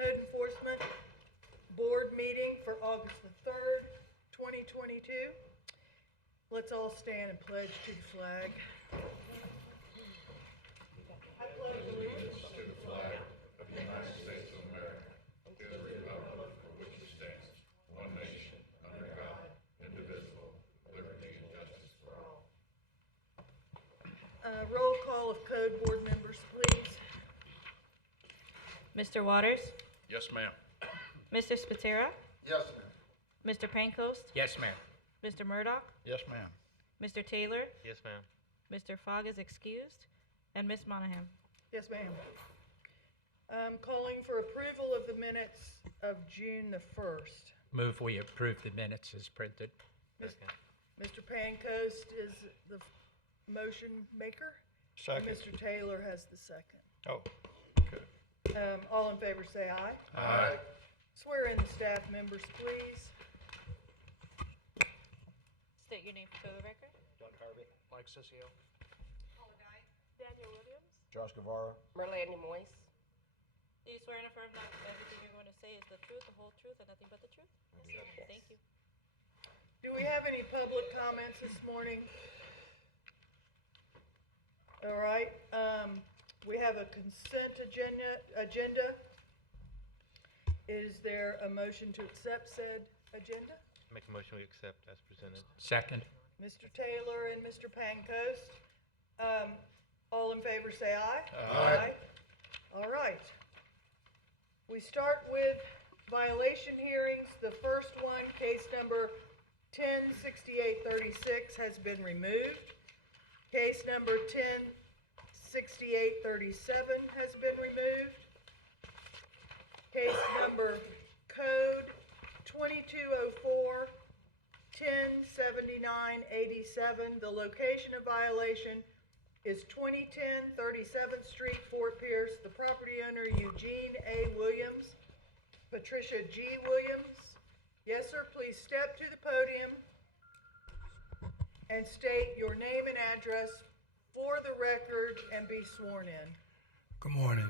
Code Enforcement Board meeting for August the 3rd, 2022. Let's all stand and pledge to the flag. I pledge allegiance To the flag of the United States of America, and to the republic for which it stands, one nation, under God, indivisible, with liberty and justice for all. Roll call of Code Board members, please. Mr. Waters? Yes, ma'am. Mr. Spatera? Yes, ma'am. Mr. Pancoast? Yes, ma'am. Mr. Murdoch? Yes, ma'am. Mr. Taylor? Yes, ma'am. Mr. Fogg is excused. And Ms. Monahan? Yes, ma'am. Calling for approval of the minutes of June the 1st. Move we approve the minutes as printed. Mr. Pancoast is the motion maker. And Second. Mr. Taylor has the second. Oh, okay. All in favor say aye. Aye. Swear in the staff members, please. State your name for the record. Doug Harvey. Mike Sissio. Daniel Williams. Josh Guevara. Merlandi Moise. Do you swear and affirm that everything you're going to say is the truth, the whole truth, and nothing but the truth? Thank you. Do we have any public comments this morning? All right, we have a consent agenda. Is there a motion to accept said agenda? Make a motion we accept as presented. Second. Mr. Taylor and Mr. Pancoast. All in favor say aye. Aye. All right. We start with violation hearings. The first one, case number 106836, has been removed. Case number 106837 has been removed. Case number code 2204 107987. The location of violation is 2010 37th Street, Fort Pierce. The property owner Eugene A. Williams, Patricia G. Williams. Yes, sir, please step to the podium and state your name and address for the record and be sworn in. Good morning.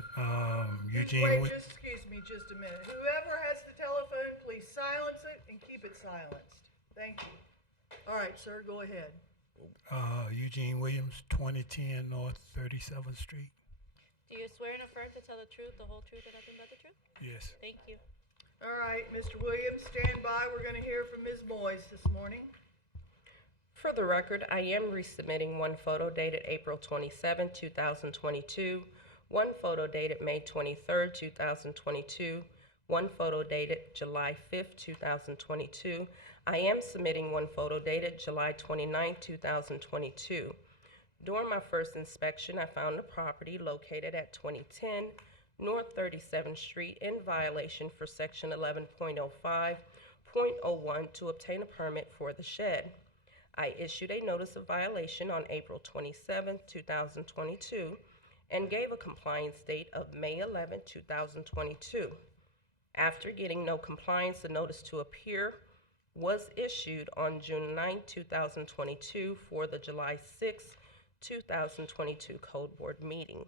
Eugene. Wait, just excuse me just a minute. Whoever has the telephone, please silence it and keep it silenced. Thank you. All right, sir, go ahead. Eugene Williams, 2010 North 37th Street. Do you swear and affirm to tell the truth, the whole truth, and nothing but the truth? Yes. Thank you. All right, Mr. Williams, stand by. We're going to hear from Ms. Moyes this morning. For the record, I am resubmitting one photo dated April 27, 2022, one photo dated May 23, 2022, one photo dated July 5, 2022. I am submitting one photo dated July 29, 2022. During my first inspection, I found a property located at 2010 North 37th Street in violation for Section 11.05.01 to obtain a permit for the shed. I issued a notice of violation on April 27, 2022, and gave a compliance date of May 11, 2022. After getting no compliance, a notice to appear was issued on June 9, 2022 for the July 6, 2022 Code Board meeting.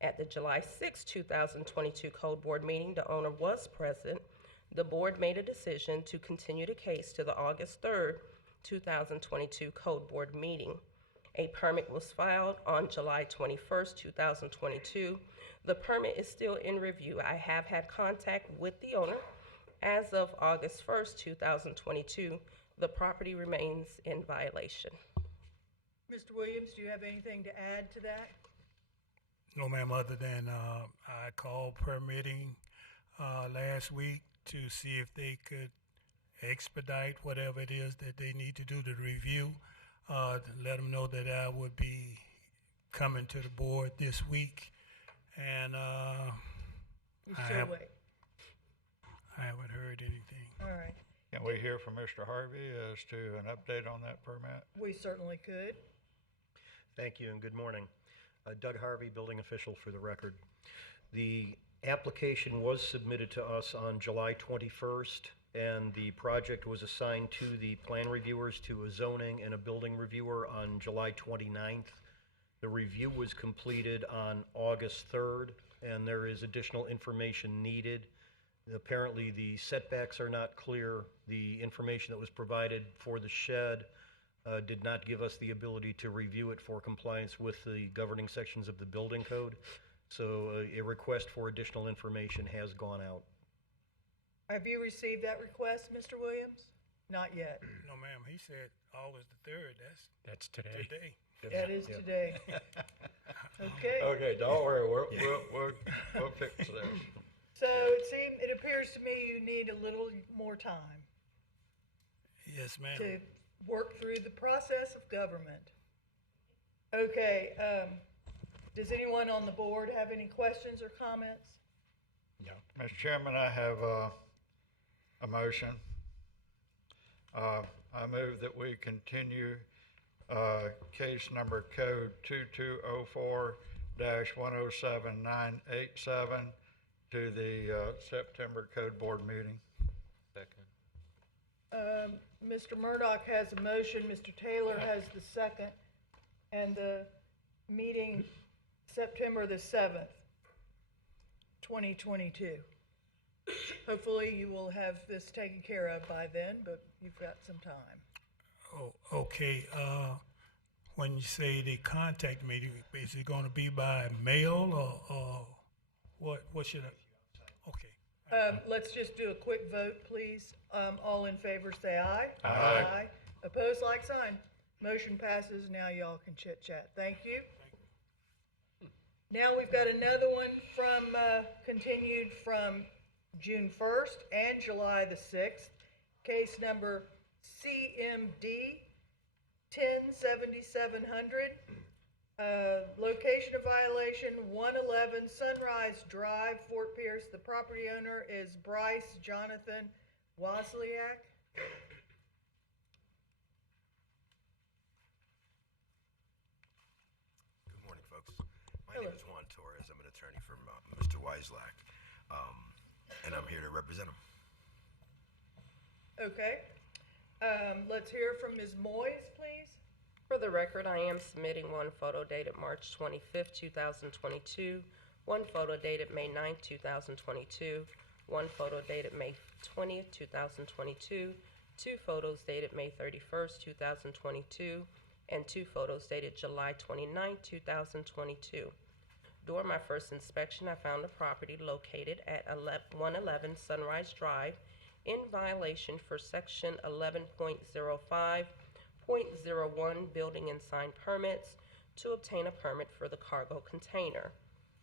At the July 6, 2022 Code Board meeting, the owner was present. The board made a decision to continue the case to the August 3, 2022 Code Board meeting. A permit was filed on July 21, 2022. The permit is still in review. I have had contact with the owner. As of August 1, 2022, the property remains in violation. Mr. Williams, do you have anything to add to that? No, ma'am, other than I called permitting last week to see if they could expedite whatever it is that they need to do to review. Let them know that I would be coming to the board this week. And You still wait. I haven't heard anything. All right. Can we hear from Mr. Harvey as to an update on that permit? We certainly could. Thank you and good morning. Doug Harvey, building official for the record. The application was submitted to us on July 21st, and the project was assigned to the plan reviewers, to a zoning and a building reviewer on July 29th. The review was completed on August 3rd, and there is additional information needed. Apparently, the setbacks are not clear. The information that was provided for the shed did not give us the ability to review it for compliance with the governing sections of the building code. So a request for additional information has gone out. Have you received that request, Mr. Williams? Not yet. No, ma'am, he said August the 3rd, That's today. today. That is today. Okay. Okay, don't worry, we'll fix that. So it appears to me you need a little more time Yes, ma'am. to work through the process of government. Okay, does anyone on the board have any questions or comments? No. Mr. Chairman, I have a motion. I move that we continue case number code 2204-107987 to the September Code Board meeting. Second. Mr. Murdoch has a motion, Mr. Taylor has the second, and the meeting September the 7th, 2022. Hopefully you will have this taken care of by then, but you've got some time. Oh, okay. When you say they contact me, is it going to be by mail or what? What should I? Okay. Let's just do a quick vote, please. All in favor, say aye. Aye. Opposed, like sign. Motion passes. Now y'all can chit chat. Thank you. Now we've got another one from, continued from June 1st and July the 6th. Case number CMD 107700. Location of violation 111 Sunrise Drive, Fort Pierce. The property owner is Bryce Jonathan Wozniak. Good morning, folks. My Hello. name is Juan Torres. I'm an attorney for Mr. Weislack, and I'm here to represent him. Okay. Let's hear from Ms. Moyes, please. For the record, I am submitting one photo dated March 25th, 2022, one photo dated May 9th, 2022, one photo dated May 20th, 2022, two photos dated May 31st, 2022, and two photos dated July 29th, 2022. During my first inspection, I found a property located at 111 Sunrise Drive in violation for Section 11.05.01 Building and Sign Permits to obtain a permit for the cargo container.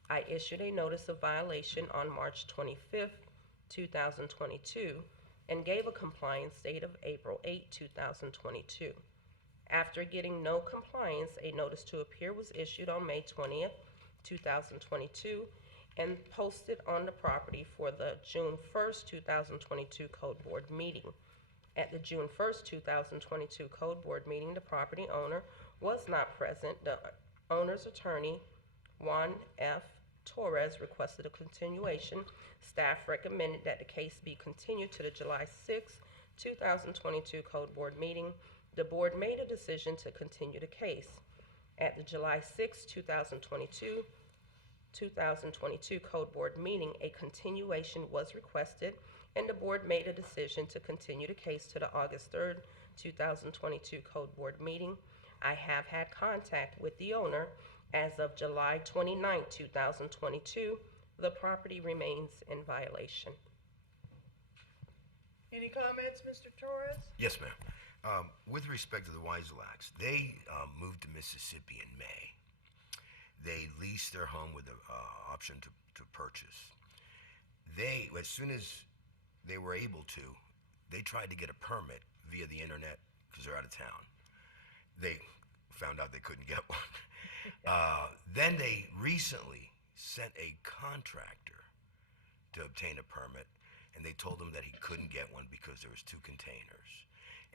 I issued a notice of violation on March 25th, 2022, and gave a compliance date of April 8, 2022. After getting no compliance, a notice to appear was issued on May 20th, 2022, and posted on the property for the June 1st, 2022 Code Board meeting. At the June 1st, 2022 Code Board meeting, the property owner was not present. The owner's attorney, Juan F. Torres, requested a continuation. Staff recommended that the case be continued to the July 6, 2022 Code Board meeting. The board made a decision to continue the case. At the July 6, 2022 Code Board meeting, a continuation was requested, and the board made a decision to continue the case to the August 3rd, 2022 Code Board meeting. I have had contact with the owner. As of July 29, 2022, the property remains in violation. Any comments, Mr. Torres? Yes, ma'am. With respect to the Weislacks, they moved to Mississippi in May. They leased their home with the option to purchase. They, as soon as they were able to, they tried to get a permit via the internet because they're out of town. They found out they couldn't get one. Then they recently sent a contractor to obtain a permit, and they told him that he couldn't get one because there was two containers,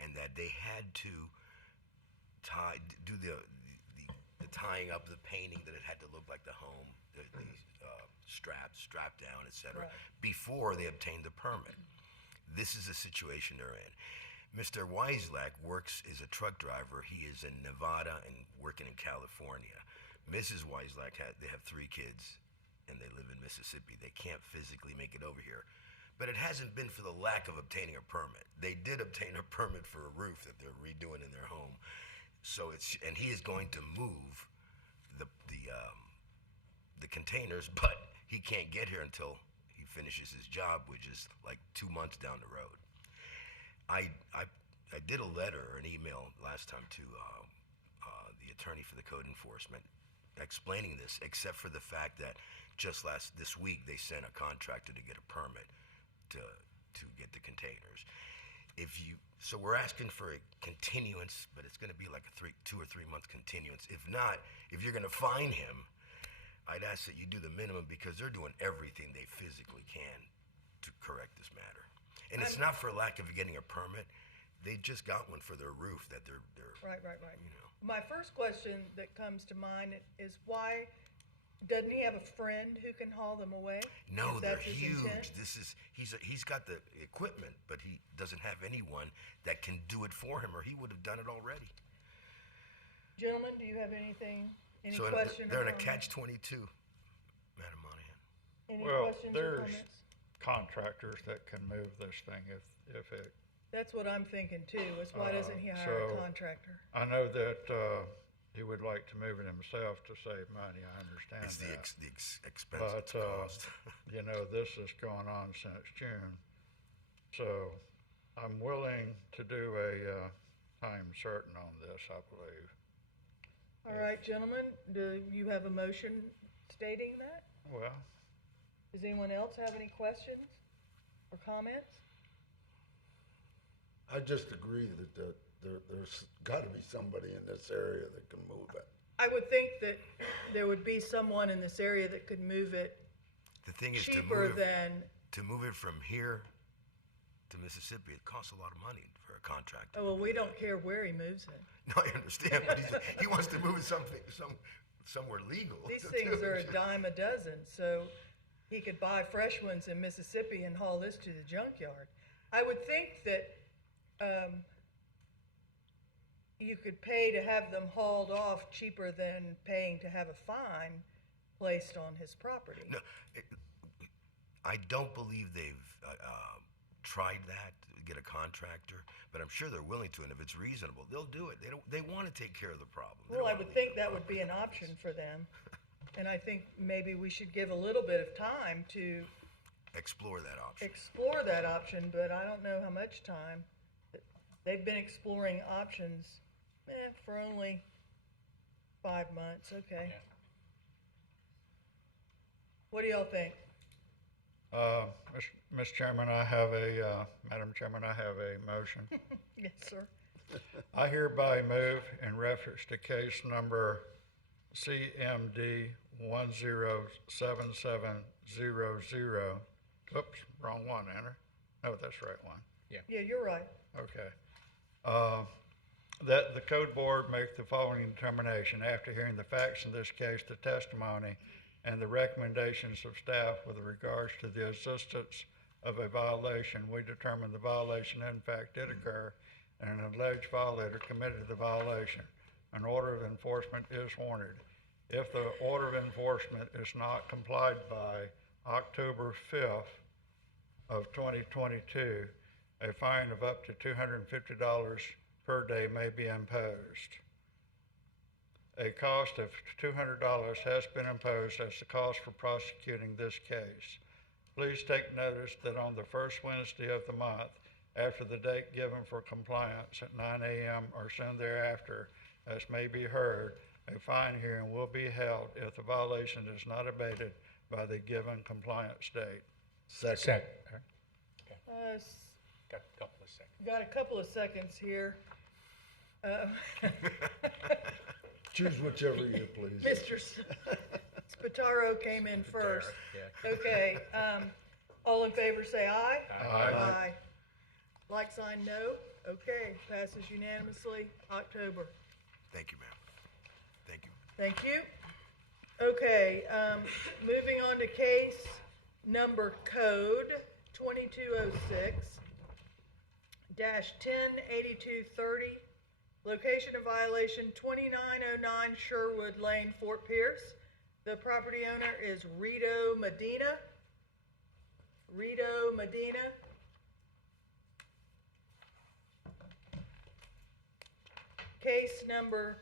and that they had to do the tying up, the painting, that it had to look like the home, the strap down, etc., Right. before they obtained the permit. This is the situation they're in. Mr. Weislack is a truck driver. He is in Nevada and working in California. Mrs. Weislack they have 3 kids, and they live in Mississippi. They can't physically make it over here, but it hasn't been for the lack of obtaining a permit. They did obtain a permit for a roof that they're redoing in their home, so and he is going to move the containers, but he can't get here until he finishes his job, which is like 2 months down the road. I did a letter or an email last time to the attorney for the code enforcement explaining this, except for the fact that just this week they sent a contractor to get a permit to get the containers. So we're asking for a continuance, but it's going to be like a 2 or 3 month continuance. If not, if you're going to fine him, I'd ask that you do the minimum, because they're doing everything they physically can to correct this matter. And it's not for lack of getting a permit. They just got one for their roof that they're Right. you know. My first question that comes to mind is why doesn't he have a friend who can haul them away? No, If they're that's his huge. intent? He's got the equipment, but he doesn't have anyone that can do it for him, or he would have done it already. Gentlemen, do you have anything, any So question? they're or in a comment? catch-22, Madam Monahan. Any Well, questions or there's comments? contractors that can move this thing if it, That's what I'm thinking too, is why doesn't he hire a so- contractor? I know that he would like to move it himself to save money, I understand It's the that. expense, But, it's the cost. You know, this is going on since June, so I'm willing to do a time certain on this, I believe. All right, gentlemen, do you have a motion stating that? Well, Does anyone else have any questions or comments? I just agree that there's got to be somebody in this area that can move it. I would think that there would be someone in this area that could move it The thing is, cheaper than, to move it from here to Mississippi, it costs a lot of money for a contractor. oh, well, we don't care where he moves it. No, I understand, but he wants to move it somewhere legal. These to things do are it. a dime a dozen, so he could buy fresh ones in Mississippi and haul this to the junkyard. I would think that you could pay to have them hauled off cheaper than paying to have a fine placed on his property. No, I don't believe they've tried that to get a contractor, but I'm sure they're willing to, and if it's reasonable, they'll do it. They want to take care of the problem. They Well, don't I wanna would leave think the that would be an property. option for them. And I think maybe we should give a little bit of time to Explore that option. explore that option, but I don't know how much time. They've been exploring options, for only 5 months, okay. What do y'all think? Mr. Chairman, Madam Chairman, I have a motion. Yes, sir. I hereby move in reference to case number CMD 107700. Oops, wrong one, Enter. No, that's the right one. Yeah, you're right. Okay. That the code board make the following determination after hearing the facts in this case, the testimony, and the recommendations of staff with regards to the existence of a violation. We determine the violation in fact did occur and an alleged violator committed the violation. An order of enforcement is warranted. If the order of enforcement is not complied by October 5th of 2022, a fine of up to $250 per day may be imposed. A cost of $200 has been imposed as the cost for prosecuting this case. Please take notice that on the first Wednesday of the month, after the date given for compliance at 9 a.m. or soon thereafter, as may be heard, a fine hearing will be held if the violation is not abated by the given compliance date. Second. Got a couple of seconds. Got a couple of seconds here. Choose whichever you please. Mr. Spataro came in first. Yeah. Okay, all in favor say aye. Aye. Like sign no. Okay, passes unanimously. October. Thank you, ma'am. Thank you. Thank you. Okay, moving on to case number code 2206-108230 Location of violation 2909 Sherwood Lane, Fort Pierce. The property owner is Rito Medina. Rito Medina. Case number,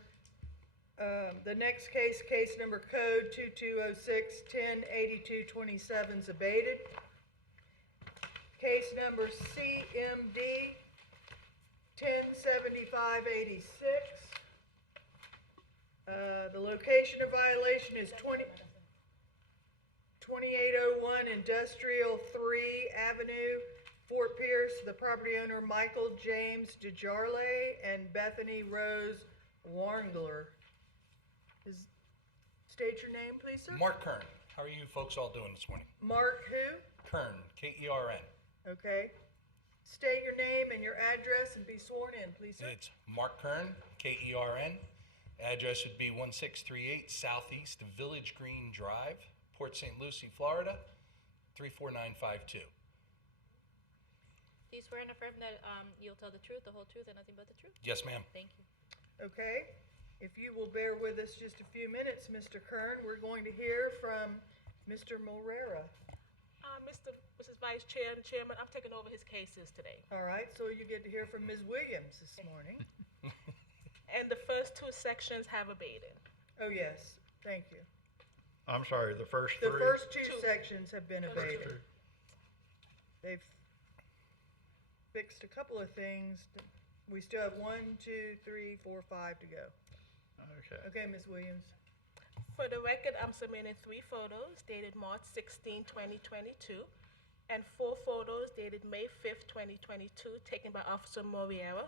the next case, case number code 2206-108227 is abated. Case number CMD 107586. The location of violation is 2801 Industrial 3 Avenue, Fort Pierce. The property owner Michael James DeJarle and Bethany Rose Warngler. State your name, please, sir. Mark Kern. How are you folks all doing this morning? Mark who? Kern, K-E-R-N. Okay. State your name and your address and be sworn in, please, sir. It's Mark Kern, K-E-R-N. Address would be 1638 Southeast Village Green Drive, Port St. Lucie, Florida, 34952. Do you swear and affirm that you'll tell the truth, the whole truth, and nothing but the truth? Yes, ma'am. Thank you. Okay. If you will bear with us just a few minutes, Mr. Kern, we're going to hear from Mr. Morera. Mrs. Vice Chair and Chairman, I'm taking over his cases today. All right, so you get to hear from Ms. Williams this morning. And the first two sections have abated. Oh, yes, thank you. I'm sorry, the first three? The first two sections have been First abated. two. They've fixed a couple of things. We still have 1, 2, 3, 4, 5 to go. Okay. Okay, Ms. Williams. For the record, I'm submitting 3 photos dated March 16, 2022, and 4 photos dated May 5th, 2022, taken by Officer Moriera,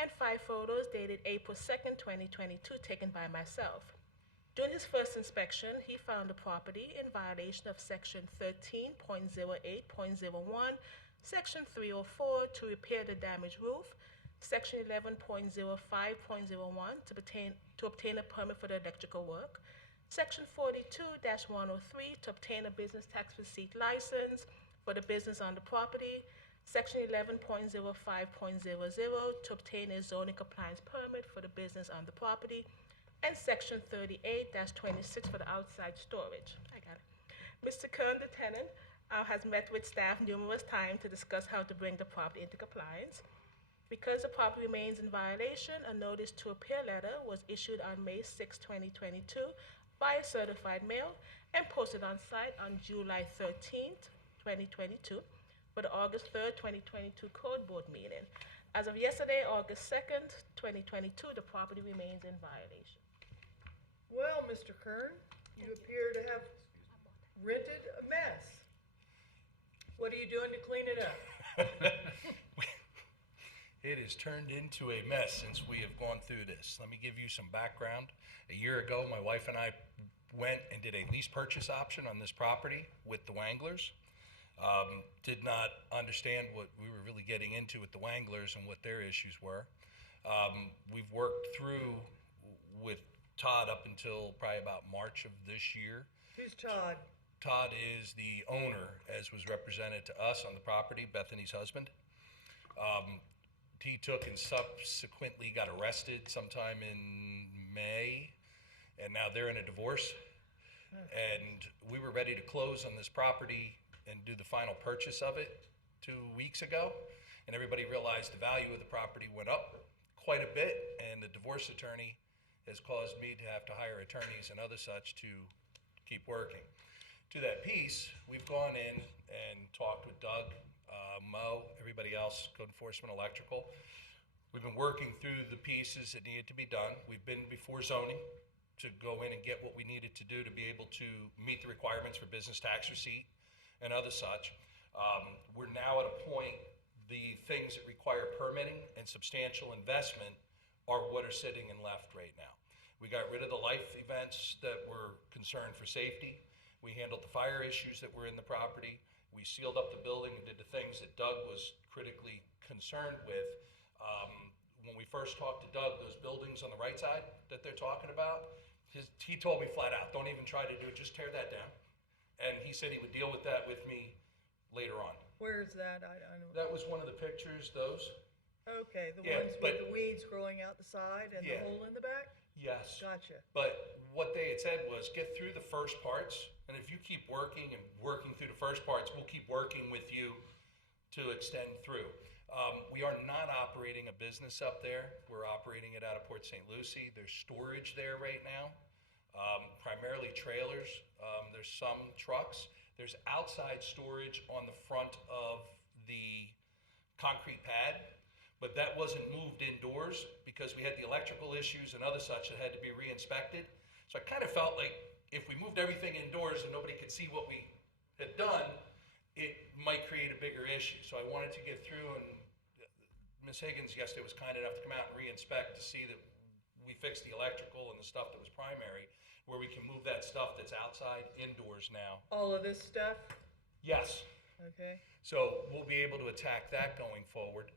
and 5 photos dated April 2nd, 2022, taken by myself. During his first inspection, he found the property in violation of Section 13.08.01, Section 304 to repair the damaged roof, Section 11.05.01 to obtain a permit for the electrical work, Section 42-103 to obtain a business tax receipt license for the business on the property, Section 11.05.00 to obtain a zoning compliance permit for the business on the property, and Section 38-26 for the outside storage. I got it. Mr. Kern, the tenant, has met with staff numerous times to discuss how to bring the property into compliance. Because the property remains in violation, a notice to appear letter was issued on May 6, 2022 by a certified mail and posted on site on July 13th, 2022 for the August 3rd, 2022 Code Board meeting. As of yesterday, August 2nd, 2022, the property remains in violation. Well, Mr. Kern, you appear to have rented a mess. What are you doing to clean it up? It has turned into a mess since we have gone through this. Let me give you some background. A year ago, my wife and I went and did a lease purchase option on this property with the Wanglers. Did not understand what we were really getting into with the Wanglers and what their issues were. We've worked through with Todd up until probably about March of this year. Who's Todd? Todd is the owner, as was represented to us on the property, Bethany's husband. He took and subsequently got arrested sometime in May, and now they're in a divorce. And we were ready to close on this property and do the final purchase of it 2 weeks ago, and everybody realized the value of the property went up quite a bit, and the divorce attorney has caused me to have to hire attorneys and other such to keep working. To that piece, we've gone in and talked with Doug, Mo, everybody else, Code Enforcement, Electrical. We've been working through the pieces that needed to be done. We've been before zoning to go in and get what we needed to do to be able to meet the requirements for business tax receipt and other such. We're now at a point, the things that require permitting and substantial investment are what are sitting and left right now. We got rid of the life events that were concerned for safety. We handled the fire issues that were in the property. We sealed up the building and did the things that Doug was critically concerned with. When we first talked to Doug, those buildings on the right side that they're talking about, he told me flat out, don't even try to do it, just tear that down. And he said he would deal with that with me later on. Where is that? I don't know. That was one of the pictures, those. Okay, the Yeah, ones with but- the weeds growing out the side and the Yeah. hole in the back? Yes. Gotcha. But what they had said was get through the first parts, and if you keep working and working through the first parts, we'll keep working with you to extend through. We are not operating a business up there. We're operating it out of Port St. Lucie. There's storage there right now, primarily trailers. There's some trucks. There's outside storage on the front of the concrete pad, but that wasn't moved indoors because we had the electrical issues and other such that had to be re-inspected. So I kind of felt like if we moved everything indoors and nobody could see what we had done, it might create a bigger issue. So I wanted to get through, and Ms. Higgins yesterday was kind enough to come out and re-inspect to see that we fixed the electrical and the stuff that was primary, where we can move that stuff that's outside indoors now. All of this stuff? Yes. Okay. So we'll be able to attack that going forward.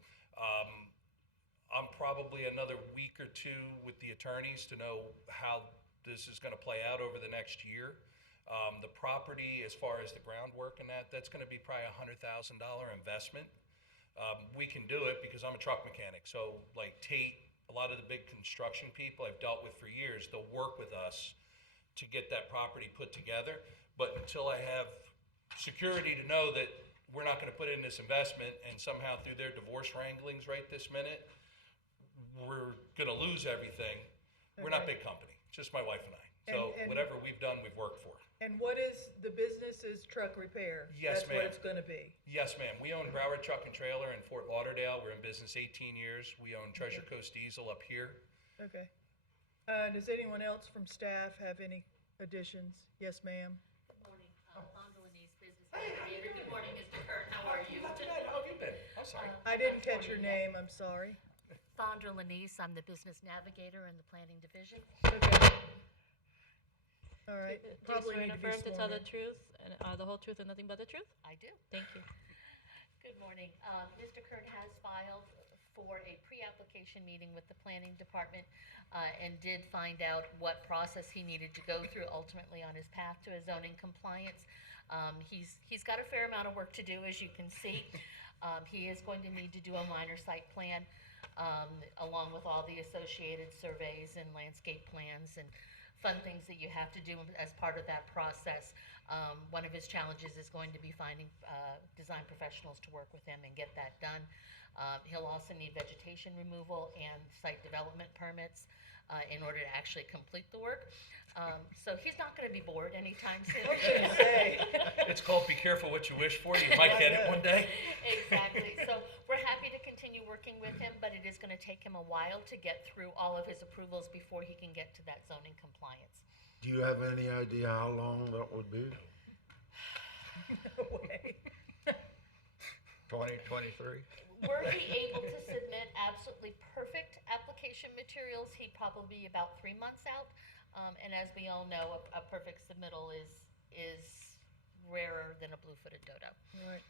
I'm probably another week or two with the attorneys to know how this is going to play out over the next year. The property, as far as the groundwork and that's going to be probably $100,000 investment. We can do it because I'm a truck mechanic. So like Tate, a lot of the big construction people I've dealt with for years, they'll work with us to get that property put together. But until I have security to know that we're not going to put in this investment and somehow through their divorce wranglings right this minute, we're going to lose everything. We're not Okay. big company, just my wife and I. So And- whatever we've done, we've worked for. And what is the business's truck repair? Yes, That's what ma'am. it's gonna be. Yes, ma'am. We own Broward Truck and Trailer in Fort Lauderdale. We're in business 18 years. We own Treasure Coast Diesel up here. Okay. Does anyone else from staff have any additions? Yes, ma'am. Good morning, Fonda Lanise, business navigator. Good morning, Mr. Kurt, how are you? Not too bad. How have you been? I'm sorry. I didn't catch your name, I'm sorry. Fonda Lanise, I'm the business navigator in the planning division. Okay. All right, Do you probably swear need and to be affirm to tell sworn the in. truth and the whole truth and nothing but the truth? I do. Thank you. Good morning. Mr. Kurt has filed for a pre-application meeting with the planning department and did find out what process he needed to go through ultimately on his path to his zoning compliance. He's got a fair amount of work to do, as you can see. He is going to need to do a minor site plan along with all the associated surveys and landscape plans and fun things that you have to do as part of that process. One of his challenges is going to be finding design professionals to work with him and get that done. He'll also need vegetation removal and site development permits in order to actually complete the work. So he's not going to be bored anytime soon. It's called Be Careful What You Wish For. You might get it one day. Exactly. So we're happy to continue working with him, but it is going to take him a while to get through all of his approvals before he can get to that zoning compliance. Do you have any idea how long that would be? No way. 2023? Were he able to submit absolutely perfect application materials, he'd probably be about 3 months out. And as we all know, a perfect submittal is rarer than a blue-footed dodo. Right.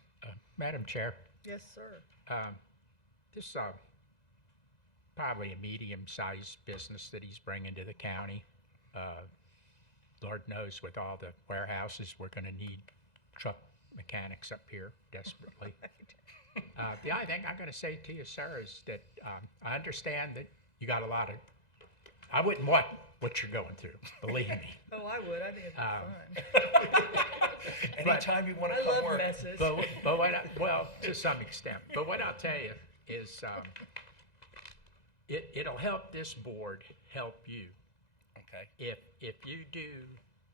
Madam Chair, Yes, sir. this probably a medium-sized business that he's bringing to the county. Lord knows with all the warehouses, we're going to need truck mechanics up here desperately. The only thing I'm going to say to you, sir, is that I understand that you got a lot of, I wouldn't want what you're going through, believe me. Oh, I would, I think it'd be fun. Anytime you want to I come love work. messes. But well, to some extent. But what I'll tell you is it'll help this board help you Okay. if you do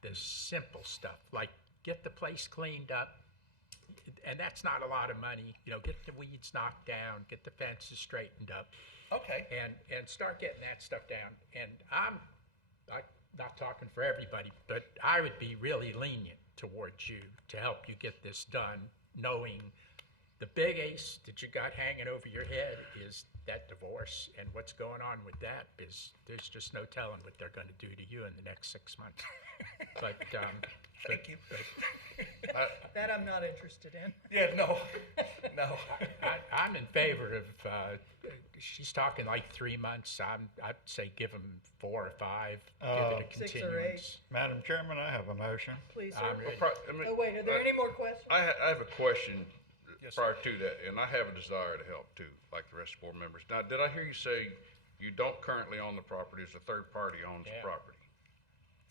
the simple stuff, like get the place cleaned up, and that's not a lot of money, get the weeds knocked down, get the fences straightened up, Okay. and start getting that stuff down. And I'm not talking for everybody, but I would be really lenient towards you to help you get this done, knowing the big ace that you got hanging over your head is that divorce, and what's going on with that is there's just no telling what they're going to do to you in the next 6 months. But Thank you. That I'm not interested in. Yeah, no. I'm in favor of. She's talking like 3 months. I'd say give them 4 or 5. Give it a 6 or 8. continuance. Madam Chairman, I have a motion. Please, I'm sir. ready. Oh, wait, are there any more questions? I have a question. Yes, sir. prior to that, and I have a desire to help too, like the rest of the board members. Now, did I hear you say you don't currently own the property, it's a third party owns the Yeah. property?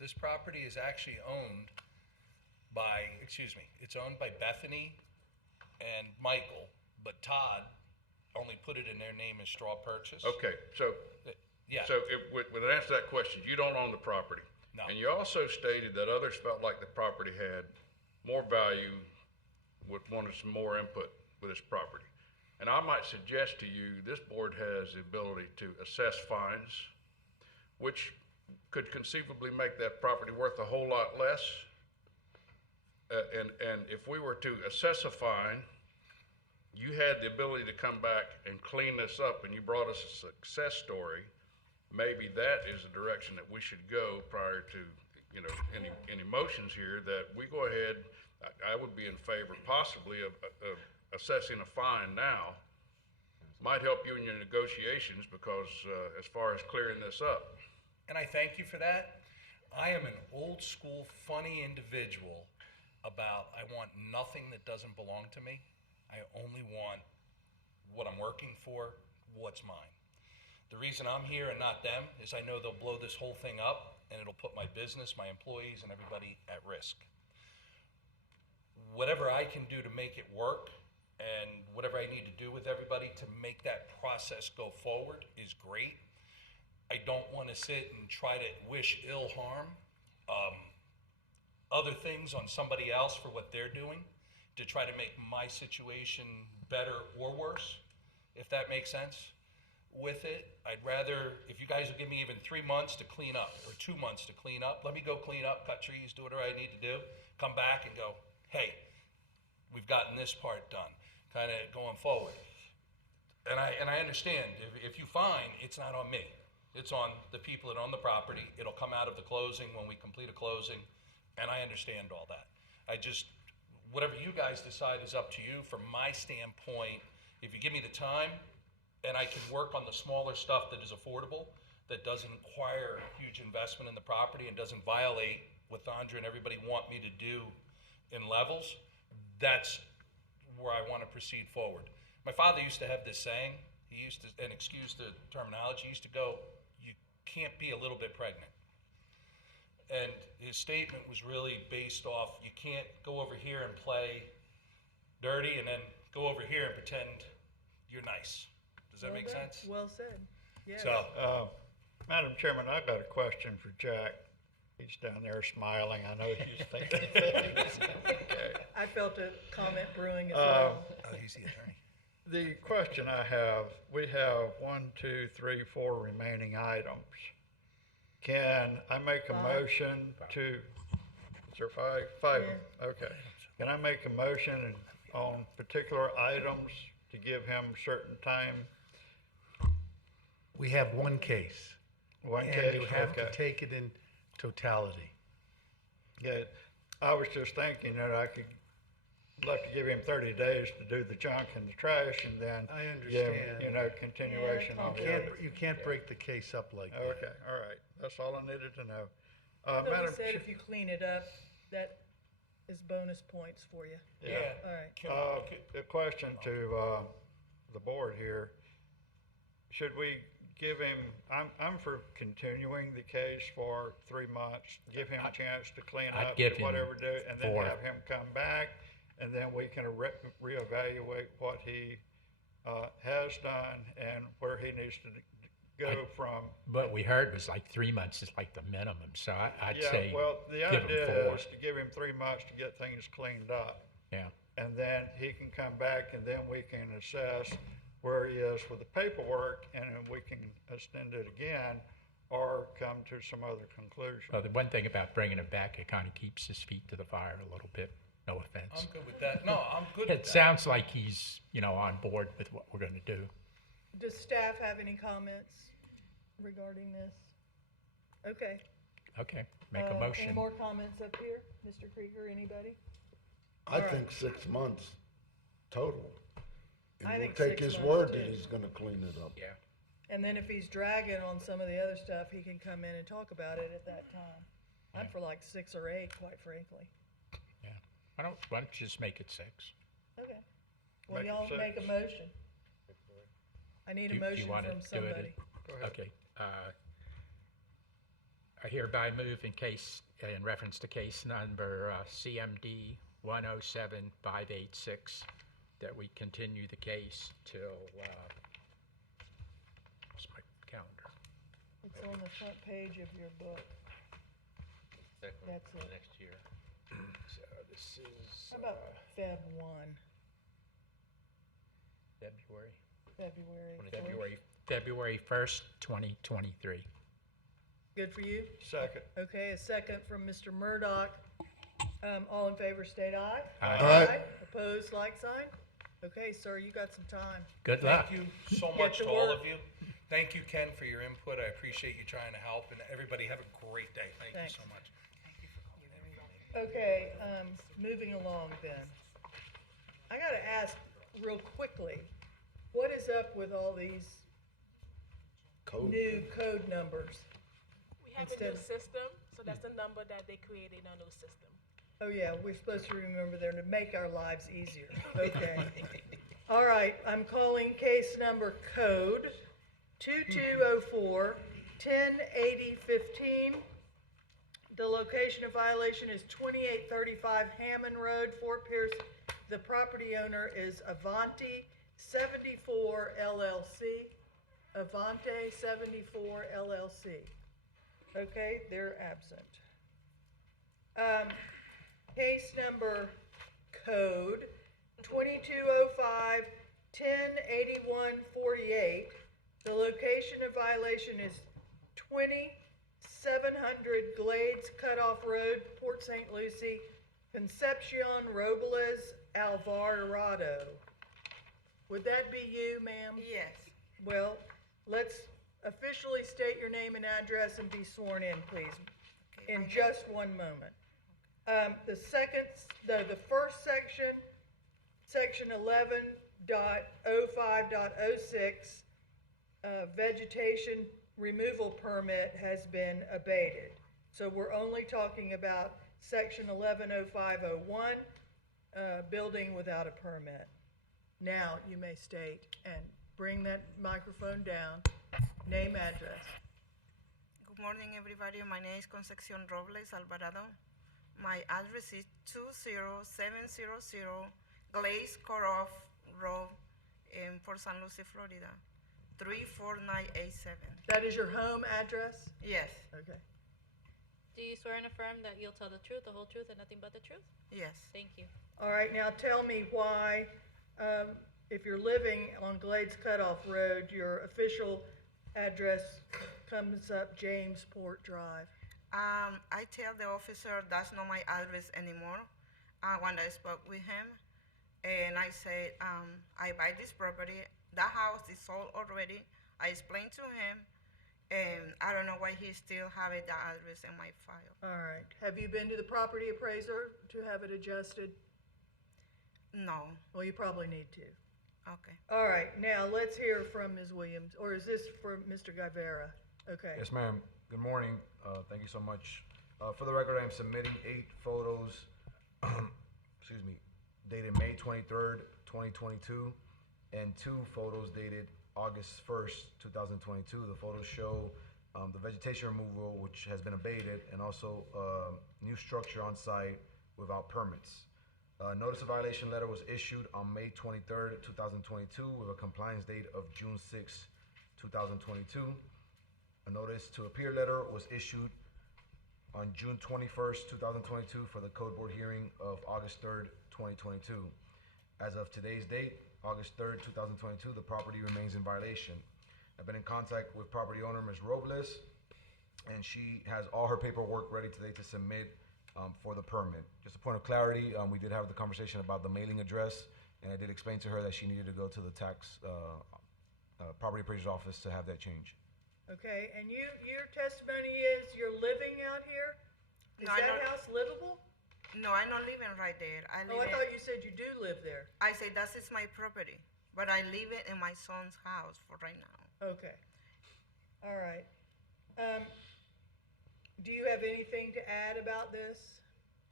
This property is actually owned by, it's owned by Bethany and Michael, but Todd only put it in their name as straw purchase. Okay, so, Yeah. so if, with answer to that question, you don't own the property? No. And you also stated that others felt like the property had more value, wanted some more input with this property. And I might suggest to you, this board has the ability to assess fines, which could conceivably make that property worth a whole lot less. And if we were to assess a fine, you had the ability to come back and clean this up, and you brought us a success story, maybe that is the direction that we should go prior to, any motions here, that we go ahead. I would be in favor possibly of assessing a fine now. Might help you in your negotiations because as far as clearing this up. And I thank you for that. I am an old school, funny individual about I want nothing that doesn't belong to me. I only want what I'm working for, what's mine. The reason I'm here and not them is I know they'll blow this whole thing up and it'll put my business, my employees, and everybody at risk. Whatever I can do to make it work and whatever I need to do with everybody to make that process go forward is great. I don't want to sit and try to wish ill harm, other things on somebody else for what they're doing to try to make my situation better or worse, if that makes sense. With it, I'd rather, if you guys will give me even 3 months to clean up or 2 months to clean up, let me go clean up, cut trees, do whatever I need to do, come back and go, hey, we've gotten this part done, kind of going forward. And I understand, if you find, it's not on me. It's on the people that own the property. It'll come out of the closing when we complete a closing, and I understand all that. Whatever you guys decide is up to you. From my standpoint, if you give me the time, and I can work on the smaller stuff that is affordable, that doesn't require huge investment in the property and doesn't violate what Andrea and everybody want me to do in levels, that's where I want to proceed forward. My father used to have this saying, and excuse the terminology, he used to go, you can't be a little bit pregnant. And his statement was really based off, you can't go over here and play dirty and then go over here and pretend you're nice. Does that make sense? Well said. Yeah. So, Madam Chairman, I've got a question for Jack. He's down there smiling. I know he's thinking things. Okay. I felt a comment brewing as well. He's the attorney. The question I have, we have 1, 2, 3, 4 remaining items. Can I make a motion to, is there 5? 5 of them, okay. Can I make a motion on particular items to give him certain time? We have one case. One and case, you have okay. to take it in totality. Yeah, I was just thinking that I could like to give him 30 days to do the junk and the trash, and then I give, understand. continuation on the other. You can't break the case up like that. Okay, all right. That's all I needed to know. So Madam he said Chair- if you clean it up, that is bonus points for you. Yeah. All right. A question to the board here. Should we give him, I'm for continuing the case for 3 months, give him a chance to clean I'd up, give do him whatever do, and then 4. have him come back, and then we can reevaluate what he has done and where he needs to go from. What we heard was like 3 months is like the minimum, so I'd say Yeah, well, the give him idea 4. is to give him 3 months to get things cleaned up. Yeah. And then he can come back and then we can assess where he is with the paperwork, and then we can extend it again or come to some other conclusion. Well, the one thing about bringing him back, it kind of keeps his feet to the fire a little bit. No offense. I'm good with that. No, I'm good with It that. sounds like he's, on board with what we're going to do. Does staff have any comments regarding this? Okay. Okay, make a Any motion. more comments up here? Mr. Krieger, anybody? I think 6 months total. And I we'll think take 6 his months word too. that he's gonna clean it up. Yeah. And then if he's dragging on some of the other stuff, he can come in and talk about it at that time. I'm for like 6 or 8, quite frankly. Yeah. Why don't you just make it 6? Okay. Well, Make it y'all six. make a motion. I need a Do you motion wanna from do it? somebody. Go ahead. Okay. I hereby move in reference to case number CMD 107586, that we continue the case till, where's my calendar? It's on the front page of your book. Second That's for it. next year. So this is How about Feb. 1, February, February 1st? February 1st, 2023. Good for you? Second. Okay, a second from Mr. Murdock. All in favor, state aye. Aye. Opposed, like sign? Okay, sir, you got some time. Good luck. Thank you so Get much to to all work. of you. Thank you, Ken, for your input. I appreciate you trying to help, and everybody have a great day. Thank Thanks. you so much. Okay, moving along then. I gotta ask real quickly, what is up with all these Code. new code numbers? We have a Instead new of- system, so that's the number that they created in our new system. Oh, yeah, we're supposed to remember there to make our lives easier. Okay. All right, I'm calling case number code 2204-1080-15. The location of violation is 2835 Hammond Road, Fort Pierce. The property owner is Avante 74 LLC. Avante 74 LLC. Okay, they're absent. Case number code 2205-1081-48. The location of violation is 2700 Glades Cutoff Road, Port St. Lucie, Concepcion Robles, Alvarado. Would that be you, ma'am? Yes. Well, let's officially state your name and address and be sworn in, please, Okay, in my just one moment. The first section, section 11.05.06, vegetation removal permit has been abated. So we're only talking about section 11.05.01, building without a permit. Now, you may state and bring that microphone down, name, address. Good morning, everybody. My name is Concepcion Robles Alvarado. My address is 20700 Glaze Cutoff Road in Port St. Lucie, Florida, 34987. That is your home address? Yes, Okay. Do you swear and affirm that you'll tell the truth, the whole truth, and nothing but the truth? yes. Thank you. All right, now tell me why, if you're living on Glades Cutoff Road, your official address comes up Jamesport Drive. I tell the officer that's not my address anymore when I spoke with him. And I said, I buy this property. That house is sold already. I explained to him, and I don't know why he still have that address in my file. All right. Have you been to the property appraiser to have it adjusted? No. Well, you probably need to. Okay. All right, now let's hear from Ms. Williams, or is this for Mr. Guevara? Okay. Yes, ma'am. Good morning. Thank you so much. For the record, I am submitting 8 photos, excuse me, dated May 23rd, 2022, and 2 photos dated August 1st, 2022. The photos show the vegetation removal, which has been abated, and also new structure on site without permits. Notice of violation letter was issued on May 23rd, 2022, with a compliance date of June 6, 2022. A notice to appear letter was issued on June 21st, 2022 for the code board hearing of August 3rd, 2022. As of today's date, August 3rd, 2022, the property remains in violation. I've been in contact with property owner Ms. Robles, and she has all her paperwork ready today to submit for the permit. Just a point of clarity, we did have the conversation about the mailing address, and I did explain to her that she needed to go to the tax property appraiser's office to have that change. Okay, and your testimony is you're living out here? Is No, I that don't- house livable? No, I'm not living right there. I live Oh, I in- thought you said you do live there. I say that is my property, but I live it in my son's house for right now. Okay. All right. Do you have anything to add about this?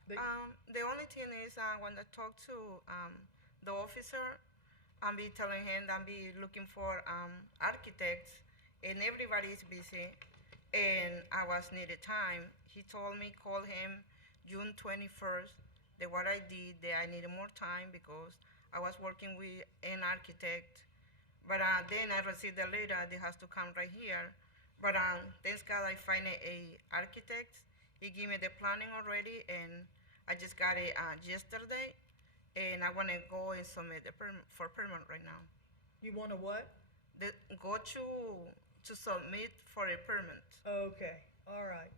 The only thing is when I talked to the officer, I'm be telling him I'm be looking for architects, and everybody is busy, and I was needed time. He told me call him June 21st. That what I did, that I needed more time because I was working with an architect. But then I received a letter that has to come right here. But thanks God I find a architect. He gave me the planning already, and I just got it yesterday. And I want to go and submit the for permit right now. You want to what? Go to submit for a permit. Okay, all right.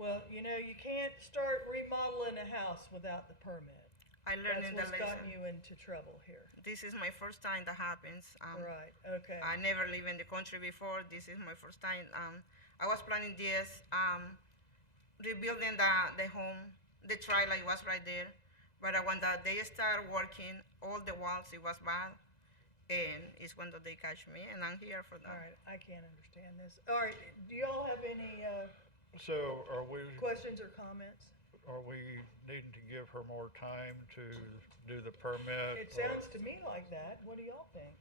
Well, you know, you can't start remodeling a house without the permit. I learned That's the what's gotten lesson. you into trouble here. This is my first time that happens. Right, okay. I never lived in the country before. This is my first time. I was planning this, rebuilding the home. The trailer was right there. But when they started working, all the walls, it was bad. And it's when they catch me, and I'm here for that. All right, I can't understand this. All right, do y'all have any So are we, questions or comments? are we needing to give her more time to do the permit? It sounds to me like that. What do y'all think?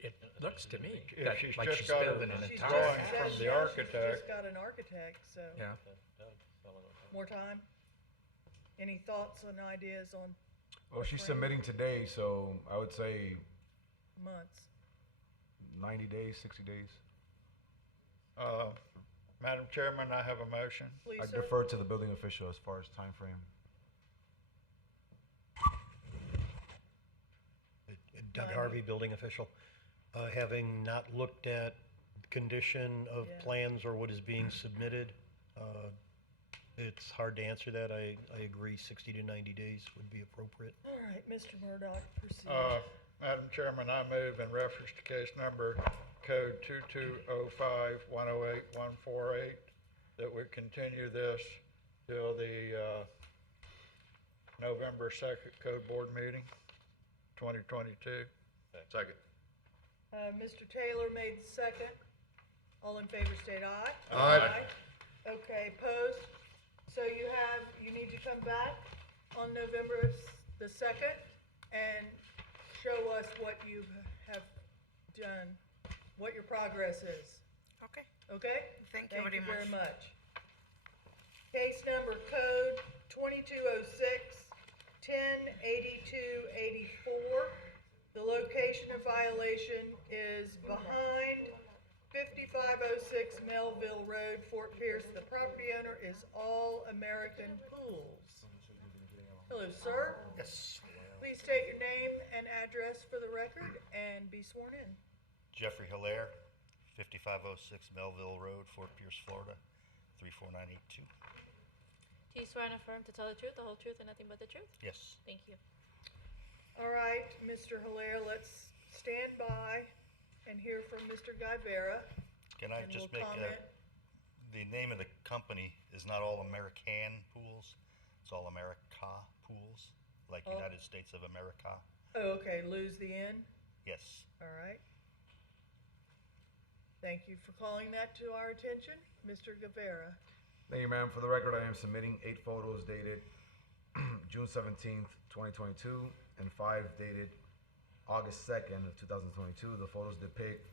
It looks to me If that she's like just she's got a building an She's entire drawing just- from house. the yeah, architect. She's just got an architect, so. Yeah. More time? Any thoughts and ideas on Well, she's frame? submitting today, so I would say months? 90 days, 60 days. Madam Chairman, I have a motion. Please, I sir. defer to the building official as far as time frame. Doug None. Harvey, building official. Having not looked at condition of Yeah. plans or what is being submitted, it's hard to answer that. I agree 60 to 90 days would be appropriate. All right, Mr. Murdoch, proceed. Madam Chairman, I move in reference to case number code 2205-108-148 that we continue this till the November 2nd Code Board meeting, 2022. Second. Mr. Taylor made the second. All in favor state aye. Aye. Okay, opposed? So you need to come back on November the 2nd and show us what you have done, what your progress is. Okay. Okay? Thank you very very much. much. Case number code 2206-1082-84. The location of violation is behind 5506 Melville Road, Fort Pierce. The property owner is All American Pools. Hello, sir. Yes. Please state your name and address for the record and be sworn in. Jeffrey Hilaire, 5506 Melville Road, Fort Pierce, Florida, 34982. Do you swear and affirm to tell the truth, the whole truth, and nothing but the truth? Yes. Thank you. All right, Mr. Hilaire, let's stand by and hear from Mr. Guevara. Can I And just we'll make comment. the name of the company is not All American Pools, it's All America Pools, like Oh. United States of America. Oh, okay, lose the N. Yes. All right. Thank you for calling that to our attention. Mr. Guevara. Thank you, ma'am. For the record, I am submitting 8 photos dated June 17th, 2022, and 5 dated August 2nd of 2022. The photos depict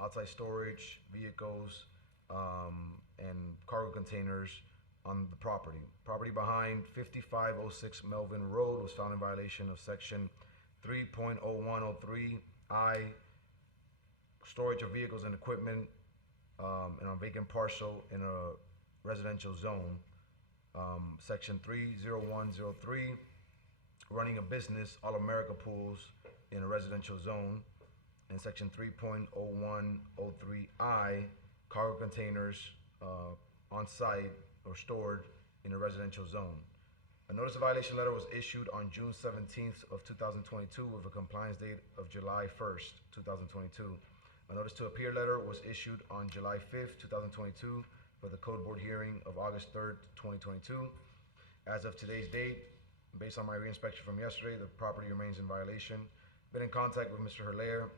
outside storage, vehicles, and cargo containers on the property. Property behind 5506 Melvin Road was found in violation of section 3.0103I, storage of vehicles and equipment in a vacant parcel in a residential zone. Section 30103, running a business, All America Pools, in a residential zone. And section 3.0103I, cargo containers on site or stored in a residential zone. A notice of violation letter was issued on June 17th of 2022 with a compliance date of July 1st, 2022. A notice to appear letter was issued on July 5th, 2022 for the code board hearing of August 3rd, 2022. As of today's date, based on my reinspection from yesterday, the property remains in violation. Been in contact with Mr. Hilaire.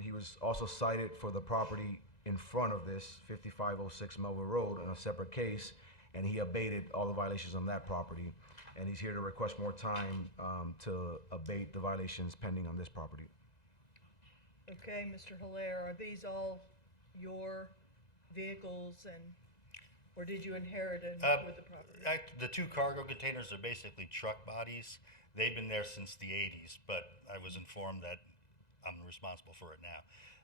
He was also cited for the property in front of this, 5506 Melville Road, on a separate case, and he abated all the violations on that property. and he's here to request more time to abate the violations pending on this property. Okay, Mr. Hilaire, are these all your vehicles or did you inherit it with the property? The two cargo containers are basically truck bodies. They've been there since the 80s, but I was informed that I'm responsible for it now.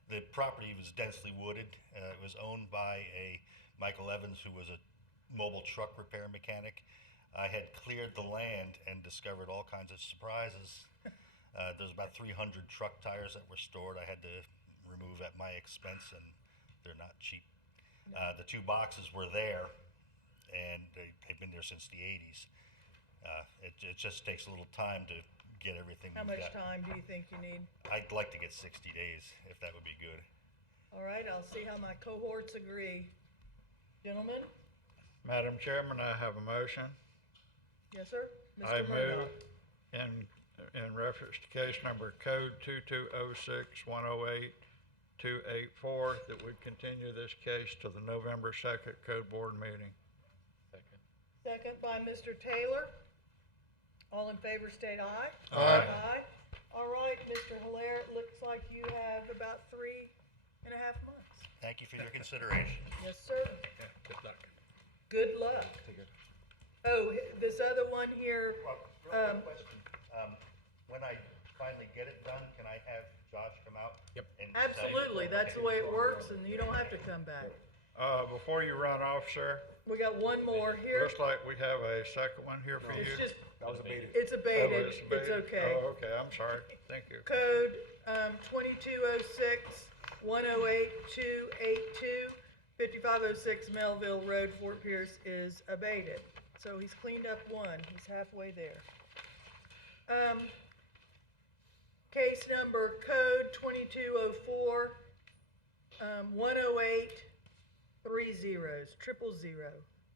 The property was densely wooded. It was owned by a Michael Evans, who was a mobile truck repair mechanic. I had cleared the land and discovered all kinds of surprises. There's about 300 truck tires that were stored. I had to remove at my expense, and they're not cheap. The two boxes were there, and they've been there since the 80s. It just takes a little time to get everything How moved much out. time do you think you need? I'd like to get 60 days, if that would be good. All right, I'll see how my cohorts agree. Gentlemen? Madam Chairman, I have a motion. Yes, sir? I Mr. Murdock. move in reference to case number code 2206-108-284 that we continue this case to the November 2nd Code Board meeting. Second by Mr. Taylor. All in favor state aye. Aye. Aye. All right, Mr. Hilaire, it looks like you have about 3.5 months. Thank you for your consideration. Yes, sir. Good luck. Good luck. Oh, this other one here, Real quick question. When I finally get it done, can I have Josh come out? Yep. and tell you- absolutely, that's the way it works, and you don't have to come back. Before you run off, sir, We got one more here. looks like we have a second one here for you. It's just, That was abated. it's Oh, abated, it's it's abated? okay. Oh, okay, I'm sorry. Thank you. Code 2206-108-282, 5506 Melville Road, Fort Pierce is abated. So he's cleaned up one, he's halfway there. Case number code 2204, 108-3 zeros, 000.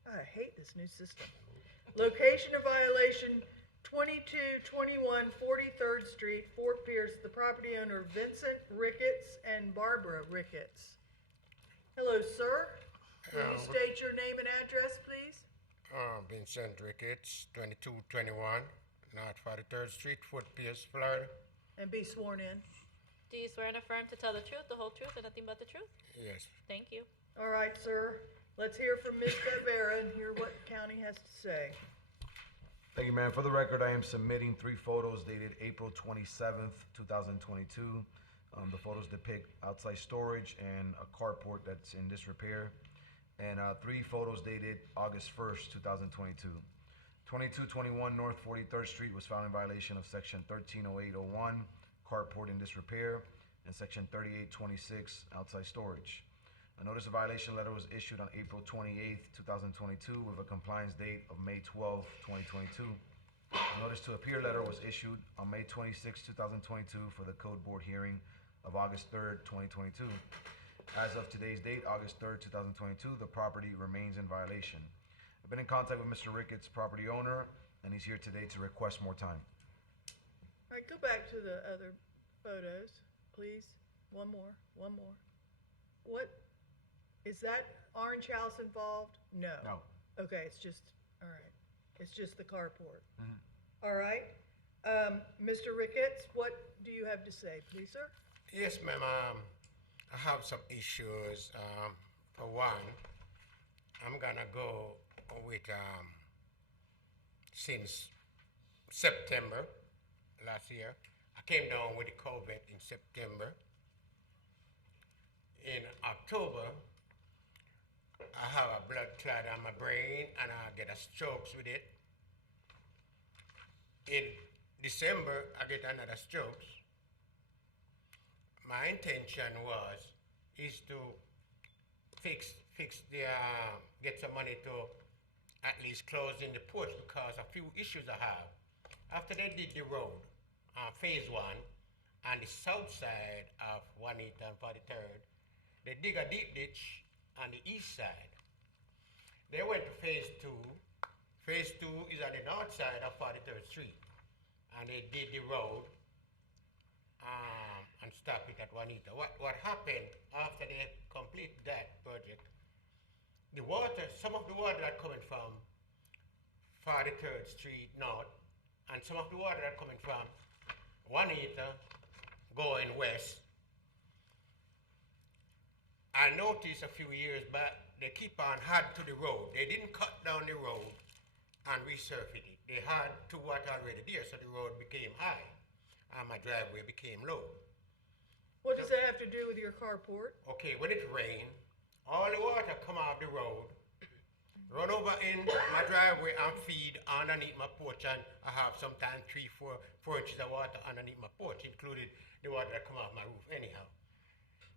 I hate this new system. Location of violation 2221 43rd Street, Fort Pierce, the property owner Vincent Ricketts and Barbara Ricketts. Hello, sir. Will you state your name and address, please? Vincent Ricketts, 2221 North 43rd Street, Fort Pierce, Florida. And be sworn in. Do you swear and affirm to tell the truth, the whole truth, and nothing but the truth? Yes. Thank you. All right, sir. Let's hear from Ms. Bevera and hear what the county has to say. Thank you, ma'am. For the record, I am submitting 3 photos dated April 27th, 2022. The photos depict outside storage and a carport that's in disrepair. And 3 photos dated August 1st, 2022. 2221 North 43rd Street was found in violation of Section 130801, carport in disrepair, and Section 3826, outside storage. A notice of violation letter was issued on April 28th, 2022, with a compliance date of May 12th, 2022. A notice to appear letter was issued on May 26th, 2022, for the Code Board hearing of August 3rd, 2022. As of today's date, August 3rd, 2022, the property remains in violation. I've been in contact with Mr. Ricketts, property owner, and he's here today to request more time. All right, go back to the other photos, please. One more. What, is that orange house involved? No. No. Okay, it's just, all right. It's just the carport. Mhm. All right. Mr. Ricketts, what do you have to say, please, sir? Yes, ma'am. I have some issues. For one, I'm gonna go with since September last year. I came down with the COVID in September. In October, I have a blood clot on my brain and I get a stroke with it. In December, I get another stroke. My intention is to fix the get some money to at least close in the porch because a few issues I have. After they did the road, phase 1, on the south side of Juanita and 43rd, they dig a deep ditch on the east side. They went to phase 2. Phase 2 is on the north side of 43rd Street, and they did the road and stop it at Juanita. What happened after they complete that project, the water, some of the water that coming from 43rd Street North, and some of the water that coming from Juanita going west. I noticed a few years back, they keep on add to the road. They didn't cut down the road and resurface it. They had to what already there, so the road became high, and my driveway became low. What does that have to do with your carport? Okay, when it rained, all the water come off the road, run over in my driveway and feed underneath my porch, and I have sometimes 3-4 inches of water underneath my porch, including the water that come off my roof anyhow.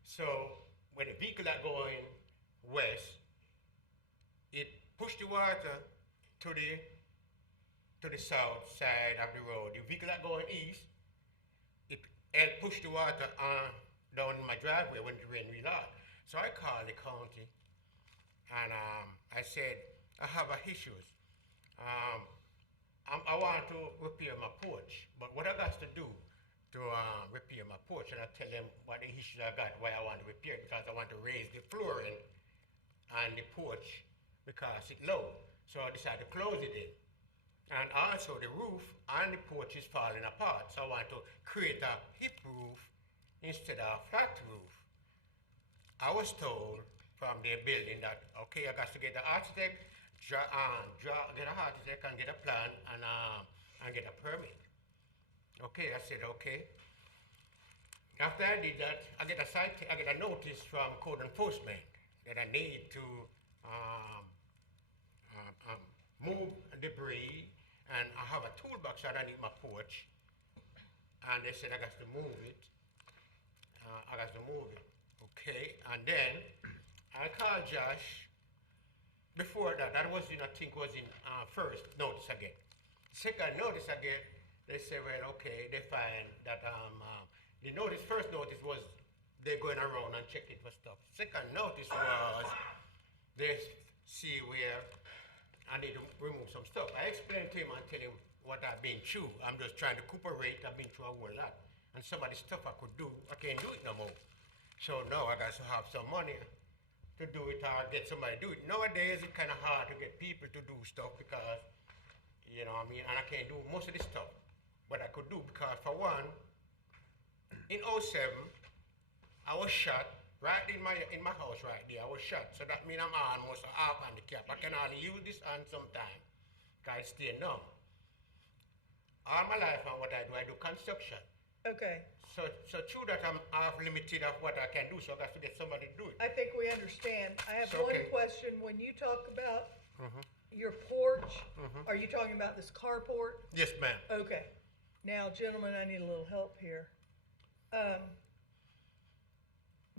So when the vehicle that going west, it pushed the water to the south side of the road. The vehicle that going east, it pushed the water down my driveway when it rained real hard. So I called the county and I said, I have issues. I want to repair my porch, but what I got to do to repair my porch, and I tell them what the issues I got, why I want to repair it, because I want to raise the flooring on the porch because it's low. So I decided to close it in. And also the roof on the porch is falling apart, so I want to create a hip roof instead of a flat roof. I was told from their building that, okay, I got to get the architect, get an architect and get a plan and get a permit. Okay, I said, okay. After I did that, I get a notice from code enforcement that I need to move debris, and I have a toolbox underneath my porch, and they said I got to move it. Okay, and then I called Josh. Before that, I think was in first notice again. Second notice again, they say, well, okay, they find that the first notice was they're going around and checking for stuff. Second notice was they see where I need to remove some stuff. I explained to him and tell him what I've been through. I'm just trying to recuperate. I've been through a whole lot. And some of the stuff I could do, I can't do it no more. So now I got to have some money to do it or get somebody to do it. Nowadays, it's kind of hard to get people to do stuff because, you know what I mean, and I can't do most of this stuff. But I could do because, for one, in 2007, I was shot right in my house right there. I was shot. So that means I'm almost half handicapped. I can only use this hand sometime because it's still numb. All my life and what I do construction. Okay. So true that I'm half limited of what I can do, so I got to get somebody to do it. I think we understand. I have So, one okay. question. When you talk about your porch, are you talking about this carport? Yes, ma'am. Okay. Now, gentlemen, I need a little help here.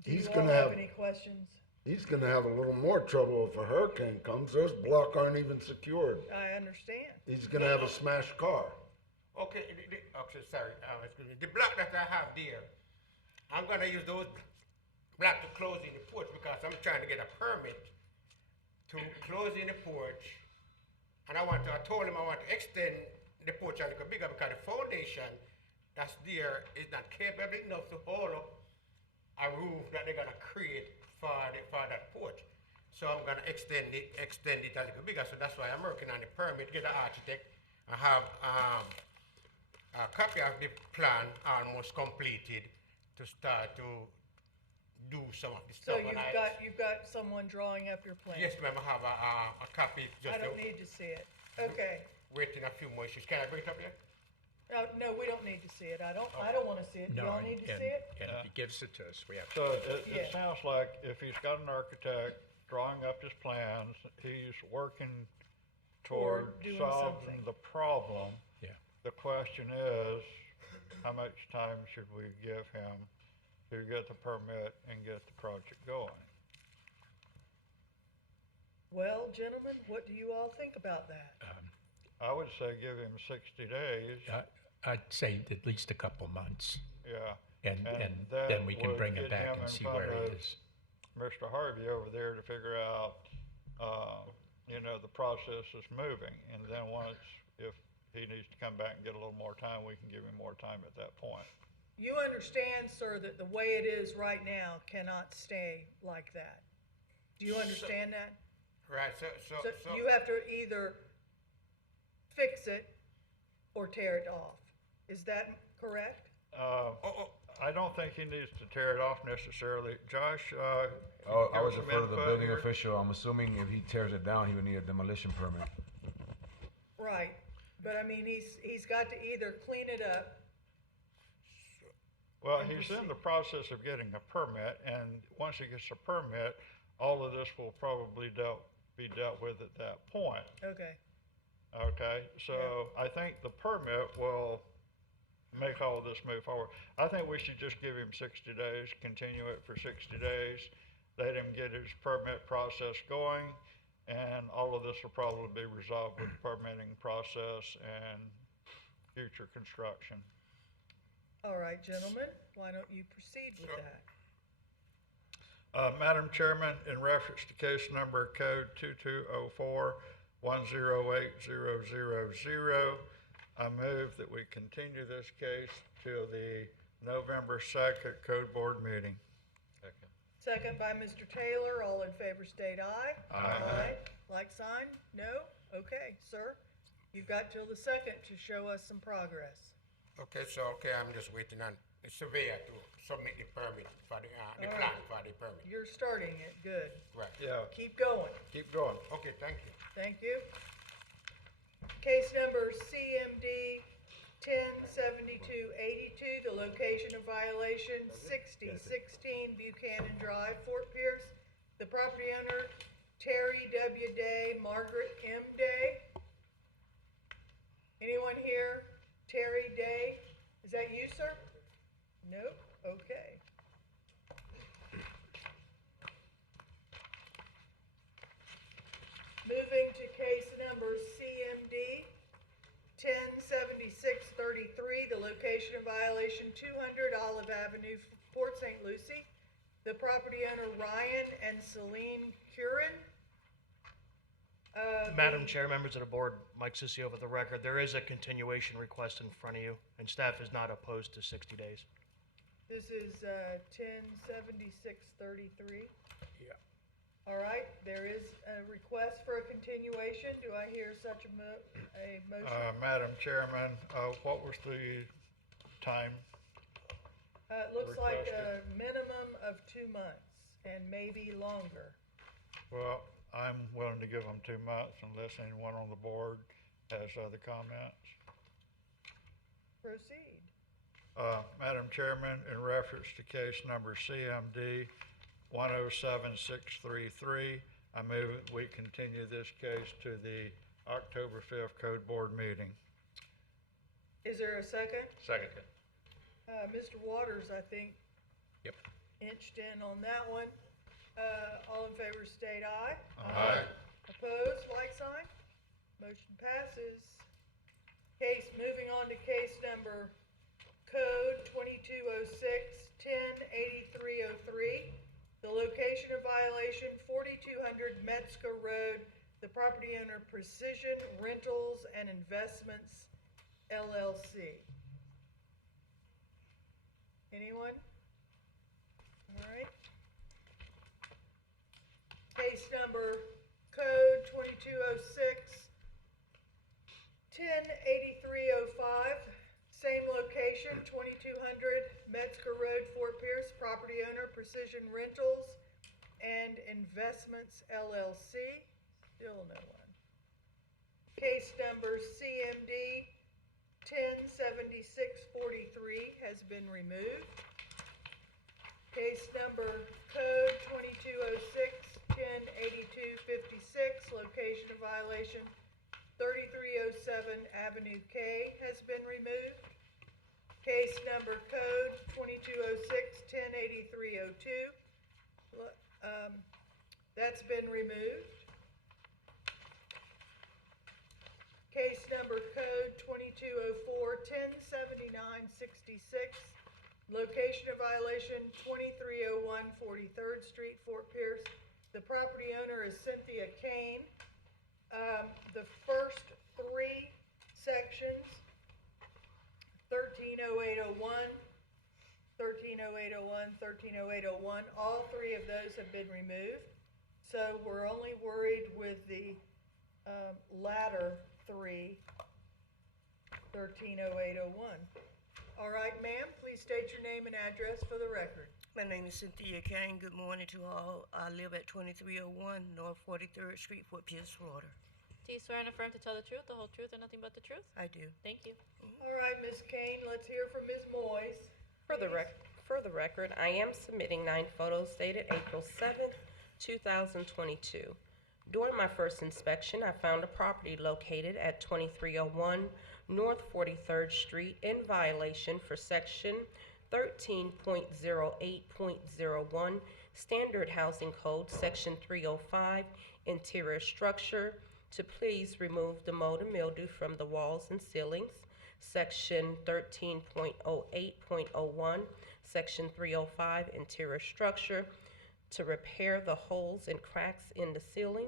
Do He's you all gonna have have- any questions? He's gonna have a little more trouble if a hurricane comes. Those blocks aren't even secured. I understand. He's gonna have a smashed car. Okay, okay, sorry, excuse me. The block that I have there, I'm gonna use those blocks to close in the porch because I'm trying to get a permit to close in the porch. And I told him I want to extend the porch a little bigger because the foundation that's there is not capable enough to hold up a roof that they're gonna create for that porch. So I'm gonna extend it a little bigger. So that's why I'm working on the permit, get an architect. I have a copy of the plan almost completed to start to do some of the So stuff. you've got someone drawing up your plan? Yes, ma'am, I have a copy. I don't need to see it. Okay. Waiting a few more issues. Can I bring it up here? No, we don't need to see it. I don't want to see it. Do No, y'all need to and- see it? And if he gives it to us, we have to. So it Yeah. sounds like if he's got an architect drawing up his plans, he's working toward doing solving something. the problem. Yeah. The question is, how much time should we give him to get the permit and get the project going? Well, gentlemen, what do you all think about that? I would say give him 60 days. I'd say at least a couple months. Yeah. And that then we can would bring get it back him and in see front where it of is. Mr. Harvey over there to figure out, the process is moving. And then if he needs to come back and get a little more time, we can give him more time at that point. You understand, sir, that the way it is right now cannot stay like that. Do you understand that? Right, so So you have to either fix it or tear it off. Is that correct? I don't think he needs to tear it off necessarily. Josh, I was give us some referring to the input building here. official. I'm assuming if he tears it down, he would need a demolition permit. Right, but I mean, he's got to either clean it up. Well, and he's in proceed. the process of getting a permit, and once he gets a permit, all of this will probably be dealt with at that point. Okay, Okay, so I think the permit will make all of this move forward. I think we should just give him 60 days, continue it for 60 days, let him get his permit process going, and all of this will probably be resolved with the permitting process and future construction. all right, gentlemen, why don't you proceed with that? Madam Chairman, in reference to case number code 2204-108000, I move that we continue this case till the November 2nd Code Board meeting. Second. Second by Mr. Taylor, all in favor state aye. Aye. Like sign? No? Okay, sir, you've got till the 2nd to show us some progress. Okay, so, I'm just waiting on the surveyor to submit the permit for the All plan right. for the permit. You're starting it, good. Right. Yeah, Keep going. keep going. Okay, thank you. Thank you. Case number CMD 107282, the location of violation 6016 Buchanan Drive, Fort Pierce. The property owner, Terry W. Day, Margaret M. Day. Anyone here? Terry Day? Is that you, sir? Nope, okay. Moving to case number CMD 107633, the location of violation 200 Olive Avenue, Port St. Lucie. The property owner Ryan and Celine Curran. Madam Chair, members of the board, Mike Sissy over the record, there is a continuation request in front of you, and staff is not opposed to 60 days. This is 107633. Yeah. All right, there is a request for a continuation. Do I hear such a motion? Madam Chairman, what was the time? It looks like a requested? minimum of 2 months and maybe longer. Well, I'm willing to give them 2 months unless anyone on the board has other comments. Proceed. Madam Chairman, in reference to case number CMD 107633, I move that we continue this case to the October 5th Code Board meeting. Is there a second? Second. Mr. Waters, I think, Yep. inched in on that one. All in favor state aye. Aye. Opposed, like sign. Motion passes. Moving on to case number code 2206-108303. The location of violation 4200 Metzger Road. The property owner Precision Rentals and Investments LLC. Anyone? All right. Case number code 2206-108305, same location, 2200 Metzger Road, Fort Pierce, property owner Precision Rentals and Investments LLC, still no one. Case number CMD 107643 has been removed. Case number code 2206-108256, location of violation 3307 Avenue K has been removed. Case number code 2206-108302, that's been removed. Case number code 2204-107966, location of violation 2301 43rd Street, Fort Pierce. The property owner is Cynthia Kane. The first 3 sections, 130801, 130801, 130801, all 3 of those have been removed. So we're only worried with the latter 3 130801. All right, ma'am, please state your name and address for the record. My name is Cynthia Kane. Good morning to all. I live at 2301 North 43rd Street, Fort Pierce, Florida. Do you swear and affirm to tell the truth, the whole truth, and nothing but the truth? I do. Thank you. All right, Ms. Kane, let's hear from Ms. Moyes. For the record, I am submitting 9 photos dated April 7th, 2022. During my first inspection, I found a property located at 2301 North 43rd Street in violation for Section 13.08.01 Standard Housing Code, Section 305, Interior Structure, to please remove the mold and mildew from the walls and ceilings. Section 13.08.01, Section 305, Interior Structure, to repair the holes and cracks in the ceiling.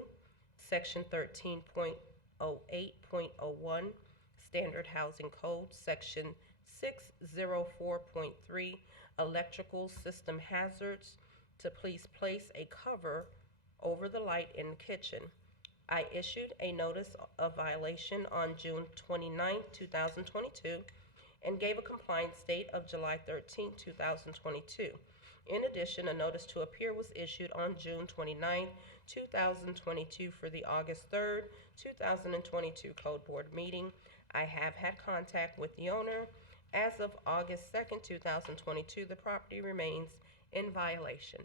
Section 13.08.01, Standard Housing Code, Section 604.3, Electrical System Hazards, to please place a cover over the light in the kitchen. I issued a notice of violation on June 29, 2022, and gave a compliance date of July 13, 2022. In addition, a notice to appear was issued on June 29, 2022 for the August 3rd, 2022 Code Board meeting. I have had contact with the owner. As of August 2nd, 2022, the property remains in violation.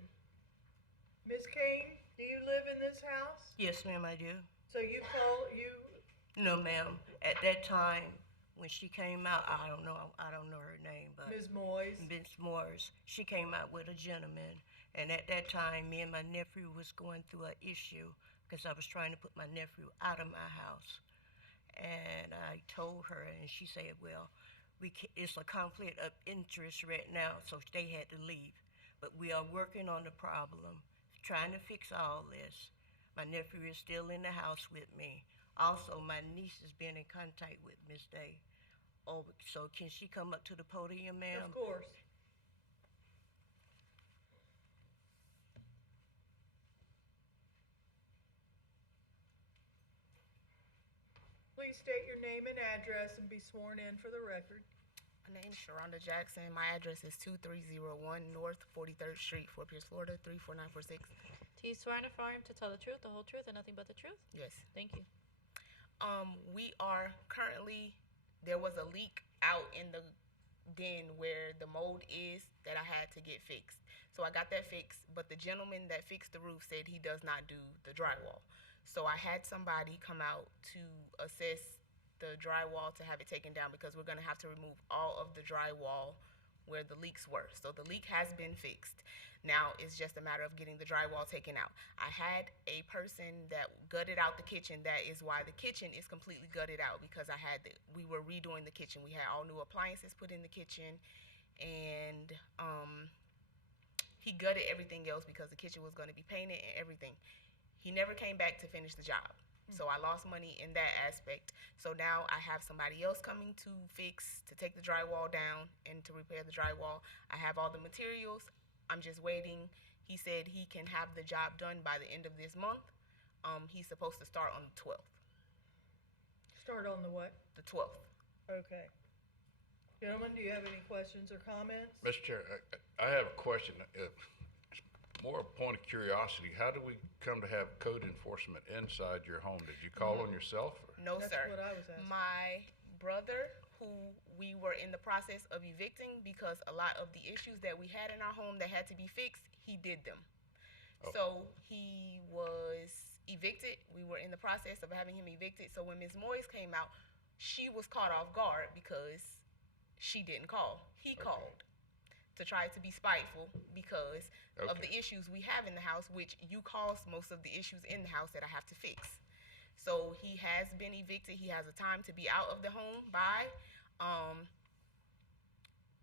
Ms. Kane, do you live in this house? Yes, ma'am, I do. So you No, ma'am. At that time, when she came out, I don't know her name, but Ms. Moyes? Ms. Moyes, she came out with a gentleman, and at that time, me and my nephew was going through an issue because I was trying to put my nephew out of my house. And I told her, and she said, well, it's a conflict of interest right now, so they had to leave. But we are working on the problem, trying to fix all this. My nephew is still in the house with me. Also, my niece has been in contact with Miss Day. Oh, so can she come up to the podium, ma'am? Of course. Please state your name and address and be sworn in for the record. My name is Sharonda Jackson. My address is 2301 North 43rd Street, Fort Pierce, Florida, 34946. Do you swear and affirm to tell the truth, the whole truth, and nothing but the truth? Yes. Thank you. We are currently, there was a leak out in the den where the mold is that I had to get fixed. So I got that fixed, but the gentleman that fixed the roof said he does not do the drywall. So I had somebody come out to assess the drywall to have it taken down because we're gonna have to remove all of the drywall where the leaks were. So the leak has been fixed. Now it's just a matter of getting the drywall taken out. I had a person that gutted out the kitchen. That is why the kitchen is completely gutted out, because we were redoing the kitchen. We had all new appliances put in the kitchen, and he gutted everything else because the kitchen was gonna be painted and everything. He never came back to finish the job. So I lost money in that aspect. So now I have somebody else coming to take the drywall down and to repair the drywall. I have all the materials. I'm just waiting. He said he can have the job done by the end of this month. He's supposed to start on the 12th. Start on the what? The 12th. Okay. Gentlemen, do you have any questions or comments? Mr. Chair, I have a question. More a point of curiosity. How do we come to have code enforcement inside your home? Did you call on yourself? Or? No, That's sir. what I was asking. My brother, who we were in the process of evicting because a lot of the issues that we had in our home that had to be fixed, he did them. Oh. So he was evicted. We were in the process of having him evicted. So when Ms. Moyes came out, she was caught off guard because she didn't call. He called to try to be spiteful because of the issues we have in the house, which you caused most of the issues in the house that I have to fix. So he has been evicted. He has a time to be out of the home by,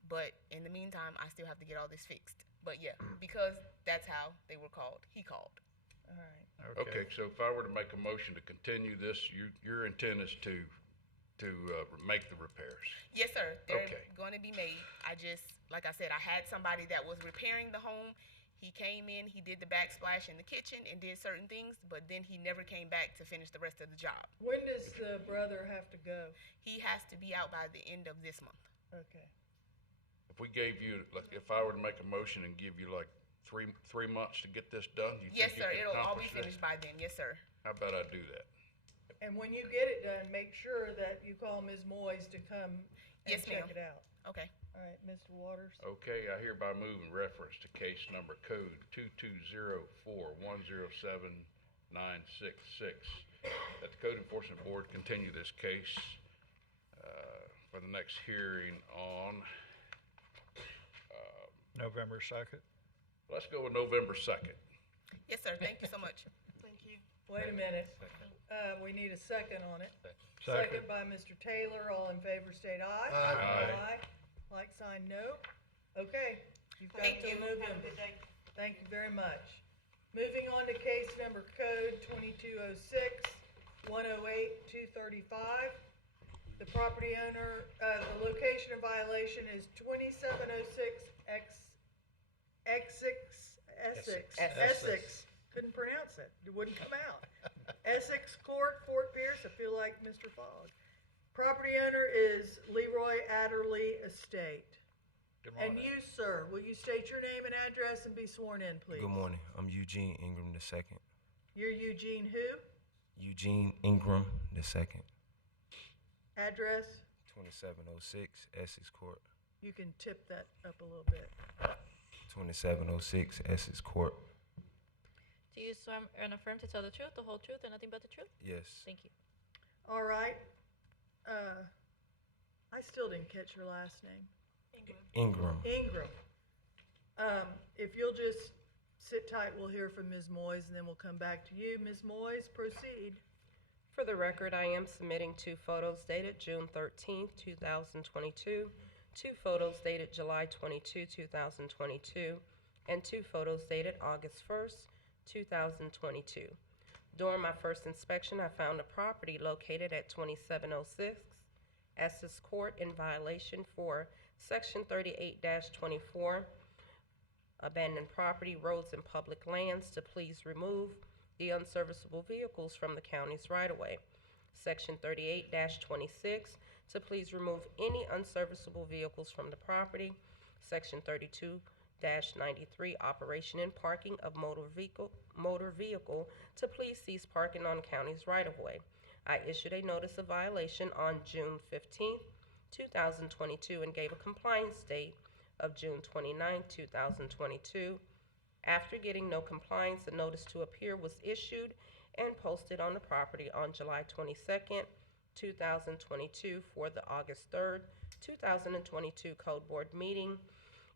but in the meantime, I still have to get all this fixed. But yeah, because that's how they were called. He called. All right. Okay, so if I were to make a motion to continue this, your intent is to make the repairs? Yes, sir. They're Okay. going to be made. I just, like I said, I had somebody that was repairing the home. He came in, he did the backsplash in the kitchen and did certain things, but then he never came back to finish the rest of the job. When does the brother have to go? He has to be out by the end of this month. Okay. If we gave you, like, if I were to make a motion and give you like three months to get this done, you Yes, think you sir. can It'll all be accomplish that? finished by then. Yes, sir. How about I do that? And when you get it done, make sure that you call Ms. Moyes to come and Yes, check ma'am. it out. Okay. All right, Mr. Waters. Okay, I hereby move in reference to case number code 2204107966 that the Code Enforcement Board continue this case for the next hearing on, November 2nd. let's go with November 2nd. Yes, sir. Thank you so much. Thank you. Wait a minute. We need a second on it. Second. Second by Mr. Taylor. All in favor, state aye. Aye. Like sign no. Okay, you've got Thank till you. November. Thank you very much. Moving on to case number code 2206-108-235. The property owner, the location of violation is 2706 Essex. Couldn't pronounce it. It wouldn't come out. Essex Court, Fort Pierce. I feel like Mr. Fogg. Property owner is Leroy Adderley Estate. Good And morning. you, sir, will you state your name and address and be sworn in, please? Good morning. I'm Eugene Ingram II. You're Eugene who? Eugene Ingram II. Address? 2706 Essex Court. You can tip that up a little bit. 2706 Essex Court. Do you swear and affirm to tell the truth, the whole truth, and nothing but the truth? Yes. Thank you. All right. I still didn't catch your last name. Ingram. Ingram. If you'll just sit tight, we'll hear from Ms. Moyes, and then we'll come back to you. Ms. Moyes, proceed. For the record, I am submitting 2 photos dated June 13th, 2022, 2 photos dated July 22, 2022, and 2 photos dated August 1st, 2022. During my first inspection, I found a property located at 2706 Essex Court in violation for Section 38-24, abandoned property, roads, and public lands, to please remove the unserviceable vehicles from the county's right-of-way. Section 38-26, to please remove any unserviceable vehicles from the property. Section 32-93, operation and parking of motor vehicle, to please cease parking on county's right-of-way. I issued a notice of violation on June 15th, 2022, and gave a compliance date of June 29, 2022. After getting no compliance, a notice to appear was issued and posted on the property on July 22nd, 2022 for the August 3rd, 2022 Code Board meeting.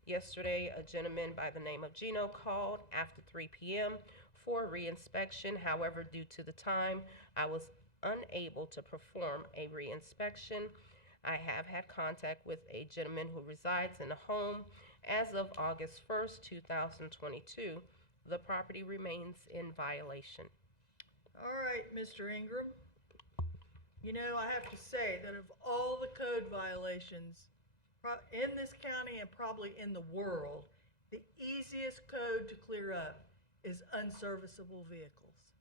Yesterday, a gentleman by the name of Gino called after 3 p.m. for a reinspection. However, due to the time, I was unable to perform a reinspection. I have had contact with a gentleman who resides in a home. As of August 1st, 2022, the property remains in violation. All right, Mr. Ingram. You know, I have to say that of all the code violations in this county and probably in the world, the easiest code to clear up is unserviceable vehicles.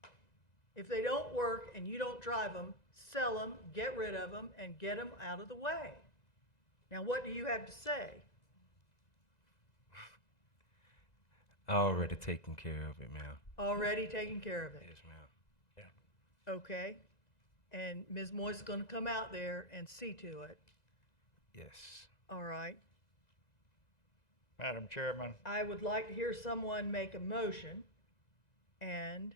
If they don't work and you don't drive them, sell them, get rid of them, and get them out of the way. Now, what do you have to say? Already taken care of it, ma'am. Already taken care of it? Yes, ma'am. Okay. And Ms. Moyes is going to come out there and see to it. Yes. All right. Madam Chairman, I would like to hear someone make a motion and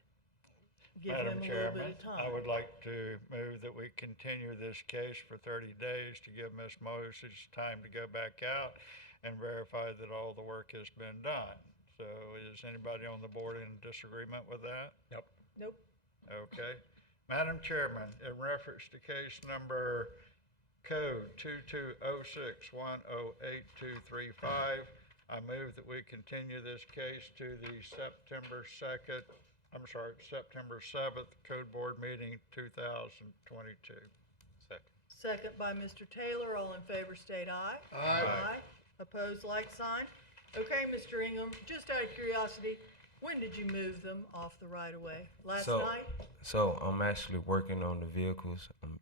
give him a Madam little Chairman, bit of time. I would like to move that we continue this case for 30 days to give Ms. Moses time to go back out and verify that all the work has been done. So is anybody on the board in disagreement with that? Nope. Nope. Okay. Madam Chairman, in reference to case number code 2206-108-235, I move that we continue this case to the September 7th Code Board meeting 2022. Second. Second by Mr. Taylor. All in favor state aye. Aye. Opposed, like sign. Okay, Mr. Ingham, just out of curiosity, when did you move them off the right of way? Last so, night? So I'm actually working on the vehicles. I'm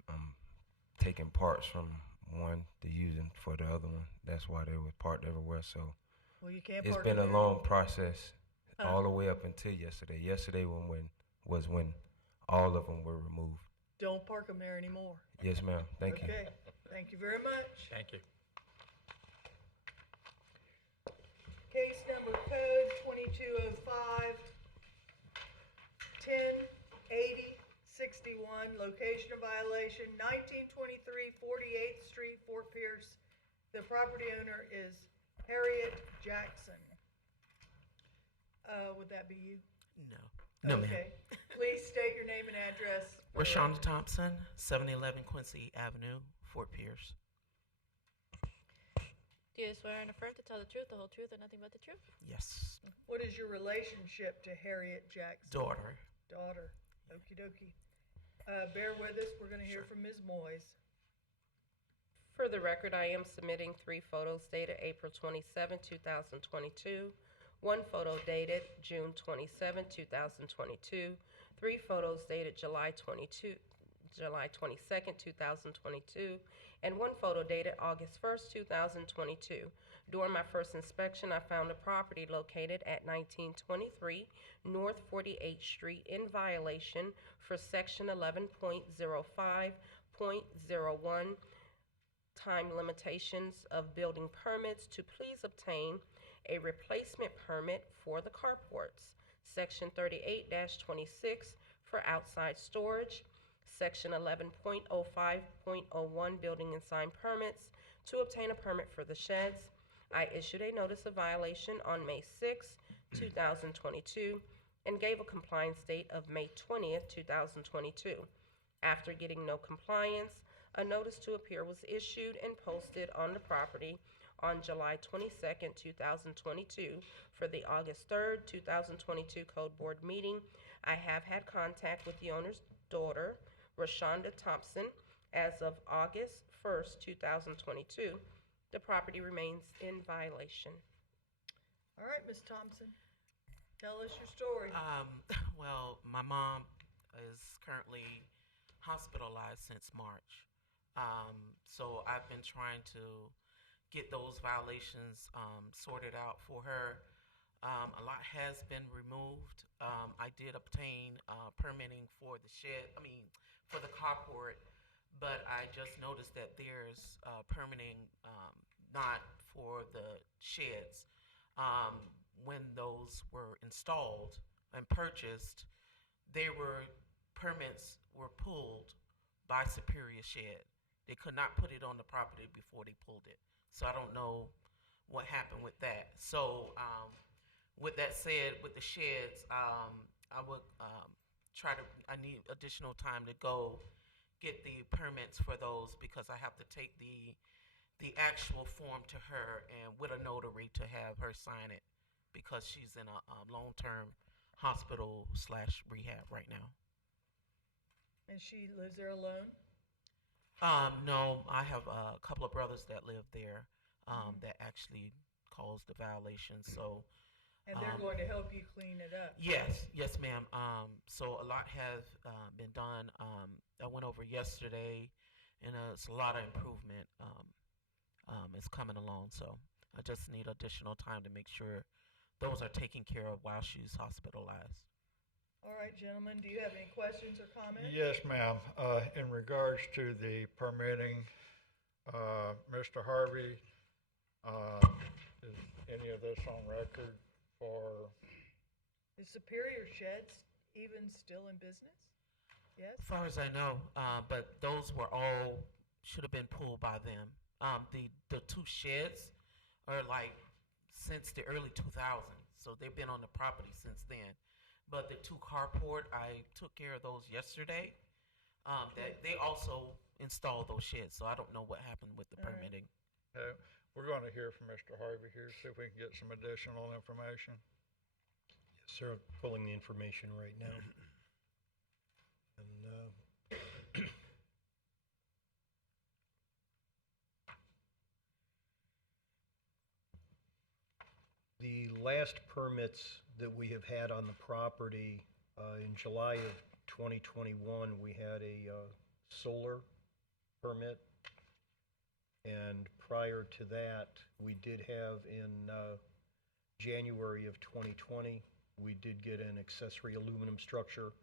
taking parts from one to using for the other one. That's why they were parked everywhere. So Well, you can't it's park been a them long process, Huh? all the way up until yesterday. Yesterday was when all of them were removed. Don't park them there anymore. Yes, ma'am. Thank you. Okay, thank you very much. Thank you. Case number code 2205, 108061, location of violation, 1923 48th Street, Fort Pierce. The property owner is Harriet Jackson. Would that be you? No. No, ma'am. Okay. Please state your name and address. for the Rashonda Thompson, 711 Quincy Avenue, Fort Pierce. Do you swear and affirm to tell the truth, the whole truth, and nothing but the truth? Yes. What is your relationship to Harriet Jackson? Daughter. Daughter. Okie dokie. Bear with us. We're going to hear from Ms. Moyes. For the record, I am submitting 3 photos dated April 27, 2022, 1 photo dated June 27, 2022, 3 photos dated July 22nd, 2022, and 1 photo dated August 1st, 2022. During my first inspection, I found a property located at 1923 North 48th Street in violation for Section 11.05.01 time limitations of building permits to please obtain a replacement permit for the carports. Section 38-26 for outside storage. Section 11.05.01 building and sign permits to obtain a permit for the sheds. I issued a notice of violation on May 6, 2022, and gave a compliance date of May 20th, 2022. After getting no compliance, a notice to appear was issued and posted on the property on July 22nd, 2022 for the August 3rd, 2022 Code Board meeting. I have had contact with the owner's daughter, Rashonda Thompson, as of August 1st, 2022. The property remains in violation. All right, Ms. Thompson, tell us your story. Well, my mom is currently hospitalized since March. So I've been trying to get those violations sorted out for her. A lot has been removed. I did obtain permitting for the for the carport, but I just noticed that there's permitting not for the sheds. When those were installed and purchased, permits were pulled by Superior Shed. They could not put it on the property before they pulled it. So I don't know what happened with that. So with that said, with the sheds, I would I need additional time to go get the permits for those because I have to take the actual form to her and with a notary to have her sign it because she's in a long-term hospital/rehab right now. And she lives there alone? No, I have a couple of brothers that live there that actually caused the violation. So, and they're going to help you clean it up? Yes, ma'am. So a lot has been done. I went over yesterday, and it's a lot of improvement. It's coming along. So I just need additional time to make sure those are taken care of while she's hospitalized. All right, gentlemen, do you have any questions or comments? Yes, ma'am. In regards to the permitting, Mr. Harvey, is any of this on record for? Is Superior Sheds even still in business? Yes? As far as I know, but those were all should have been pulled by them. The 2 sheds are like since the early 2000s, so they've been on the property since then. But the 2 carport, I took care of those yesterday. That they also installed those sheds, so I don't know what happened with the permitting. We're going to hear from Mr. Harvey here, see if we can get some additional information. Yes, sir. Pulling the information right now. And The last permits that we have had on the property, in July of 2021, we had a solar permit. And prior to that, we did have in January of 2020, we did get an accessory aluminum structure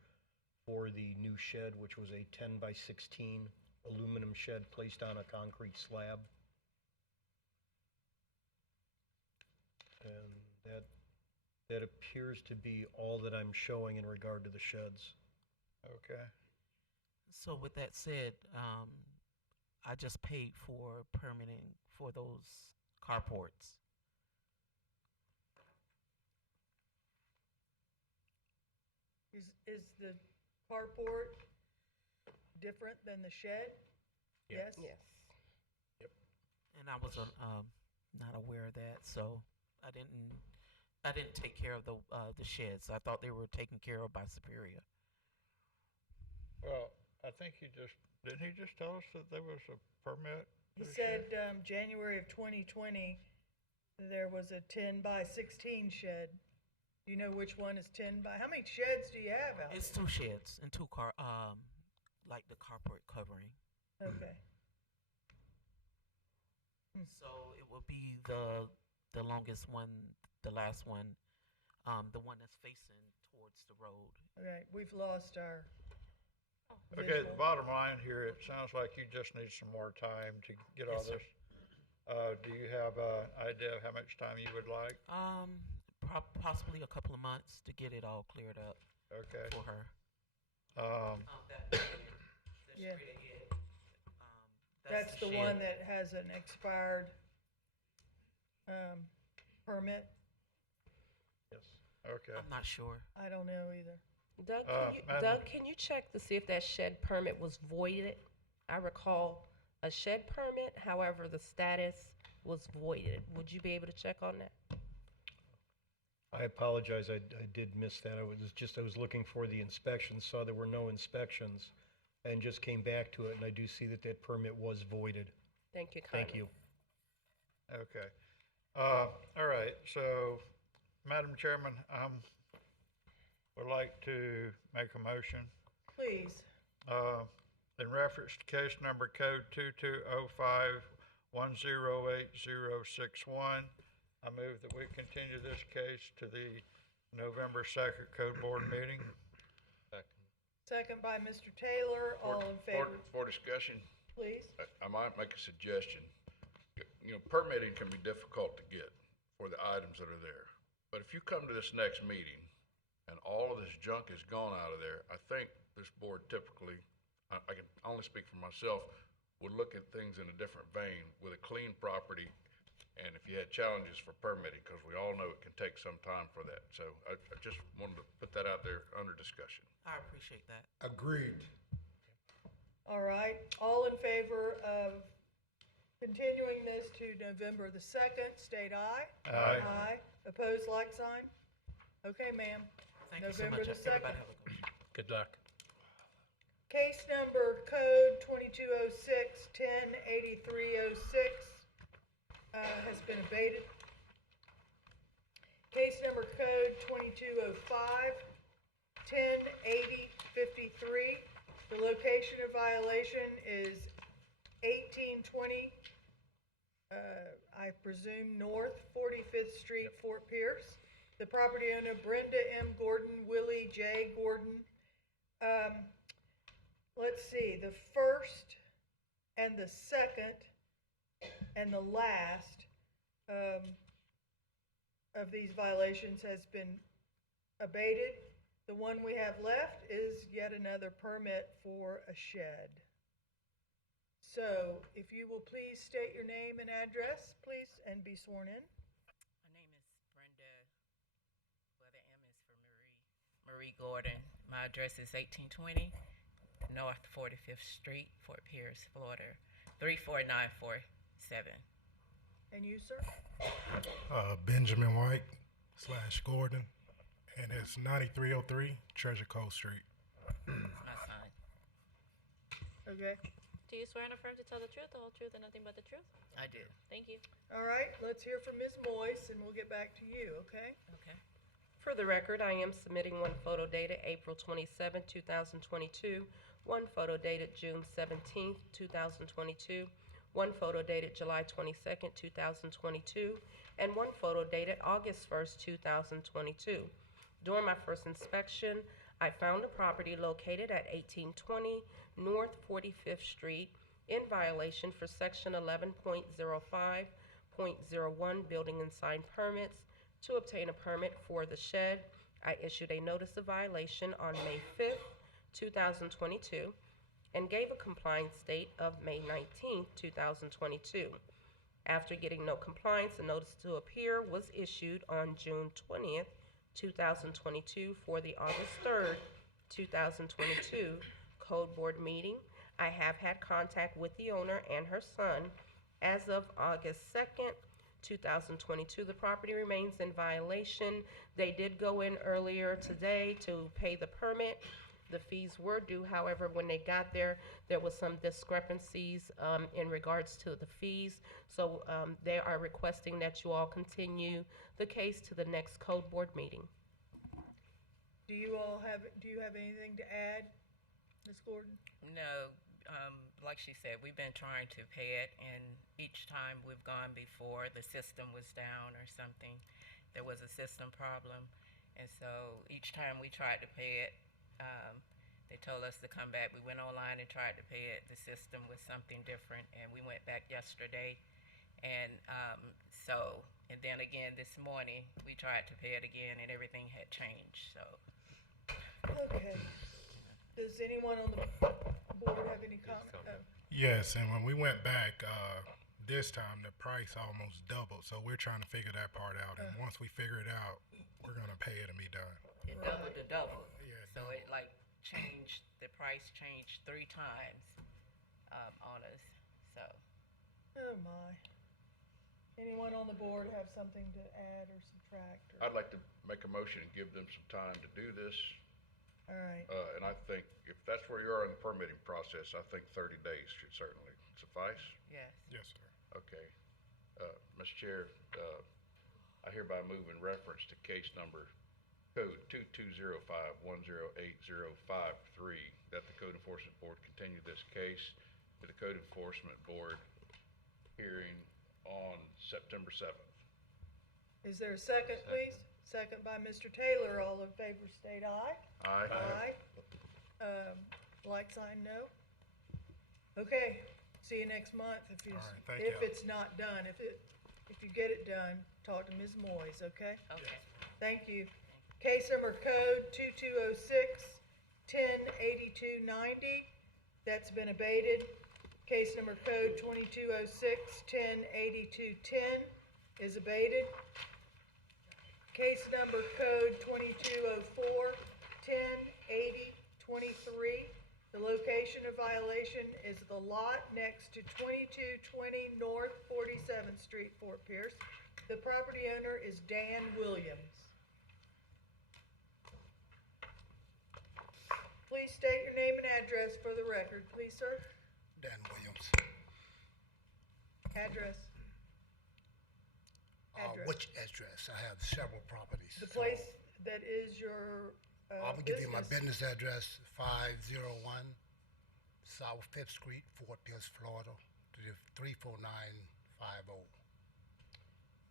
for the new shed, which was a 10 by 16 aluminum shed placed on a concrete slab. And that appears to be all that I'm showing in regard to the sheds. Okay. So with that said, I just paid for permitting for those carports. Is the carport different than the shed? Yes? Yes. And I was not aware of that, so I didn't take care of the sheds. I thought they were taken care of by Superior. Well, I think didn't he just tell us that there was a permit? He for the said, shed? January of 2020, there was a 10 by 16 shed. Do you know which one is 10 by, how many sheds do you have out It's 2 sheds and 2 like the carport covering. there? Okay. So it will be the longest one, the last one, the one that's facing towards the road. Okay, we've lost our Okay, the visual. bottom line here, it sounds like you just need some more time to get all Yes, sir. this. Do you have an idea of how much time you would like? Possibly a couple of months to get it all cleared up. Okay. For her. Yeah. straight ahead. That's the shed. one that has an expired permit? Yes. Okay. I'm not sure. I don't know either. Doug, can you check to see if that shed permit was voided? I recall a shed permit, however, the status was voided. Would you be able to check on that? I apologize, I did miss that. I was looking for the inspections, saw there were no inspections, and just came back to it, and I do see that that permit was voided. Thank you Thank kindly. you. Okay. All right, so, Madam Chairman, would like to make a motion. Please. In reference to case number code 2205108061, I move that we continue this case to the November 2nd Code Board meeting. Second by Mr. Taylor, all in favor, For discussion, please. I might make a suggestion. You know, permitting can be difficult to get for the items that are there. But if you come to this next meeting and all of this junk is gone out of there, I think this board typically, I can only speak for myself, would look at things in a different vein with a clean property. And if you had challenges for permitting, because we all know it can take some time for that. So I just wanted to put that out there under discussion. I appreciate that. Agreed. All right, all in favor of continuing this to November the 2nd, state aye. Aye. Aye. Opposed, like sign? Okay, ma'am. Thank you so November much. the 2nd. Everybody have a good one. Good luck. Case number code 2206-108306 has been abated. Case number code 2205-108053. The location of violation is 1820, I presume, North 45th Street, Fort Pierce. The property owner, Brenda M. Gordon, Willie J. Gordon. Let's see, the first and the second and the last of these violations has been abated. The one we have left is yet another permit for a shed. So if you will please state your name and address, please, and be sworn in. My name is Brenda, well, the M is for Marie Gordon. My address is 1820 North 45th Street, Fort Pierce, Florida, 34947. And you, sir? Benjamin White / Gordon, and it's 9303 Treasure Cove Street. My son. Okay. Do Do you swear and affirm to tell the truth, the whole truth, and nothing but the truth? I do. Thank you. All right, let's hear from Ms. Moise, and we'll get back to you, okay? Okay. For the record, I am submitting one photo dated April 27, 2022, one photo dated June 17, 2022, one photo dated July 22, 2022, and one photo dated August 1, 2022. During my first inspection, I found a property located at 1820 North 45th Street in violation for Section 11.05.01 Building and Sign Permits. To obtain a permit for the shed, I issued a notice of violation on May 5th, 2022, and gave a compliance date of May 19th, 2022. After getting no compliance, a notice to appear was issued on June 20th, 2022 for the August 3rd, 2022 Code Board meeting. I have had contact with the owner and her son. As of August 2nd, 2022, the property remains in violation. They did go in earlier today to pay the permit. The fees were due, however, when they got there, there was some discrepancies in regards to the fees. So they are requesting that you all continue the case to the next Code Board meeting. Do you have anything to add, Ms. Gordon? No, like she said, we've been trying to pay it, and each time we've gone before, the system was down or something. There was a system problem, and so each time we tried to pay it, they told us to come back. We went online and tried to pay it. The system was something different, and we went back yesterday, and and then again this morning, we tried to pay it again, and everything had changed, so. Okay. Does anyone on the board have any comment? Yes, and when we went back, this time the price almost doubled, so we're trying to figure that part out. And once we figure it out, we're gonna pay it and be done. It doubled to double. So it like changed, the price changed 3 times on us, so. Oh, my. Anyone on the board have something to add or subtract? Or? I'd like to make a motion and give them some time to do this. All right. And I think if that's where you are in the permitting process, I think 30 days should certainly suffice. Yes. Yes, sir. Okay. Mr. Chair, I hereby move in reference to case number code 2205108053 that the Code Enforcement Board continue this case to the Code Enforcement Board hearing on September 7th. Is there a second, please? Second by Mr. Taylor. All in favor state aye. Aye. Aye. Like sign no. Okay, see you next month if you, All right, thank if you. it's not done. If you get it done, talk to Ms. Moyes, okay? Okay. Thank you. Case number code 2206-108290, that's been abated. Case number code 2206-108210 is abated. Case number code 2204-108023. The location of violation is the lot next to 2220 North 47th Street, Fort Pierce. The property owner is Dan Williams. Please state your name and address for the record, please, sir. Dan Williams. Address. Address. Which address? I have several properties. The place that is your I'm gonna give you my business address, 501 South 5th Street, Fort Pierce, Florida, to the 34950.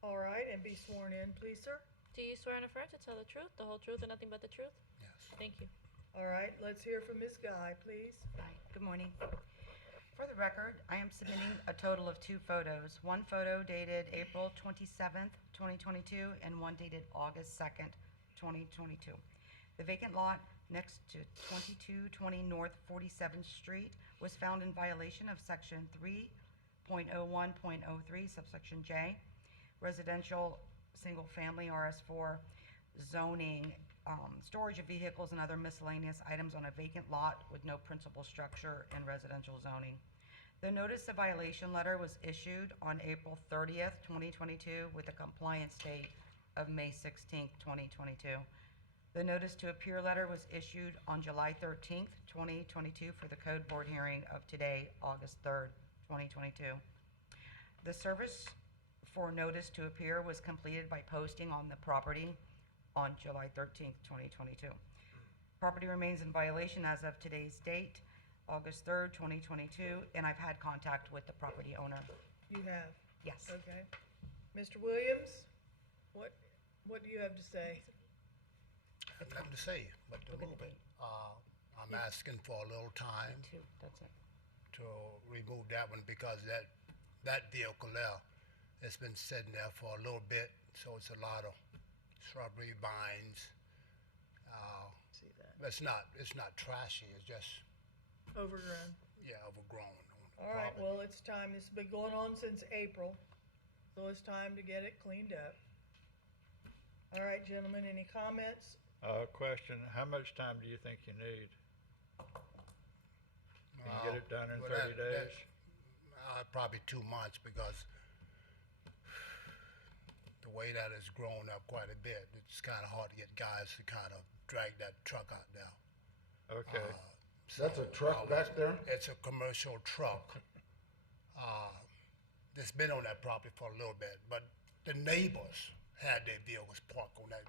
All right, and be sworn in, please, sir. Do you swear and affirm to tell the truth, the whole truth, and nothing but the truth? Yes. Thank you. All right, let's hear from Ms. Guy, please. Hi, good morning. For the record, I am submitting a total of 2 photos. One photo dated April 27th, 2022, and one dated August 2nd, 2022. The vacant lot next to 2220 North 47th Street was found in violation of Section 3.01.03, subsection J, residential single-family RS4 zoning, storage of vehicles and other miscellaneous items on a vacant lot with no principal structure in residential zoning. The notice of violation letter was issued on April 30th, 2022, with a compliance date of May 16th, 2022. The notice to appear letter was issued on July 13th, 2022 for the code board hearing of today, August 3rd, 2022. The service for notice to appear was completed by posting on the property on July 13th, 2022. Property remains in violation as of today's date, August 3rd, 2022, and I've had contact with the property owner. You have? Yes. Okay. Mr. Williams, what do you have to say? Nothing to say, but to move it. I'm asking for a little time That's it. to remove that one because that vehicle there has been sitting there for a little bit, so it's a lot of shrubbery, vines. See that? It's not trashy, it's just, Overgrown. yeah, overgrown. All right, well, it's time. This has been going on since April, so it's time to get it cleaned up. All right, gentlemen, any comments? Question, how much time do you think you need? Can you get it done in Well, 30 days? Probably 2 months because the way that has grown up quite a bit, it's kind of hard to get guys to kind of drag that truck out there. Okay. That's a truck back there? It's a commercial truck. That's been on that property for a little bit, but the neighbors had their vehicles parked on that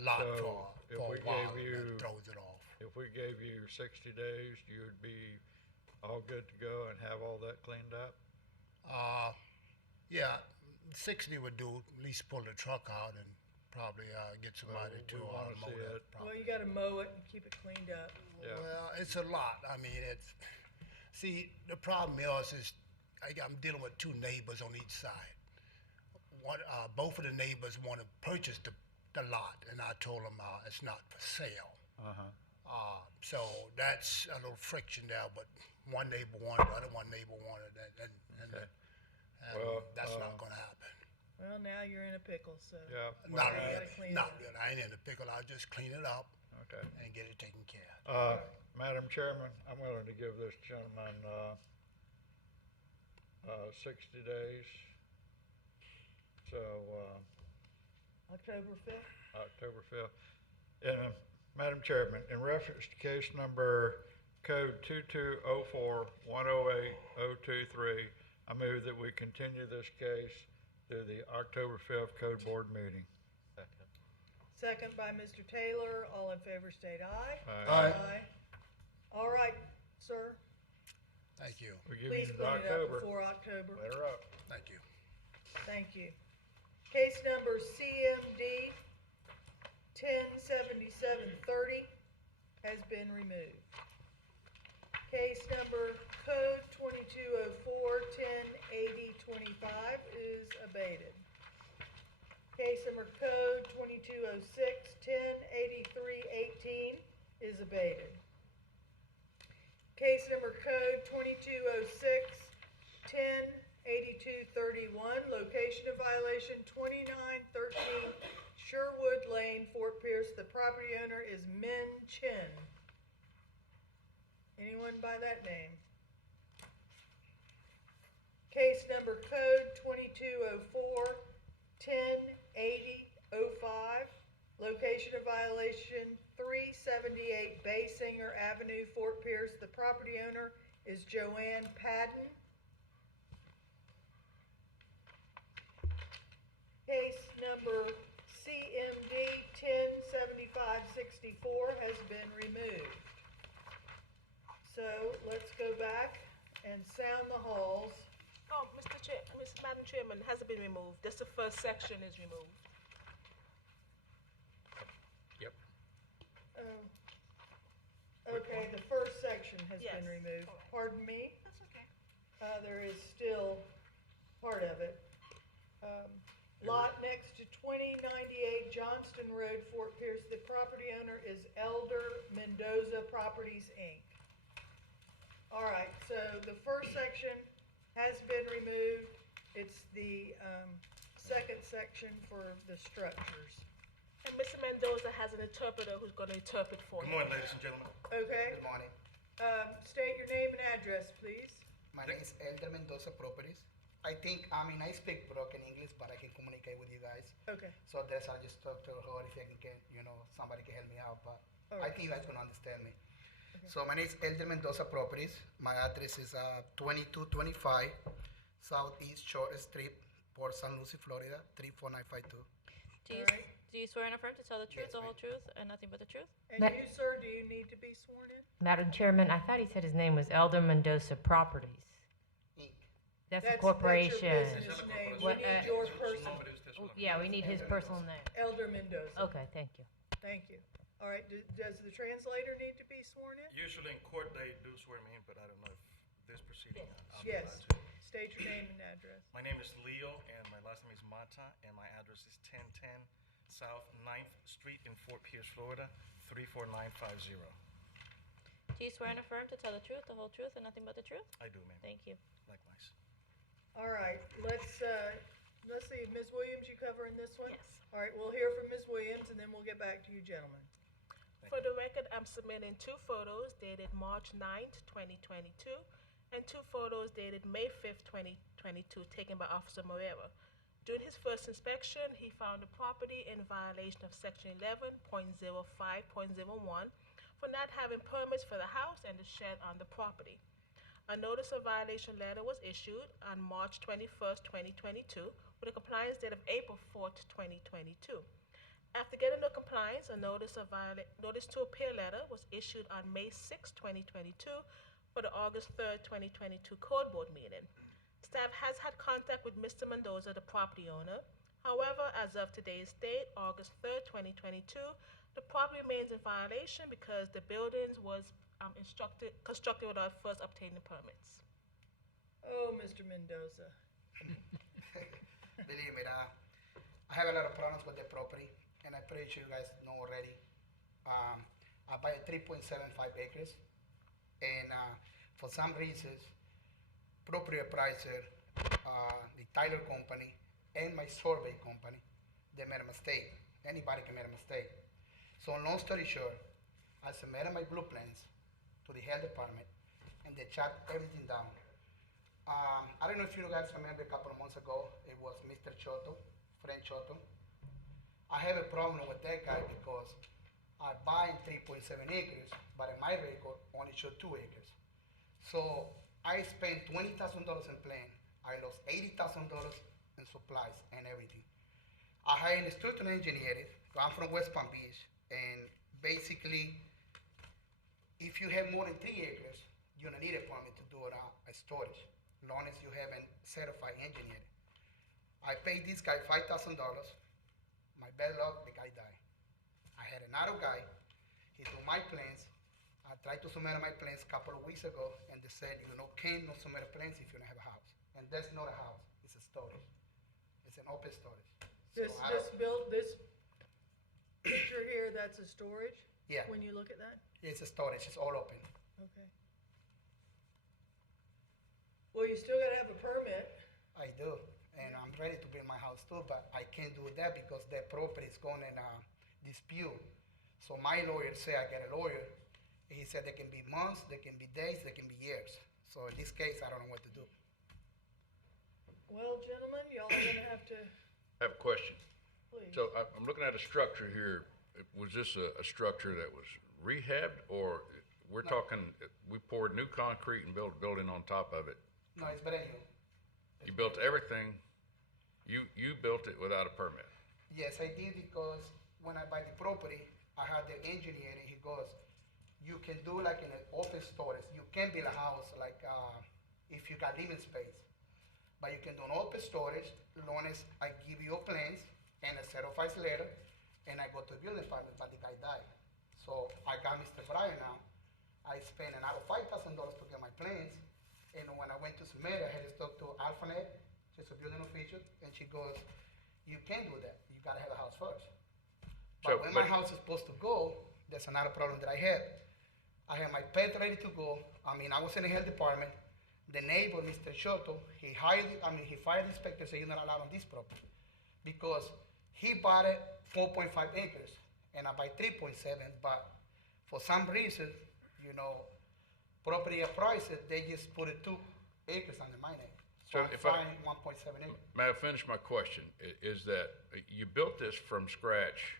lot So, if for we a while, gave and then you- throws it off. If we gave you 60 days, you would be all good to go and have all that cleaned up? Yeah, 60 would do, at least pull the truck out and probably get somebody we to wanna mow see that it. Well, you gotta mow it and keep it cleaned up. Yeah. Well, it's a lot. I mean, see, the problem is I'm dealing with two neighbors on each side. Both of the neighbors want to purchase the lot, and I told them it's not for sale. So that's a little friction there, but one neighbor wanted, the other one neighbor wanted, and Well, that's not going to happen. Well, now you're in a pickle, so. Yeah. Not you gotta really, clean not it up. really. I ain't in the pickle. I'll just clean it up Okay. and get it taken care of. Madam Chairman, I'm willing to give this gentleman 60 days. So, October 5th? October 5th. Madam Chairman, in reference to case number code 2204-108023, I move that we continue this case to the October 5th Code Board meeting. Second by Mr. Taylor. All in favor state aye. Aye. All right, sir. Thank you. We give Please you clean it up October. before October. Let her up. Thank you. Thank you. Case number CMD 107730 has been removed. Case number code 2204-108025 is abated. Case number code 2206-108318 is abated. Case number code 2206-108231, location of violation 2913 Sherwood Lane, Fort Pierce. The property owner is Min Chen. Anyone by that name? Case number code 2204-108005, location of violation 378 Baysinger Avenue, Fort Pierce. The property owner is Joanne Padden. Case number CMD 107564 has been removed. So let's go back and sound the halls. Oh, Madam Chairman, hasn't been removed. Just the first section is removed. Yep. Oh. Okay, the first section has Yes. been removed. Pardon me? That's okay. There is still part of it. Lot next to 2098 Johnston Road, Fort Pierce. The property owner is Elder Mendoza Properties, Inc. All right, so the first section has been removed. It's the second section for the structures. And Mr. Mendoza has an interpreter who's going to interpret for Good him. morning, ladies and gentlemen. Okay. Good morning. State your name and address, please. My name is Elder Mendoza Properties. I think, I mean, I speak broken English, but I can communicate with you guys. Okay. So that's I just talk to her if I can get, somebody can help me out, but All I right. think you guys gonna understand me. So my name is Elder Mendoza Properties. My address is 2225 Southeast Short Street, Port St. Lucie, Florida, 34952. Do you swear and affirm to tell the truth, the whole truth, and nothing but the truth? And Ma- you, sir, do you need to be sworn in? Madam Chairman, I thought he said his name was Elder Mendoza Properties. That's a corporation. That's your business name. We What, need your personal. Yeah, we need his personal name. Elder Mendoza. Okay, thank you. Thank you. All right, does the translator need to be sworn in? Usually in court, they do swear me in, but I don't know if this proceeding. I'll be Yes. allowed to. State your name and address. My name is Leo, and my last name is Mata, and my address is 1010 South 9th Street in Fort Pierce, Florida, 34950. Do you swear and affirm to tell the truth, the whole truth, and nothing but the truth? I do, ma'am. Thank you. Likewise. All right, let's see, Ms. Williams, you covering this one? Yes. All right, we'll hear from Ms. Williams, and then we'll get back to you gentlemen. For the record, I'm submitting 2 photos dated March 9th, 2022, and 2 photos dated May 5th, 2022, taken by Officer Morera. During his first inspection, he found the property in violation of Section 11.05.01 for not having permits for the house and the shed on the property. A notice of violation letter was issued on March 21st, 2022, with a compliance date of April 4th, 2022. After getting no compliance, a notice to appear letter was issued on May 6, 2022, for the August 3rd, 2022 Code Board meeting. Staff has had contact with Mr. Mendoza, the property owner. However, as of today's date, August 3rd, 2022, the property remains in violation because the buildings was constructed without first obtaining permits. Oh, Mr. Mendoza. Believe me, I have a lot of problems with the property, and I'm pretty sure you guys know already. I buy 3.75 acres, and for some reasons, property appraiser, the title company, and my survey company, they made a mistake. Anybody can make a mistake. So long story short, I submitted my blueprints to the health department, and they shut everything down. I don't know if you guys remember a couple of months ago, it was Mr. Choto, Frank Choto. I have a problem with that guy because I buy 3.7 acres, but in my record only showed 2 acres. So I spent $20,000 in plan. I lost $80,000 in supplies and everything. I hired a structural engineer. I'm from West Palm Beach, and basically, if you have more than 3 acres, you don't need a permit to do it a storage, as long as you have a certified engineer. I paid this guy $5,000. My bad luck, the guy died. I had another guy, he do my plans. I tried to submit my plans a couple of weeks ago, and they said, can't not submit plans if you don't have a house. And that's not a house, it's a storage. It's an open storage. This picture here, that's a storage? Yeah. When you look at that? It's a storage, it's all open. Okay. Well, you still gotta have a permit. I do, and I'm ready to build my house too, but I can't do that because that property is going in dispute. So my lawyer said, I get a lawyer, he said there can be months, there can be days, there can be years. So in this case, I don't know what to do. Well, gentlemen, y'all are gonna have to, I have a question. please. So I'm looking at a structure here. Was this a structure that was rehabbed, or we're talking, we poured new concrete and built a building on top of it? No, it's brand new. You built everything, you built it without a permit? Yes, I did because when I buy the property, I had the engineer and he goes, you can do like in an open storage. You can build a house like if you got living space. But you can do an open storage as long as I give you plans and a certified letter and I go to the building department, but the guy died. So I got Mr. Bryan now. I spent another $5,000 to get my plans. And when I went to submit, I had to talk to Alphanet, she's a building official, and she goes, you can't do that. You gotta have a house first. But when my house is supposed to go, there's another problem that I had. I had my pet ready to go. I mean, I was in the health department. The neighbor, Mr. Shoto, he fired the inspector, said you're not allowed on this property. Because he bought it 4.5 acres, and I buy 3.7, but for some reason, property appraiser, they just put it 2 acres under my name. So I'm if I, fined 1.78. may I finish my question? Is that you built this from scratch,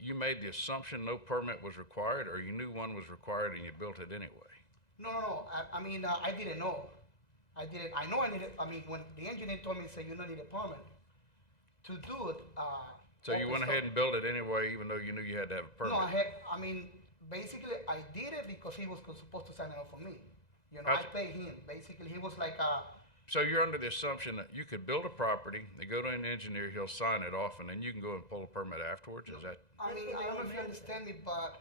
you made the assumption no permit was required, or you knew one was required and you built it anyway? No. I mean, I didn't know. I know I needed, I mean, when the engineer told me, say, you don't need a permit to do it, So you went ahead and built it anyway, even though you knew you had to have a permit? No, I mean, basically, I did it because he was supposed to sign it off for me. You know, I paid him. Basically, he was like, So you're under the assumption that you could build a property, they go to an engineer, he'll sign it off, and then you can go and pull a permit afterwards, is that? I mean, I don't know if you understand me, but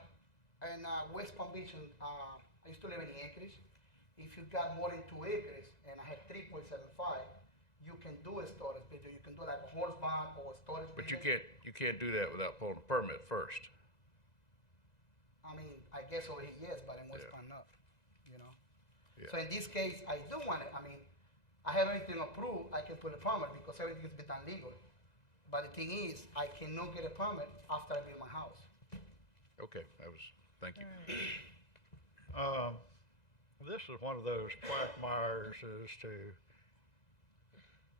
in West Palm Beach, I used to live in Anchorage. If you got more than 2 acres, and I had 3.75, you can do a storage building. You can do like a horse barn or a storage But building. you can't do that without pulling a permit first. I mean, I guess over here, yes, but in West Palm, not, you know? Yeah. So in this case, I do want it. I mean, I have everything approved, I can put a permit because everything has been done legal. But the thing is, I cannot get a permit after I build my house. Okay, thank you. This is one of those quagmires as to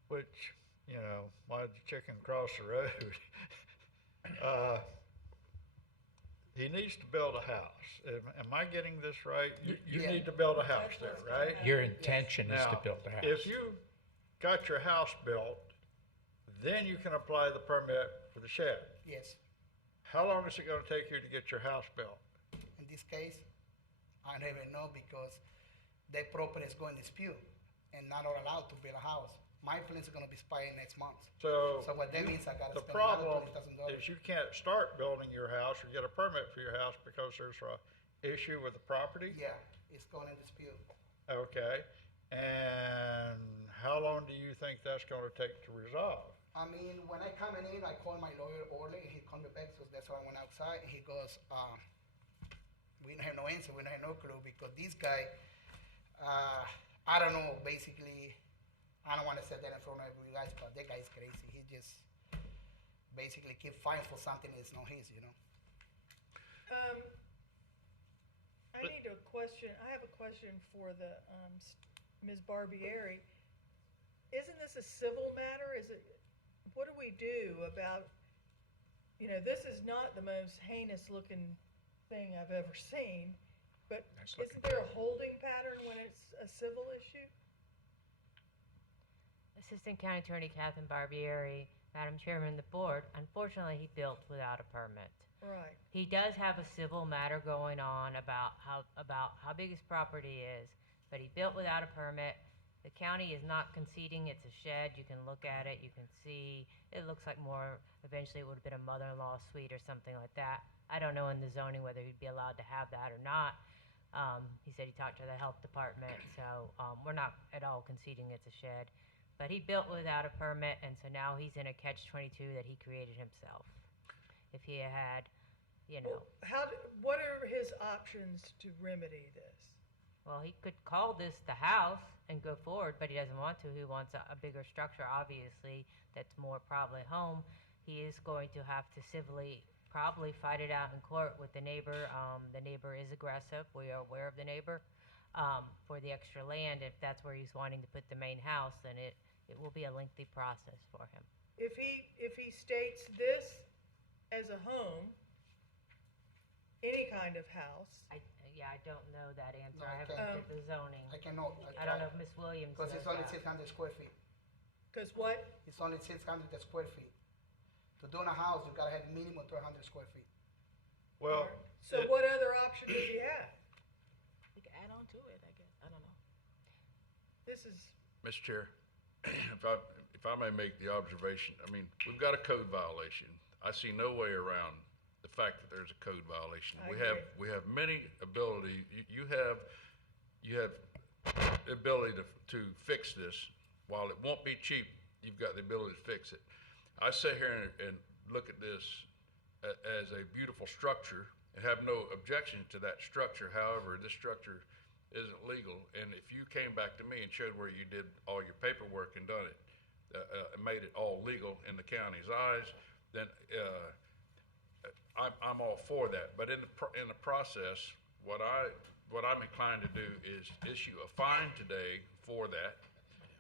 which, you know, why the chicken cross the road. He needs to build a house. Am I getting this right? You need to build a house there, right? Your intention is to Now, build a house. If you got your house built, then you can apply the permit for the shed. Yes. How long is it gonna take you to get your house built? In this case, I don't even know because that property is going to dispute and not allowed to build a house. My plans are gonna be expired next month. So. What that means, I gotta The spend another problem $20,000. is you can't start building your house or get a permit for your house because there's a issue with the property? Yeah, it's going to dispute. Okay, and how long do you think that's gonna take to resolve? I mean, when I come in, I call my lawyer early, and he called me back, so that's why I went outside, and he goes, we don't have no answer, we don't have no clue, because this guy, I don't know, basically, I don't wanna say that in front of you guys, but that guy is crazy. He just basically keep fighting for something that's not his, you know? I need a question, I have a question for the, Ms. Barbieri. Isn't this a civil matter? What do we do about, this is not the most heinous looking thing I've ever seen, but isn't there a holding pattern when it's a civil issue? Assistant County Attorney Catherine Barbieri, Madam Chairman of the Board, unfortunately, he built without a permit. Right. He does have a civil matter going on about how big his property is, but he built without a permit. The county is not conceding it's a shed. You can look at it, you can see, it looks like more, eventually it would have been a mother-in-law suite or something like that. I don't know in the zoning whether he'd be allowed to have that or not. He said he talked to the health department, so we're not at all conceding it's a shed. But he built without a permit, and so now he's in a catch-22 that he created himself. If he had, What are his options to remedy this? Well, he could call this the house and go forward, but he doesn't want to. He wants a bigger structure, obviously, that's more probably home. He is going to have to civilly probably fight it out in court with the neighbor. The neighbor is aggressive. We are aware of the neighbor. For the extra land, if that's where he's wanting to put the main house, then it will be a lengthy process for him. If he states this as a home, any kind of house. I don't know that answer. No, I haven't looked at the zoning. I cannot. I don't know if Ms. Williams knows Because it's only that. 600 square feet. Because what? It's only 600 square feet. To do in a house, you gotta have minimum 300 square feet. Well. So what other option does he have? We can add on to it, I guess. I don't know. This is. Mr. Chair, if I may make the observation, I mean, we've got a code violation. I see no way around the fact that there's a code violation. We have many ability, you have the ability to fix this. While it won't be cheap, you've got the ability to fix it. I sit here and look at this as a beautiful structure and have no objection to that structure. However, this structure isn't legal, and if you came back to me and showed where you did all your paperwork and done it, and made it all legal in the county's eyes, then I'm all for that. But in the process, what I'm inclined to do is issue a fine today for that,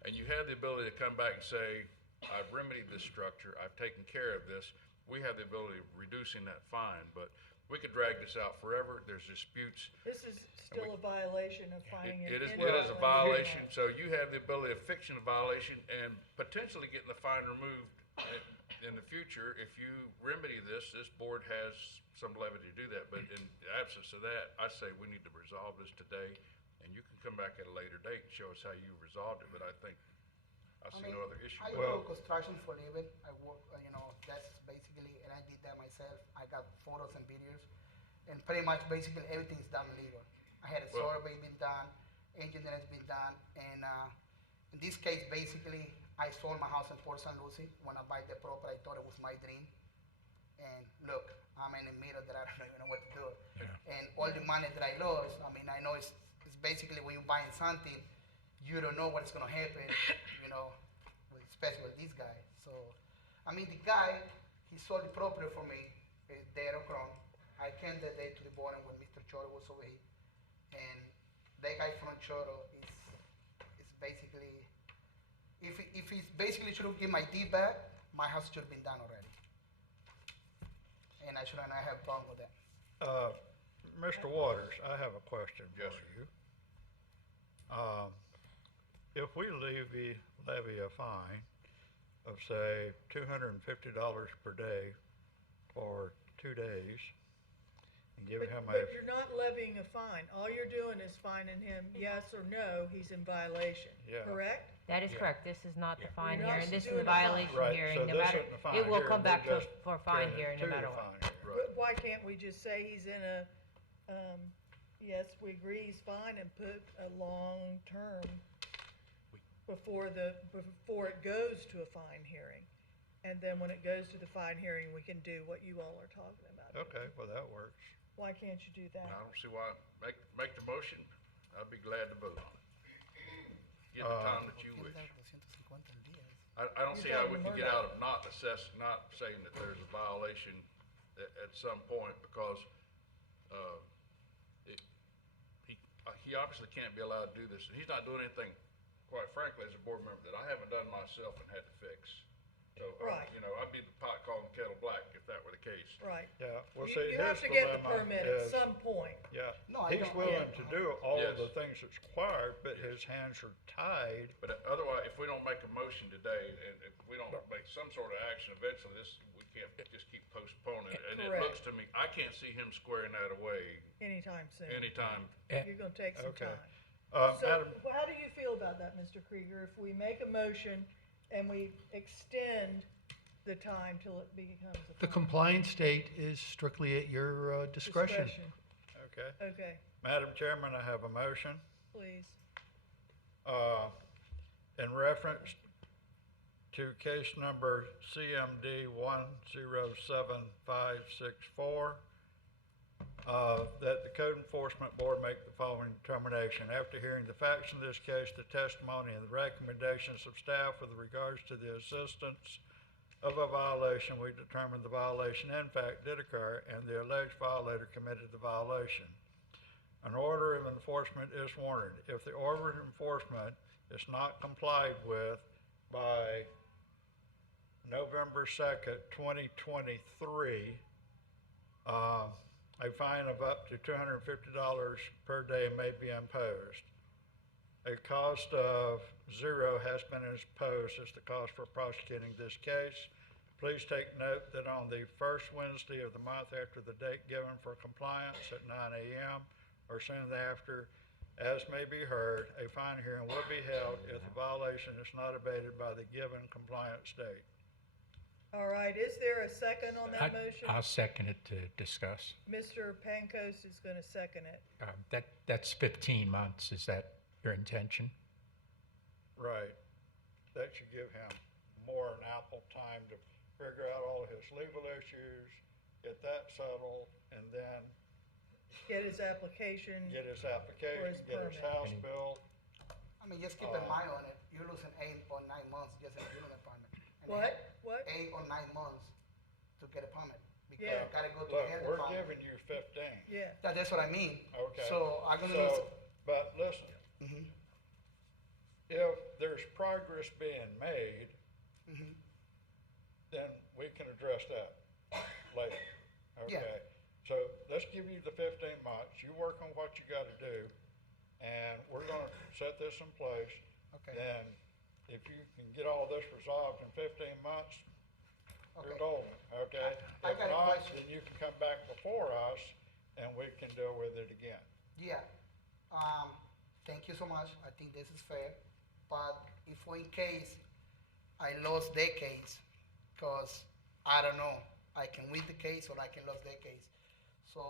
and you have the ability to come back and say, I've remedied this structure, I've taken care of this, we have the ability of reducing that fine, but we could drag this out forever, there's disputes. This is still a violation of finding an It is a invalid violation, amount. so you have the ability of fixing a violation and potentially getting the fine removed in the future. If you remedy this board has some levity to do that, but in the absence of that, I say we need to resolve this today, and you can come back at a later date and show us how you resolved it, but I think, I see no other issue. I do construction for living. I work, that's basically, and I did that myself. I got photos and videos, and pretty much basically everything's done legal. I had a survey been done, engineering has been done, and in this case, basically, I sold my house in Port St. Lucie. When I buy the property, I thought it was my dream. And look, I'm in the middle that I don't even know what to do. And all the money that I lost, I mean, I know it's basically when you're buying something, you don't know what's gonna happen, especially with this guy. So, I mean, the guy, he sold the property for me, Dale O'Cron. I came that day to the border when Mr. Choro was over here. And that guy from Choro is basically, if he's basically should have given my deed back, my house should have been done already. And I should not have a problem with that. Mr. Waters, I have a question for you. If we levy a fine of, say, $250 per day for 2 days, and give him a... But you're not levying a fine. All you're doing is fining him, yes or no, he's in violation, correct? That is correct. This is not the fine You're not hearing. This is doing the a fine. violation Right, hearing, so no this matter, isn't a fine it will hearing, come back we're to, just for a fine carrying it hearing, no to the matter what. fine hearing. But why can't we just say he's in a, yes, we agree he's fine and put a long term before it goes to a fine hearing? And then when it goes to the fine hearing, we can do what you all are talking about. Okay, well, that works. Why can't you do that? I don't see why, make the motion, I'd be glad to vote on it. Get the time that you wish. I don't see how we can get out of not saying that there's a violation at some point, because he obviously can't be allowed to do this, and he's not doing anything, quite frankly, as a board member, that I haven't done myself and had to fix. So, Right. I'd be the pot calling the kettle black if that were the case. Right. Yeah, well, You- see, you have his to get the dilemma permit at is- some point. Yeah, No, I he's don't- willing yeah. to do all of Yes. the things that's required, but his hands are tied. But otherwise, if we don't make a motion today, and if we don't make some sort of action eventually, we can't just keep postponing it. And it Correct. looks to me, I can't see him squaring that away Anytime soon. anytime. You're gonna take some Okay. time. So, Madam, how do you feel about that, Mr. Krieger? If we make a motion and we extend the time till it becomes a The fine? compliance date is strictly at your discretion. okay. Okay, Madam Chairman, I have a motion. please. In reference to case number CMD 107564, that the Code Enforcement Board make the following determination. After hearing the facts in this case, the testimony, and the recommendations of staff with regards to the existence of a violation, we determined the violation in fact did occur and the alleged violator committed the violation. An order of enforcement is warranted. If the order of enforcement is not complied with by November 2nd, 2023, a fine of up to $250 per day may be imposed. A cost of $0 has been imposed as the cost for prosecuting this case. Please take note that on the first Wednesday of the month after the date given for compliance at 9 a.m. or soon thereafter, as may be heard, a fine hearing will be held if the violation is not abated by the given compliance date. All right, is there a second on that motion? I'll second it to discuss. Mr. Pankos is gonna second it. That's 15 months. Is that your intention? Right. That should give him more than ample time to figure out all his legal issues, get that settled, and then Get his application. get his For application, his get his permit. house built. I mean, just keep in mind on it, you're losing 8 or 9 months just in a building permit. And they What? have What? 8 or 9 months to get a permit. Because Yeah. you gotta go to Look, health we're department. giving you 15. Yeah. That's what I mean. Okay. So I'm gonna lose. But listen, Mhm. if there's there's progress being made, Mhm. then we can address that later. Yeah. Okay? So let's give you the 15 months. You work on what you gotta do, and we're gonna set this in place. Okay. Then, if you can get all this resolved in 15 months, you're Okay. golden, okay? I If got a not, question. then you can come back before us, and we can deal with it again. Yeah. Thank you so much. I think this is fair. But if in case I lost their case, because I don't know, I can win the case or I can lose their case. So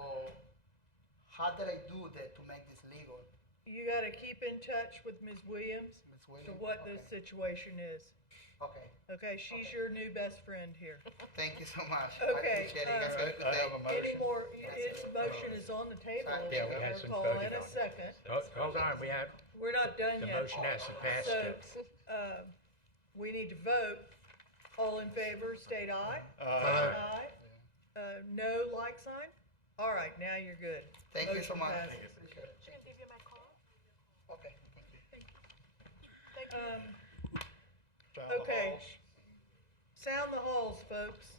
how did I do that to make this legal? You gotta keep in touch with Ms. Williams Ms. to Williams? what the situation is. Okay. Okay, she's your new best friend here. Thank you so much. Okay, I appreciate it. You guys have a good I day. have a motion. Any more, its motion is on the table. Yeah, we had We're some calling voting it a on it. second. Hold on, We're not done the yet. motion hasn't passed So, yet. we need to vote. All in favor, state aye. Aye. No like sign? All right, now you're good. Thank you so Motion much. passes. Appreciate it. Should I give you my card? Okay, thank you. Thank you. Sound the Okay. halls. Sound the halls, folks,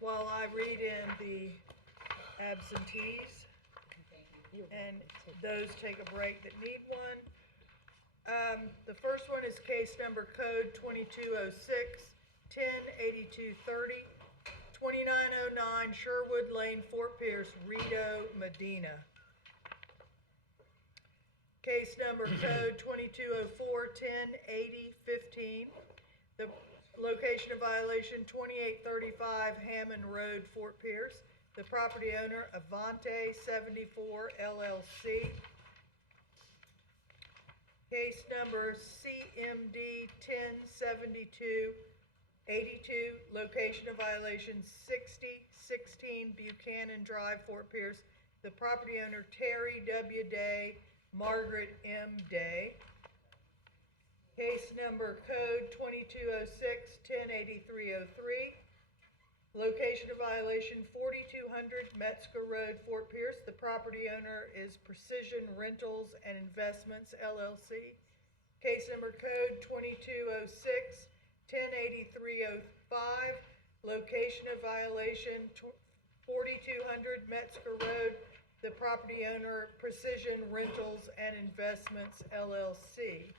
while I read in the absentees. And those take a break that need one. The first one is case number code 2206, 108230, 2909 Sherwood Lane, Fort Pierce, Rito, Medina. Case number code 2204, 108015, the location of violation 2835 Hammond Road, Fort Pierce. The property owner, Avante 74 LLC. Case number CMD 107282, location of violation 6016 Buchanan Drive, Fort Pierce. The property owner, Terry W. Day, Margaret M. Day. Case number code 2206, 108303. Location of violation 4200 Metzger Road, Fort Pierce. The property owner is Precision Rentals and Investments LLC. Case number code 2206, 108305. Location of violation 4200 Metzger Road. The property owner Precision Rentals and Investments LLC.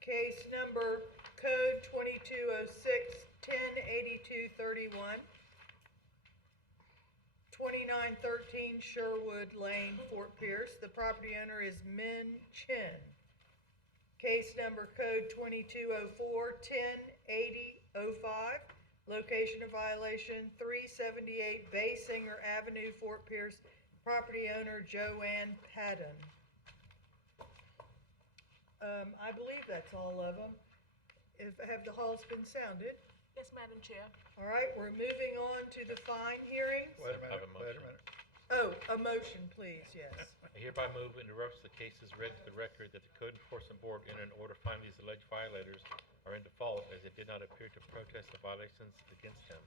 Case number code 2206, 108231. 2913 Sherwood Lane, Fort Pierce. The property owner is Min Chin. Case number code 2204, 108005. Location of violation 378 Bay Singer Avenue, Fort Pierce. Property owner Joanne Padden. I believe that's all of them. Have the halls been sounded? Yes, Madam Chair. All right, we're moving on to the fine hearings. Wait a minute. Oh, a motion, please, yes. I hereby move and interrupt the cases read to the record that the Code Enforcement Board in an order finding these alleged violators are in default as it did not appear to protest the violations against him.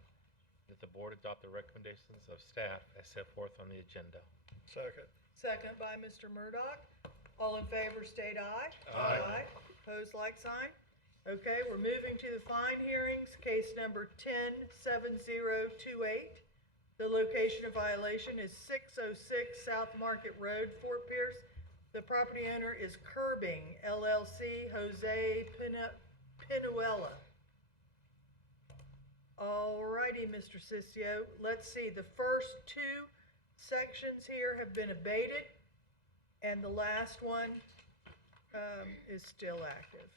That the board adopt the recommendations of staff as set forth on the agenda. Second. Second by Mr. Murdock. All in favor, state aye. Aye. Opposed, like sign. Okay, we're moving to the fine hearings, case number 107028. The location of violation is 606 South Market Road, Fort Pierce. The property owner is Curbing LLC, Jose Pinuela. All righty, Mr. Sisio. Let's see, the first two sections here have been abated, and the last one is still active.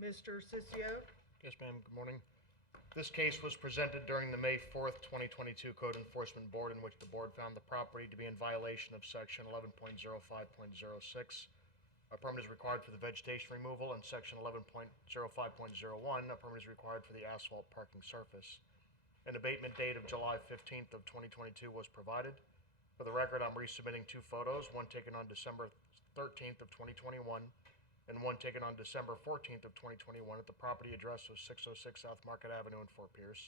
Mr. Sisio? Yes, ma'am. Good morning. This case was presented during the May 4th, 2022 Code Enforcement Board, in which the board found the property to be in violation of Section 11.05.06. A permit is required for the vegetation removal, and Section 11.05.01, a permit is required for the asphalt parking surface. An abatement date of July 15th of 2022 was provided. For the record, I'm resubmitting two photos, one taken on December 13th of 2021 and one taken on December 14th of 2021 at the property address of 606 South Market Avenue in Fort Pierce.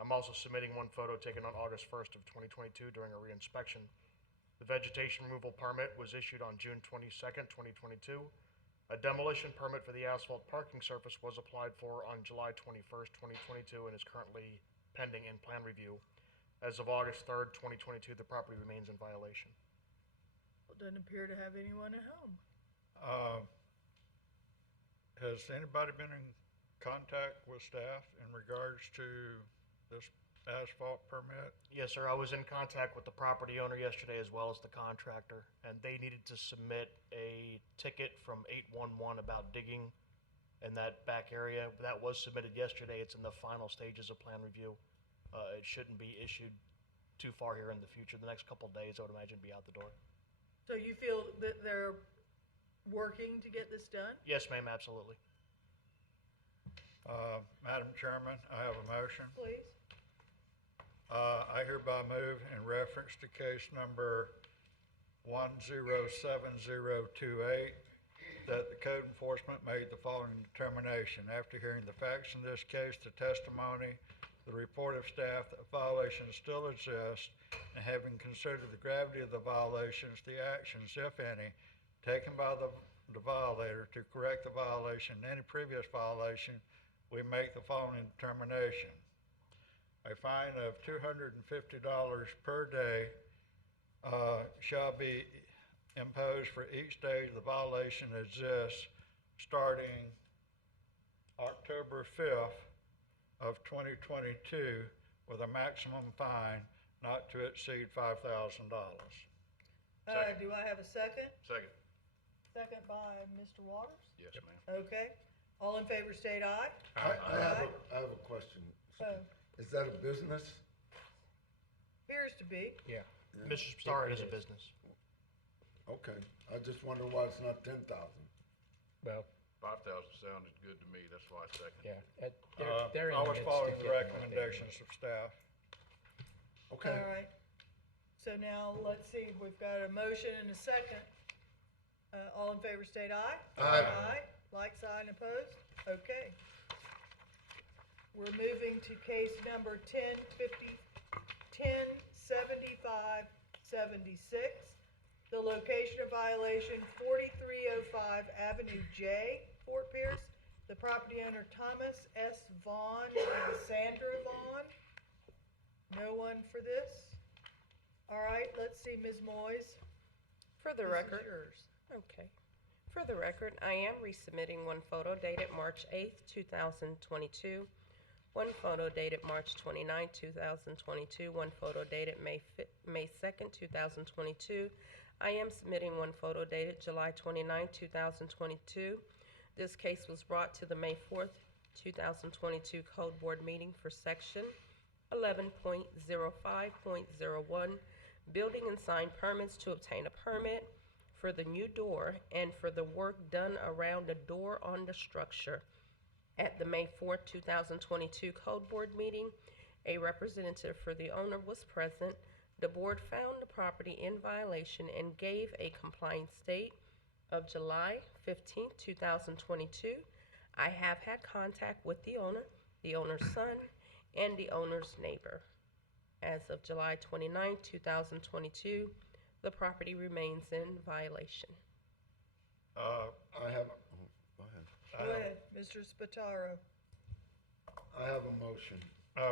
I'm also submitting one photo taken on August 1st of 2022 during a reinspection. The vegetation removal permit was issued on June 22nd, 2022. A demolition permit for the asphalt parking surface was applied for on July 21st, 2022, and is currently pending in plan review. As of August 3rd, 2022, the property remains in violation. Well, doesn't appear to have anyone at home. Has anybody been in contact with staff in regards to this asphalt permit? Yes, sir. I was in contact with the property owner yesterday as well as the contractor, and they needed to submit a ticket from 811 about digging in that back area. That was submitted yesterday. It's in the final stages of plan review. It shouldn't be issued too far here in the future. The next couple of days, I would imagine, be out the door. So you feel that they're working to get this done? Yes, ma'am, absolutely. Madam Chairman, I have a motion. Please. I hereby move in reference to case number 107028 that the code enforcement made the following determination. After hearing the facts in this case, the testimony, the report of staff that violations still exist, and having considered the gravity of the violations, the actions, if any, taken by the violator to correct the violation and any previous violation, we make the following determination. A fine of $250 per day shall be imposed for each day the violation exists starting October 5th of 2022 with a maximum fine not to exceed $5,000. Do I have a second? Second. Second by Mr. Waters? Yes, ma'am. Okay. All in favor state aye. I have a question. Is that a business? Appears to be. Yeah. Mr. Starr, it is a business. Okay, I just wonder why it's not 10,000. Well, 5,000 sounded good to me, that's why I second. yeah, they're in I the was midst following of the getting what they recommendations of staff. Okay. All right. So now, let's see, we've got a motion and a second. All in favor state aye. Aye. Like sign opposed? Okay. We're moving to case number 107576. The location of violation 4305 Avenue J, Fort Pierce. The property owner Thomas S. Vaughn and Sandra Vaughn. No one for this? All right, let's see, Ms. Moyes. For the This is record. yours. Okay. For the record, I am resubmitting one photo dated March 8th, 2022, one photo dated March 29th, 2022, one photo dated May 2nd, 2022. I am submitting one photo dated July 29th, 2022. This case was brought to the May 4th, 2022 Code Board meeting for Section 11.05.01, building and sign permits to obtain a permit for the new door and for the work done around the door on the structure. At the May 4th, 2022 Code Board meeting, a representative for the owner was present. The board found the property in violation and gave a compliance date of July 15th, 2022. I have had contact with the owner's son, and the owner's neighbor. As of July 29th, 2022, the property remains in violation. I have, go ahead. Go ahead, Mr. Spataro. I have a motion.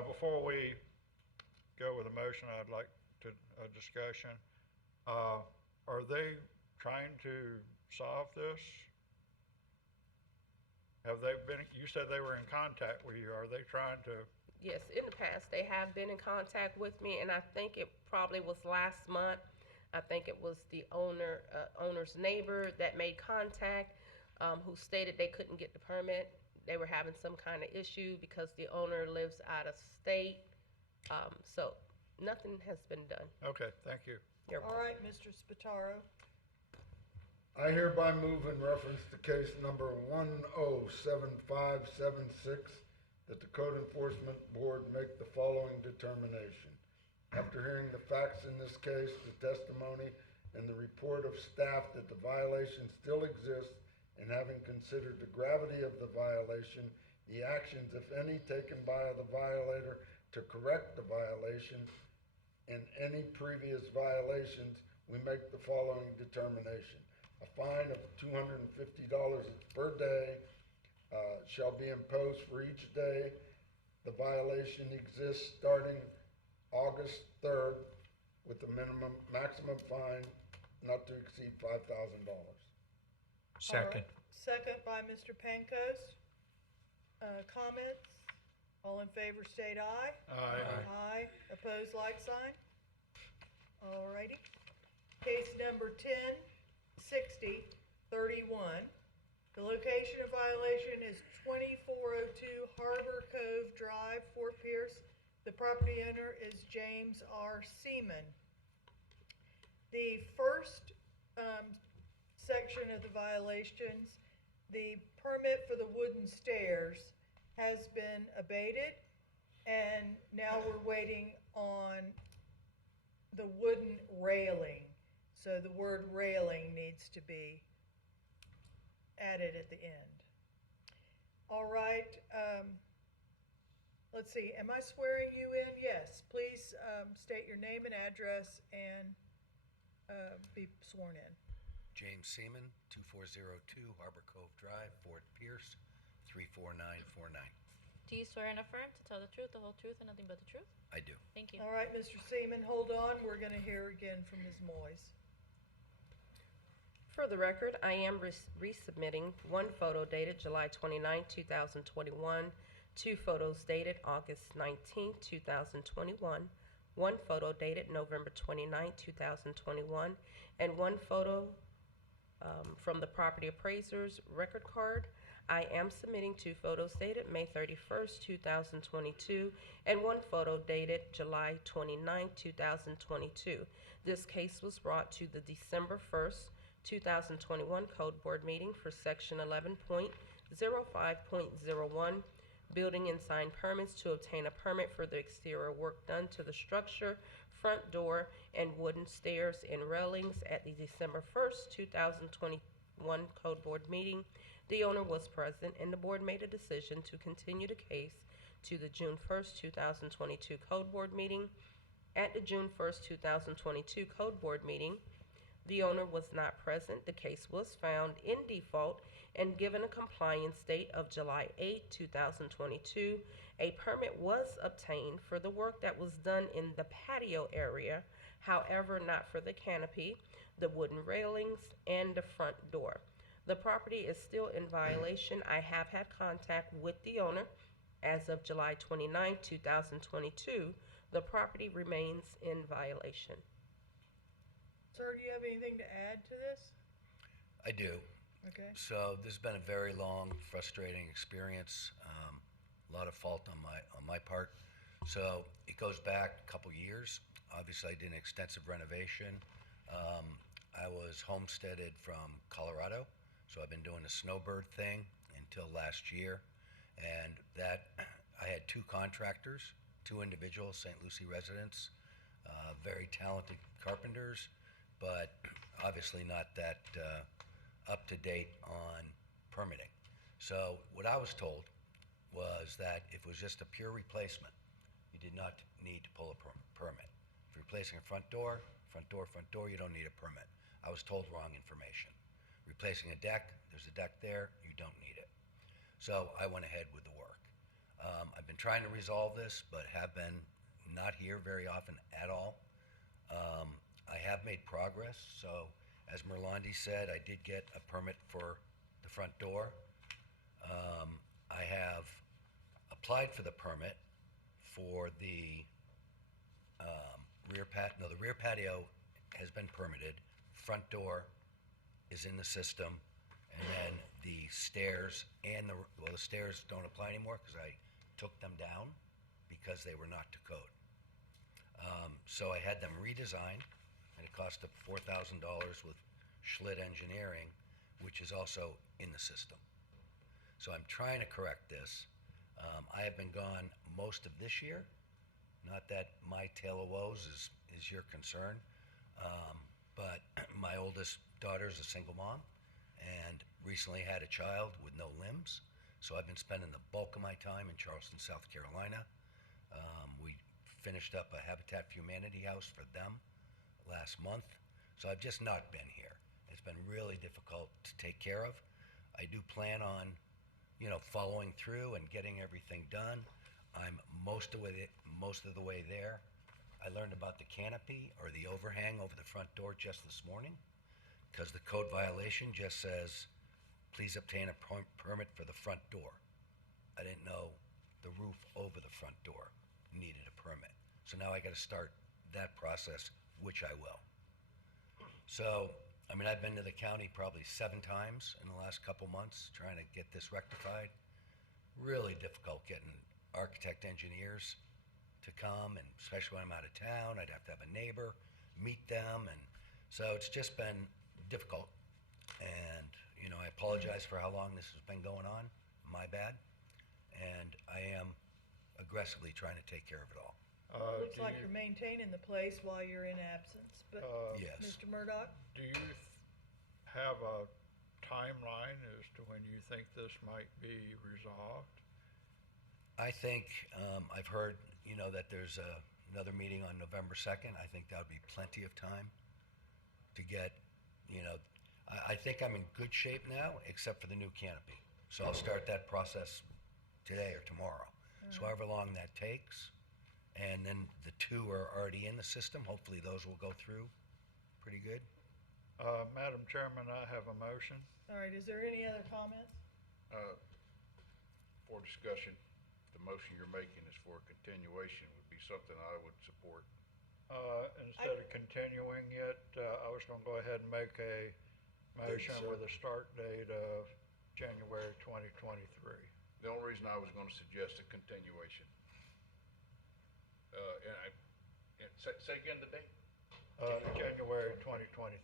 Before we go with a motion, I'd like to, a discussion. Are they trying to solve this? Have they been, you said they were in contact with you. Are they trying to? Yes, in the past, they have been in contact with me, and I think it probably was last month. I think it was the owner's neighbor that made contact, who stated they couldn't get the permit. They were having some kind of issue because the owner lives out of state. So nothing has been done. Okay, thank you. All right, Mr. Spataro. I hereby move in reference to case number 107576 that the Code Enforcement Board make the following determination. After hearing the facts in this case, the testimony, and the report of staff that the violation still exists, and having considered the gravity of the violation, the actions, if any, taken by the violator, to correct the violation. In any previous violations, we make the following determination. A fine of $250 per day shall be imposed for each day the violation exists starting August 3rd with the maximum fine not to exceed $5,000. Second. Second by Mr. Pankos. Comments? All in favor state aye. Aye. Aye. Opposed, like sign. Alrighty. Case number 106031. The location of violation is 2402 Harbor Cove Drive, Fort Pierce. The property owner is James R. Seaman. The first section of the violations, the permit for the wooden stairs has been abated, and now we're waiting on the wooden railing. So the word railing needs to be added at the end. All right, let's see, am I swearing you in? Yes, please state your name and address and be sworn in. James Seaman, 2402 Harbor Cove Drive, Fort Pierce, 34949. Do you swear and affirm to tell the truth, the whole truth, and nothing but the truth? I do. Thank you. All right, Mr. Seaman, hold on. We're going to hear again from Ms. Moyes. For the record, I am resubmitting one photo dated July 29, 2021, two photos dated August 19, 2021, one photo dated November 29, 2021, and one photo from the property appraiser's record card. I am submitting two photos dated May 31st, 2022, and one photo dated July 29, 2022. This case was brought to the December 1st, 2021 Code Board meeting for Section 11.05.01, building and sign permits to obtain a permit for the exterior work done to the structure, front door, and wooden stairs and railings at the December 1st, 2021 Code Board meeting. The owner was present, and the board made a decision to continue the case to the June 1st, 2022 Code Board meeting. At the June 1st, 2022 Code Board meeting, the owner was not present. The case was found in default and given a compliance date of July 8, 2022. A permit was obtained for the work that was done in the patio area, however, not for the canopy, the wooden railings, and the front door. The property is still in violation. I have had contact with the owner. As of July 29, 2022, the property remains in violation. Sir, do you have anything to add to this? I do. Okay. So this has been a very long, frustrating experience. A lot of fault on my part. So it goes back a couple years. Obviously, I did an extensive renovation. I was homesteaded from Colorado, so I've been doing the snowbird thing until last year. And that I had two contractors, two individuals, St. Lucie residents, very talented carpenters, but obviously not that up to date on permitting. So what I was told was that if it was just a pure replacement, you did not need to pull a permit. If you're replacing a front door, you don't need a permit. I was told wrong information. Replacing a deck, there's a deck there, you don't need it. So I went ahead with the work. I've been trying to resolve this, but have been not here very often at all. I have made progress. So as Merlandi said, I did get a permit for the front door. I have applied for the permit for the rear patio. No, the rear patio has been permitted. Front door is in the system. And then the stairs and the stairs don't apply anymore because I took them down because they were not to code. So I had them redesigned, and it cost up $4,000 with Schlitt Engineering, which is also in the system. So I'm trying to correct this. I have been gone most of this year. Not that my tale of woes is your concern, but my oldest daughter is a single mom and recently had a child with no limbs. So I've been spending the bulk of my time in Charleston, South Carolina. We finished up a Habitat for Humanity house for them last month. So I've just not been here. It's been really difficult to take care of. I do plan on, following through and getting everything done. I'm most of the way there. I learned about the canopy or the overhang over the front door just this morning, because the code violation just says, please obtain a permit for the front door. I didn't know the roof over the front door needed a permit. So now I got to start that process, which I will. So, I've been to the county probably 7 times in the last couple months trying to get this rectified. Really difficult getting architect engineers to come, and especially when I'm out of town, I'd have to have a neighbor, meet them, and so it's just been difficult. And, I apologize for how long this has been going on, my bad, and I am aggressively trying to take care of it all. Looks like you're maintaining the place while you're in absence, but Yes. Mr. Murdoch? Do you have a timeline as to when you think this might be resolved? I think, I've heard, that there's another meeting on November 2nd. I think that would be plenty of time to get, I think I'm in good shape now, except for the new canopy. So I'll start that process today or tomorrow. So however long that takes, and then the 2 are already in the system. Hopefully those will go through pretty good. Madam Chairman, I have a motion. All right, is there any other comments? For discussion, the motion you're making is for a continuation would be something I would support. Instead of continuing it, I was going to go ahead and make a motion with a start date of January 2023. The only reason I was going to suggest a continuation. Say again the date? January 2023.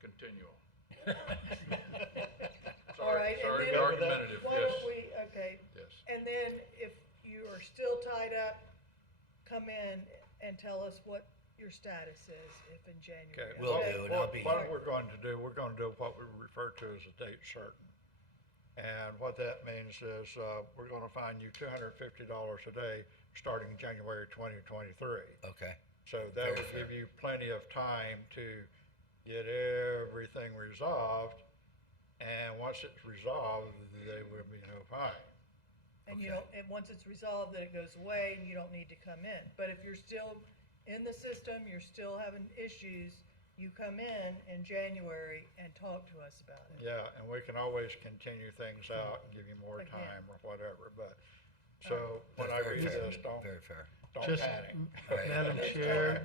Continue on. All right, and Sorry, then- argumentative, Why yes. don't we, okay. Yes. And then if you are still tied up, come in and tell us what your status is if in January. Okay. Will do, and I'll be What here. we're going to do what we refer to as a date certain. And what that means is, we're going to fine you $250 a day starting January 2023. Okay. So that Very would fair. give you plenty of time to get everything resolved. And once it's resolved, there will be no fine. And you don't, and once it's resolved, that it goes away and you don't need to come in. But if you're still in the system, you're still having issues, you come in January and talk to us about it. Yeah, and we can always continue things out and give you more Again. time or whatever, but, so when That's I very read fair. this, Very fair. don't Just, panic. Right.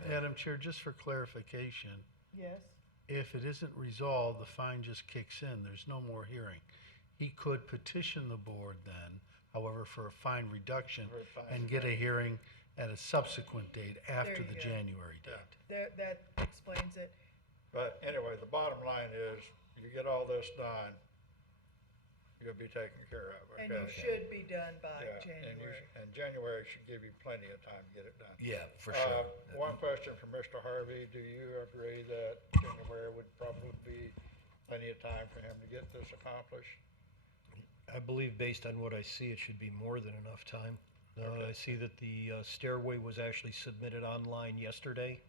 Madam Chair, just for clarification, Yes? if it isn't resolved, the fine just kicks in. There's no more hearing. He could petition the board then, however, for a fine reduction For a fine and get a hearing at a subsequent date after There the you go. January date. That explains it. But anyway, the bottom line is, you get all this done, you'll be taken care of, okay? And you should be done by Yeah, January. And January should give you plenty of time to get it done. Yeah, for sure. One question from Mr. Harvey, do you agree that January would probably be plenty of time for him to get this accomplished? I believe based on what I see, it should be more than enough time. I see that the stairway was actually submitted online yesterday,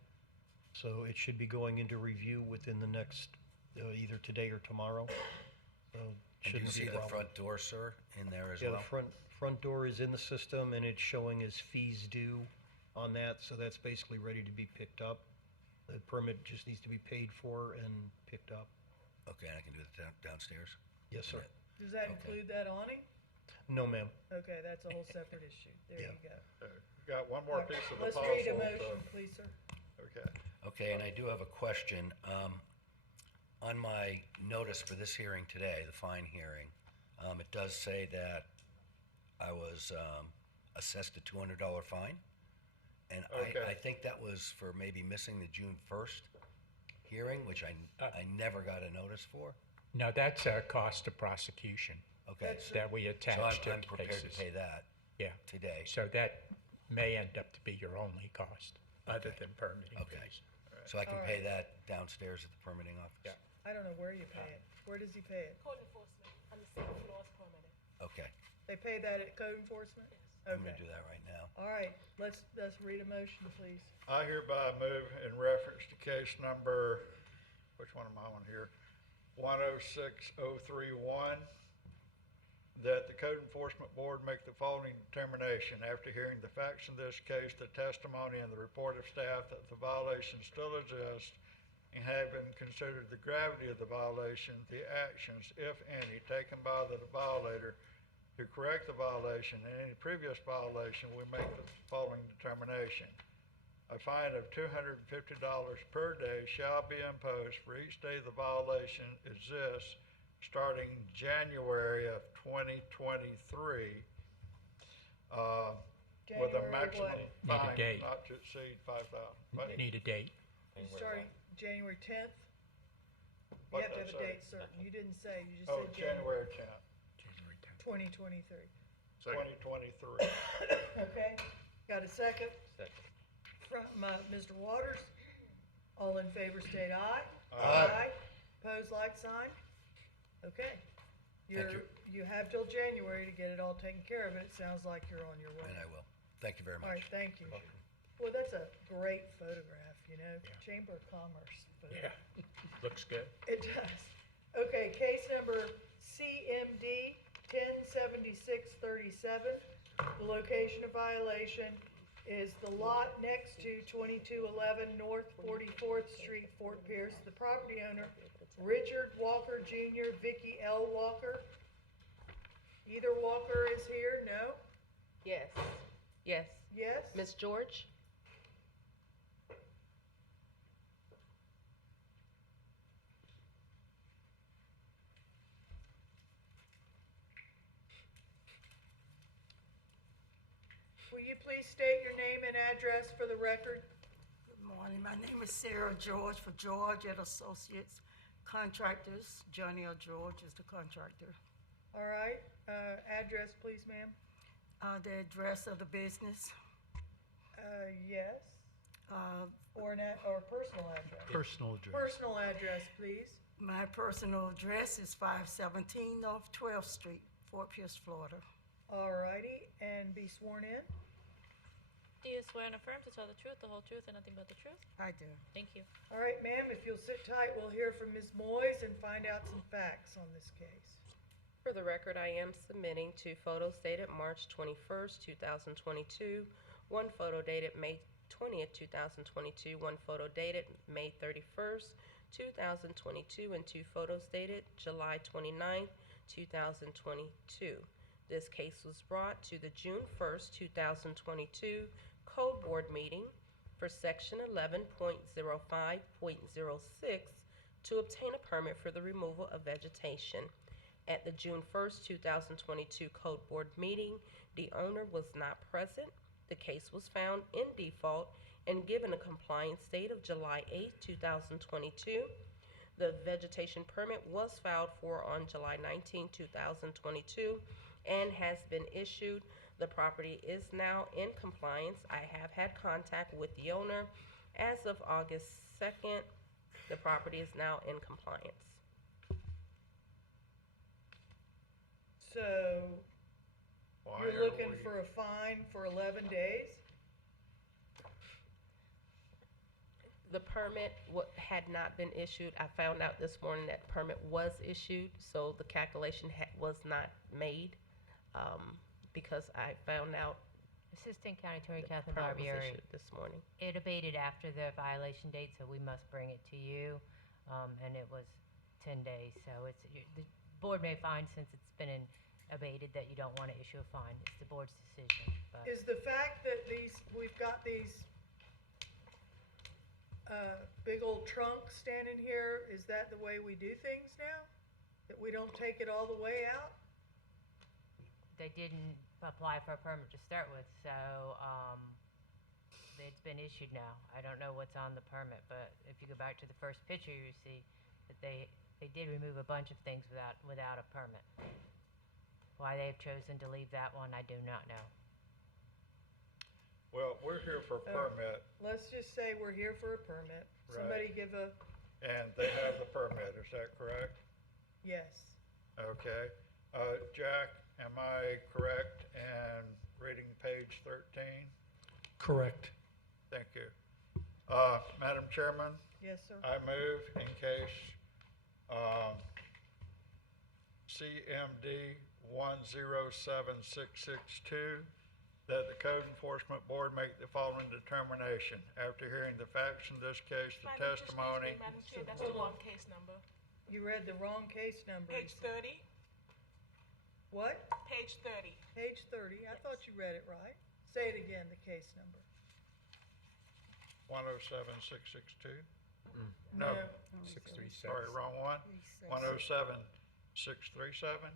so it should be going into review within the next, either today or tomorrow. So And you shouldn't be see a the problem. front door, sir, in there as Yeah, well? the front door is in the system and it's showing as fees due on that, so that's basically ready to be picked up. The permit just needs to be paid for and picked up. Okay, and I can do it downstairs? Yes, sir. Does that include that awning? No, ma'am. Okay, that's a whole separate issue. There you go. Got one more piece of the Let's puzzle. read a motion, please, sir. Okay. Okay, and I do have a question. On my notice for this hearing today, the fine hearing, it does say that I was assessed a $200 fine. And Okay. I think that was for maybe missing the June 1st hearing, which I never got a notice for. No, that's a cost of prosecution. Okay. That we attach to So I'm prepared to cases. pay that Yeah. today. So that may end up to be your only cost, other than permitting Okay. fees. So I can All pay right. that downstairs at the permitting office? Yeah. I don't know where you pay it. Where does he pay it? Code enforcement on the same floor as permitted. Okay. They pay that at code enforcement? I'm gonna Okay. do that right now. All right, let's read a motion, please. I hereby move in reference to case number, which one am I on here? 106031, that the Code Enforcement Board make the following determination. After hearing the facts in this case, the testimony and the report of staff that the violation still exists, and having considered the gravity of the violation, the actions, if any, taken by the violator to correct the violation and any previous violation, we make the following determination. A fine of $250 per day shall be imposed for each day the violation exists, starting January of 2023, with a January maximum what? Need a fine date. not to exceed $5,000. Need a date. Starting January 10th? You What's have to have that a say? date certain. You didn't say, you just Oh, said January 10th, 2023. 2023. Okay, got a second? Second. From, Mr. Waters? All in favor state aye. Aye. Pose like sign? Okay. Thank you. You have till January to get it all taken care of, and it sounds like you're on your way. And I will. Thank you very All right, much. thank you. Well, that's a great photograph, you know, Chamber of Commerce photo. Yeah, looks good. It does. Okay, case number CMD 107637. The location of violation is the lot next to 2211 North 44th Street, Fort Pierce. The property owner, Richard Walker Jr., Vicky L. Walker. Either Walker is here, no? Yes. Yes. Yes? Ms. George? Will you please state your name and address for the record? Good morning. My name is Sarah George for George and Associates Contractors. Johnny L. George is the contractor. All right, address please, ma'am. The address of the business, Yes, or personal address? Personal address. Personal address, please. my personal address is 517 North 12th Street, Fort Pierce, Florida. All righty, and be sworn in? Do you swear and affirm to tell the truth, the whole truth, and nothing but the truth? I do. Thank you. All right, ma'am, if you'll sit tight, we'll hear from Ms. Moyes and find out some facts on this case. For the record, I am submitting two photos dated March 21st, 2022, one photo dated May 20th, 2022, one photo dated May 31st, 2022, and two photos dated July 29th, 2022. This case was brought to the June 1st, 2022 Code Board meeting for Section 11.05.06 to obtain a permit for the removal of vegetation. At the June 1st, 2022 Code Board meeting, the owner was not present. The case was found in default and given a compliance date of July 8th, 2022. The vegetation permit was filed for on July 19, 2022, and has been issued. The property is now in compliance. I have had contact with the owner. As of August 2nd, the property is now in compliance. So, Why you're are looking we- for a fine for 11 days? The permit had not been issued. I found out this morning that permit was issued, so the calculation was not made, because I found out Assistant County Attorney Catherine permit was Barbieri, issued this morning. it abated after the violation date, so we must bring it to you. And it was 10 days, so the board may find, since it's been abated, that you don't want to issue a fine. It's the board's decision, but. Is the fact that we've got these big old trunks standing here, is that the way we do things now? That we don't take it all the way out? They didn't apply for a permit to start with, so, it's been issued now. I don't know what's on the permit, but if you go back to the first picture, you see that they did remove a bunch of things without a permit. Why they've chosen to leave that one, I do not know. Well, we're here for a permit, Let's just say we're here for a permit. Somebody Right. give a, and they have the permit, is that correct? yes. Okay. Jack, am I correct in reading page 13. Correct. Thank you. Madam Chairman, Yes, sir. I move in case CMD 107662 that the Code Enforcement Board make the following determination. After hearing the facts in this case, the testimony. Madam Chair, that's the wrong case number. You read the wrong case number. Page 30, What? page 30. Page 30. I thought you read it right. Say it again, the case number. 107662? No. 637. Sorry, wrong one. 107637?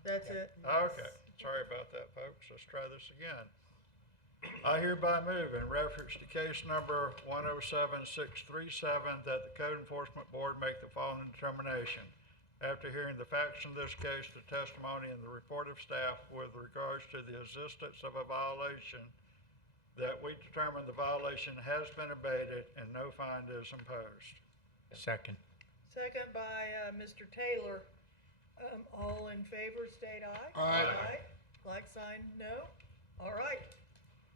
That's it. Okay, sorry about that, folks. Let's try this again. I hereby move in reference to case number 107637 that the Code Enforcement Board make the following determination. After hearing the facts in this case, the testimony and the report of staff with regards to the existence of a violation, that we determine the violation has been abated and no fine is imposed. Second. Second by Mr. Taylor. All in favor, state aye. Aye. Like sign, no. All right.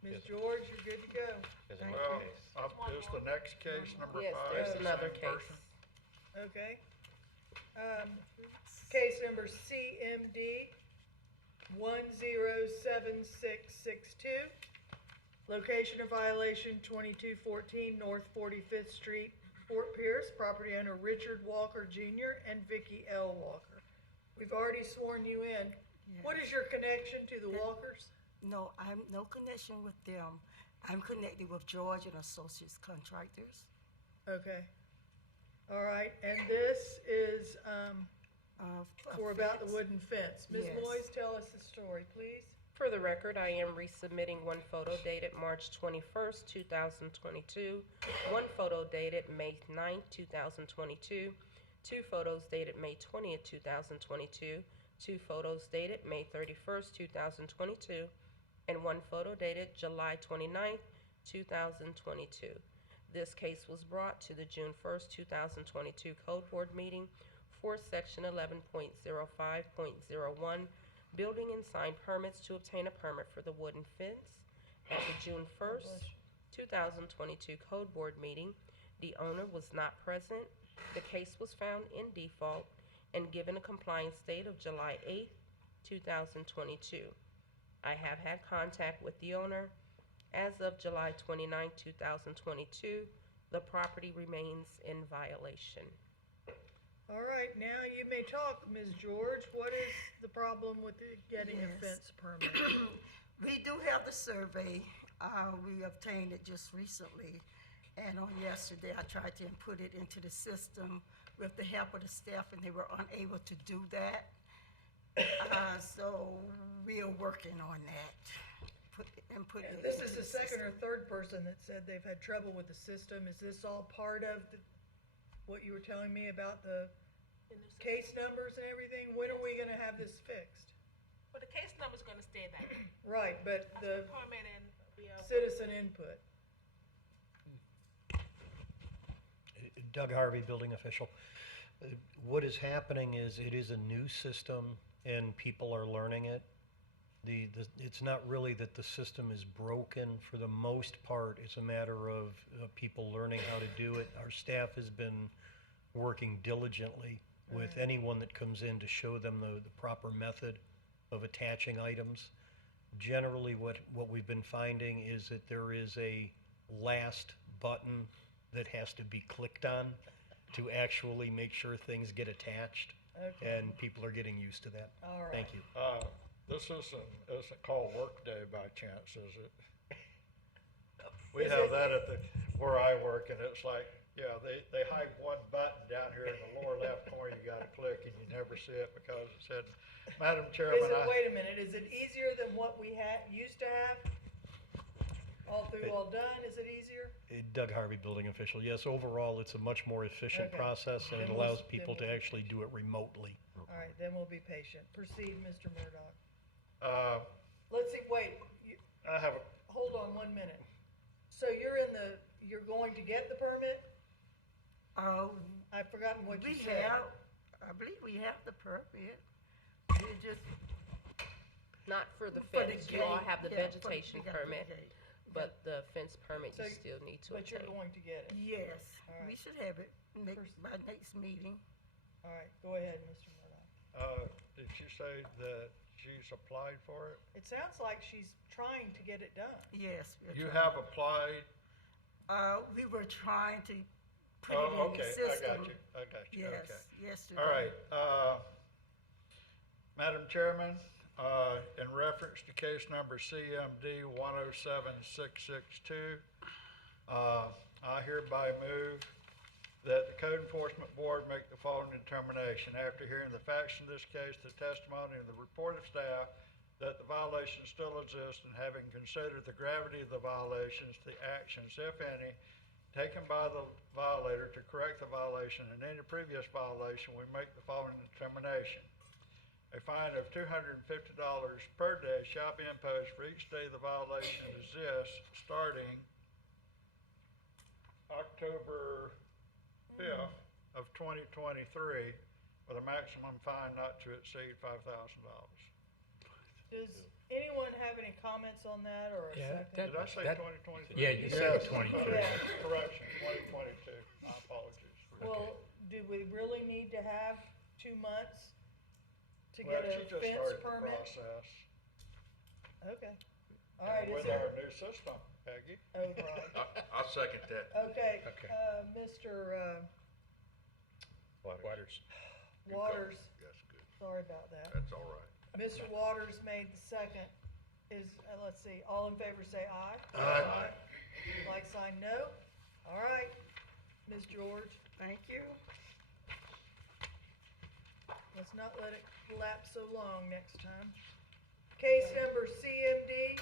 Ms. George, you're good to go. There's Thank another you. case. Up is the next case, number 5. Yes, there's the another same case. person. Okay. Case number CMD 107662. Location of violation 2214 North 45th Street, Fort Pierce. Property owner Richard Walker Jr. and Vicky L. Walker. We've already sworn you in. What is your connection to the Walkers? No, I'm no connection with them. I'm connected with George and Associates Contractors. Okay. All right, and this is for about the wooden fence. Ms. Yes. Moyes, tell us the story, please. For the record, I am resubmitting one photo dated March 21st, 2022, one photo dated May 9th, 2022, two photos dated May 20th, 2022, two photos dated May 31st, 2022, and one photo dated July 29th, 2022. This case was brought to the June 1st, 2022 Code Board meeting for Section 11.05.01, building and sign permits to obtain a permit for the wooden fence. At the June 1st, 2022 Code Board meeting, the owner was not present. The case was found in default and given a compliance date of July 8th, 2022. I have had contact with the owner. As of July 29, 2022, the property remains in violation. All right, now you may talk, Ms. George. What is the problem with getting a Yes. fence permit? We do have the survey. We obtained it just recently. And on yesterday, I tried to input it into the system with the help of the staff, and they were unable to do that. So we are working on that. Input it This into is the second or third person that said they've had trouble with the system. Is this all part of what you were telling me about the case numbers and everything? When are we gonna have this fixed? But the case number's gonna stay that. Right, but the Permit and citizen input. Doug Harvey, building official. What is happening is it is a new system and people are learning it. It's not really that the system is broken for the most part. It's a matter of people learning how to do it. Our staff has been working diligently with anyone that comes in to show them the proper method of attaching items. Generally, what we've been finding is that there is a last button that has to be clicked on to actually make sure things get attached. Okay. And people are getting used to that. All right. Thank you. This isn't called Workday by chance, is it? We Is have it- that where I work, and it's like, yeah, they hide one button down here in the lower left corner you gotta click, and you never see it because it said, Madam Chairman, Wait a minute, is it easier than what we used to have? All through, all done, is it easier? Doug Harvey, building official. Yes, overall, it's a much more efficient Okay. process and it Then we'll- allows then people to we'll- actually do it remotely. All right, then we'll be patient. Proceed, Mr. Murdock. Uh, Let's see, wait, I have hold on 1 minute. So you're going to get the permit? I've forgotten what you We said. have, I believe we have the permit. We just, Not for the For the fence, you all gate, have the yeah, for- vegetation you got the permit, gate. but the fence permit you So- still need to But you're obtain. going to get it. Yes, All right. we should have it by next meeting. All right, go ahead, Mr. Murdock. Did you say that she's applied for it? It sounds like she's trying to get it done. Yes. we're You trying. have applied? We were trying to put Oh, it in the okay, system. I got you, Yes, okay. yesterday. All right, Madam Chairman, in reference to case number CMD 107662, I hereby move that the Code Enforcement Board make the following determination. After hearing the facts in this case, the testimony, and the report of staff, that the violations still exist, and having considered the gravity of the violations, the actions, if any, taken by the violator to correct the violation and any previous violation, we make the following determination. A fine of $250 per day shall be imposed for each day the violation exists, starting October 5th of 2023, with a maximum fine not to exceed $5,000. Does anyone have any comments on that or a Yeah, second? Did I say that- 2023? Yeah, you said Yes. 23. Yeah. Correction, 2022. My apologies. Well, do we really need to have 2 months to Well, get she a just fence started the permit? process. Okay. All right, is With there, our new system, Peggy. oh, right. I'll second that. Okay, Okay. Mr. Waters. Waters, That's good. sorry about that. That's all right. Mr. Waters made the second. Let's see, all in favor say aye. Aye. Like sign no. All right, Ms. George, Thank you. let's not let it lapse so long next time. Case number CMD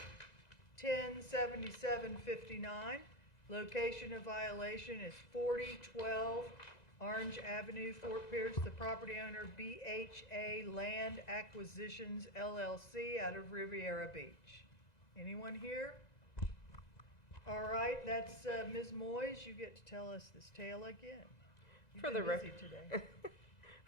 107759. Location of violation is 4012 Orange Avenue, Fort Pierce. The property owner BHA Land Acquisitions LLC out of Riviera Beach. Anyone here? All right, that's Ms. Moyes. You get to tell us this tale again. You've For the been busy record. today.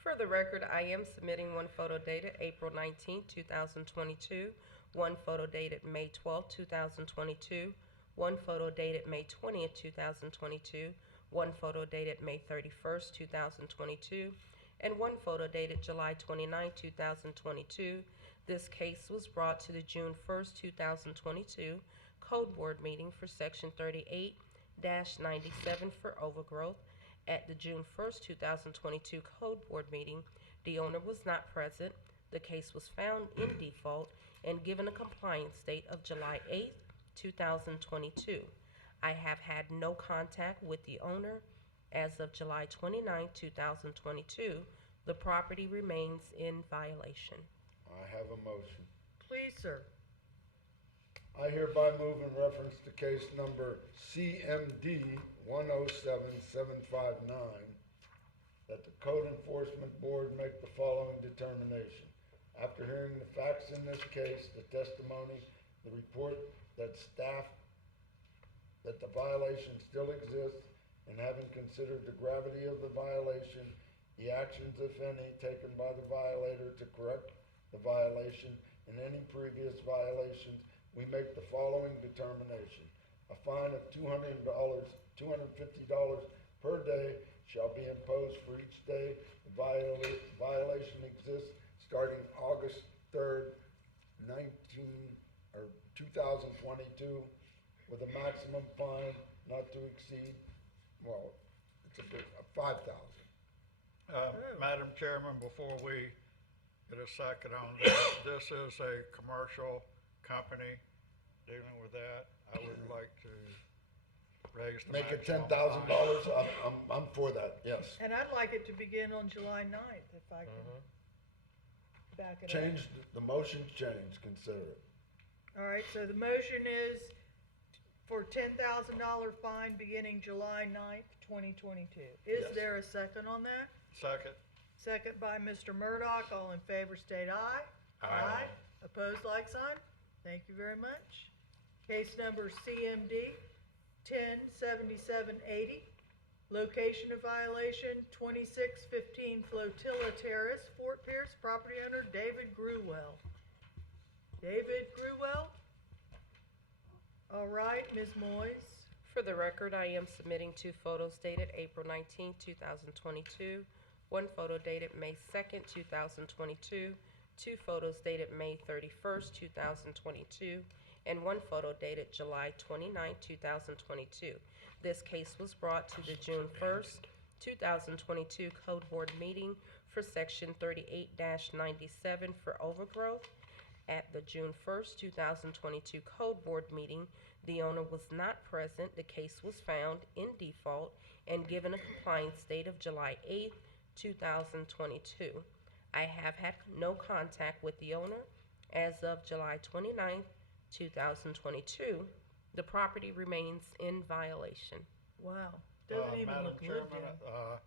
For the record, I am submitting one photo dated April 19, 2022, one photo dated May 12, 2022, one photo dated May 20, 2022, one photo dated May 31, 2022, and one photo dated July 29, 2022. This case was brought to the June 1, 2022 Code Board meeting for Section 38-97 for overgrowth. At the June 1, 2022 Code Board meeting, the owner was not present. The case was found in default and given a compliance date of July 8, 2022. I have had no contact with the owner. As of July 29, 2022, the property remains in violation. I have a motion. Please, sir. I hereby move in reference to case number CMD 107759 that the Code Enforcement Board make the following determination. After hearing the facts in this case, the testimony, the report that the violation still exists, and having considered the gravity of the violation, the actions, if any, taken by the violator to correct the violation, and any previous violations, we make the following determination. A fine of $250 per day shall be imposed for each day the violation exists, starting August 3rd, 2022, with a maximum fine not to exceed, well, it's a bit, $5,000. Madam Chairman, before we get a second on this, this is a commercial company dealing with that. I would like to raise the Make it maximum $10,000, fine. I'm for that, yes. And I'd like it to begin on July 9th, if I can back it up. Change, the motion's changed, consider it. All right, so the motion is for $10,000 fine beginning July 9th, 2022. Is Yes. there a second on that? Second. Second by Mr. Murdock. All in favor state aye. Aye. Opposed, like sign. Thank you very much. Case number CMD 107780. Location of violation 2615 Flotilla Terrace, Fort Pierce. Property owner David Gruwell. David Gruwell. All right, Ms. Moyes. For the record, I am submitting 2 photos dated April 19, 2022, 1 photo dated May 2nd, 2022, 2 photos dated May 31st, 2022, and 1 photo dated July 29, 2022. This case was brought to the June 1st, 2022 Code Board meeting for Section 38-97 for overgrowth. At the June 1st, 2022 Code Board meeting, the owner was not present. The case was found in default and given a compliance date of July 8th, 2022. I have had no contact with the owner. As of July 29th, 2022, the property remains in violation. Wow, doesn't even Madam look lived Chairman, in.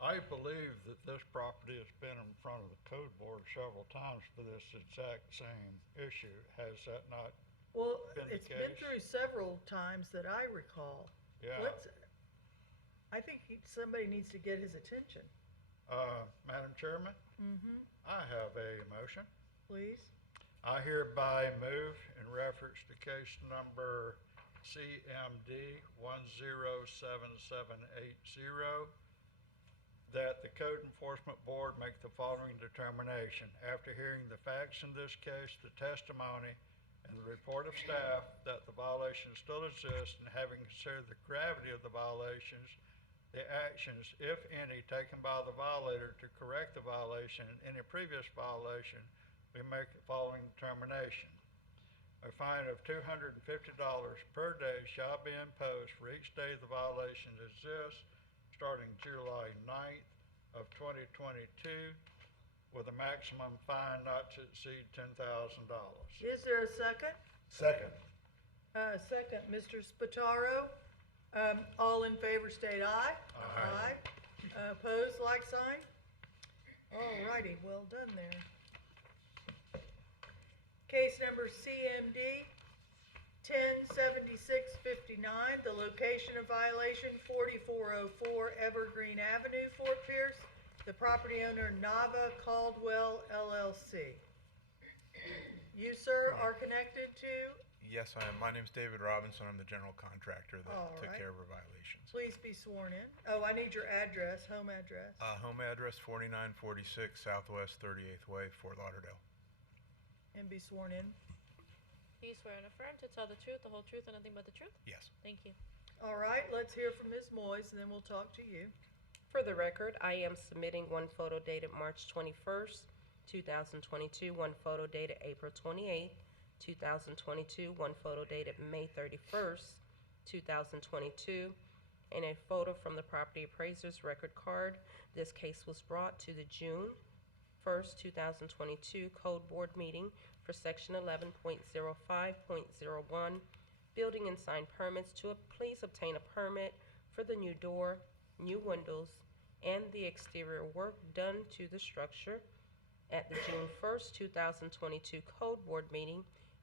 I believe that this property has been in front of the code board several times for this exact same issue. Has that not Well, been the it's been case? through several times that I recall. Yeah. I think somebody needs to get his attention. Madam Chairman, Mm-hmm, I have a motion. please. I hereby move in reference to case number CMD 107780 that the Code Enforcement Board make the following determination. After hearing the facts in this case, the testimony, and the report of staff that the violations still exist, and having considered the gravity of the violations, the actions, if any, taken by the violator to correct the violation and any previous violation, we make the following determination. A fine of $250 per day shall be imposed for each day the violation exists, starting July 9th of 2022, with a maximum fine not to exceed $10,000. Is there a second? Second. Second, Mr. Spataro. All in favor state aye. Aye. Opposed, like sign? All righty, well done there. Case number CMD 107659, the location of violation 4404 Evergreen Avenue, Fort Pierce. The property owner Nava Caldwell LLC. You, sir, are connected to? Yes, I am. My name's David Robinson. I'm the general contractor that All took right. care of our violations. Please be sworn in. Oh, I need your address, home address. Home address 4946 Southwest 38th Way, Fort Lauderdale. And be sworn in. Do you swear and affirm to tell the truth, the whole truth, and nothing but the truth? Yes. Thank you. All right, let's hear from Ms. Moyes, and then we'll talk to you. For the record, I am submitting 1 photo dated March 21st, 2022, 1 photo dated April 28th, 2022, 1 photo dated May 31st, 2022, and a photo from the property appraiser's record card. This case was brought to the June 1st, 2022 Code Board meeting for Section 11.05.01, Building and Sign Permits to please obtain a permit for the new door, new windows, and the exterior work done to the structure. At the June 1st, 2022 Code Board meeting,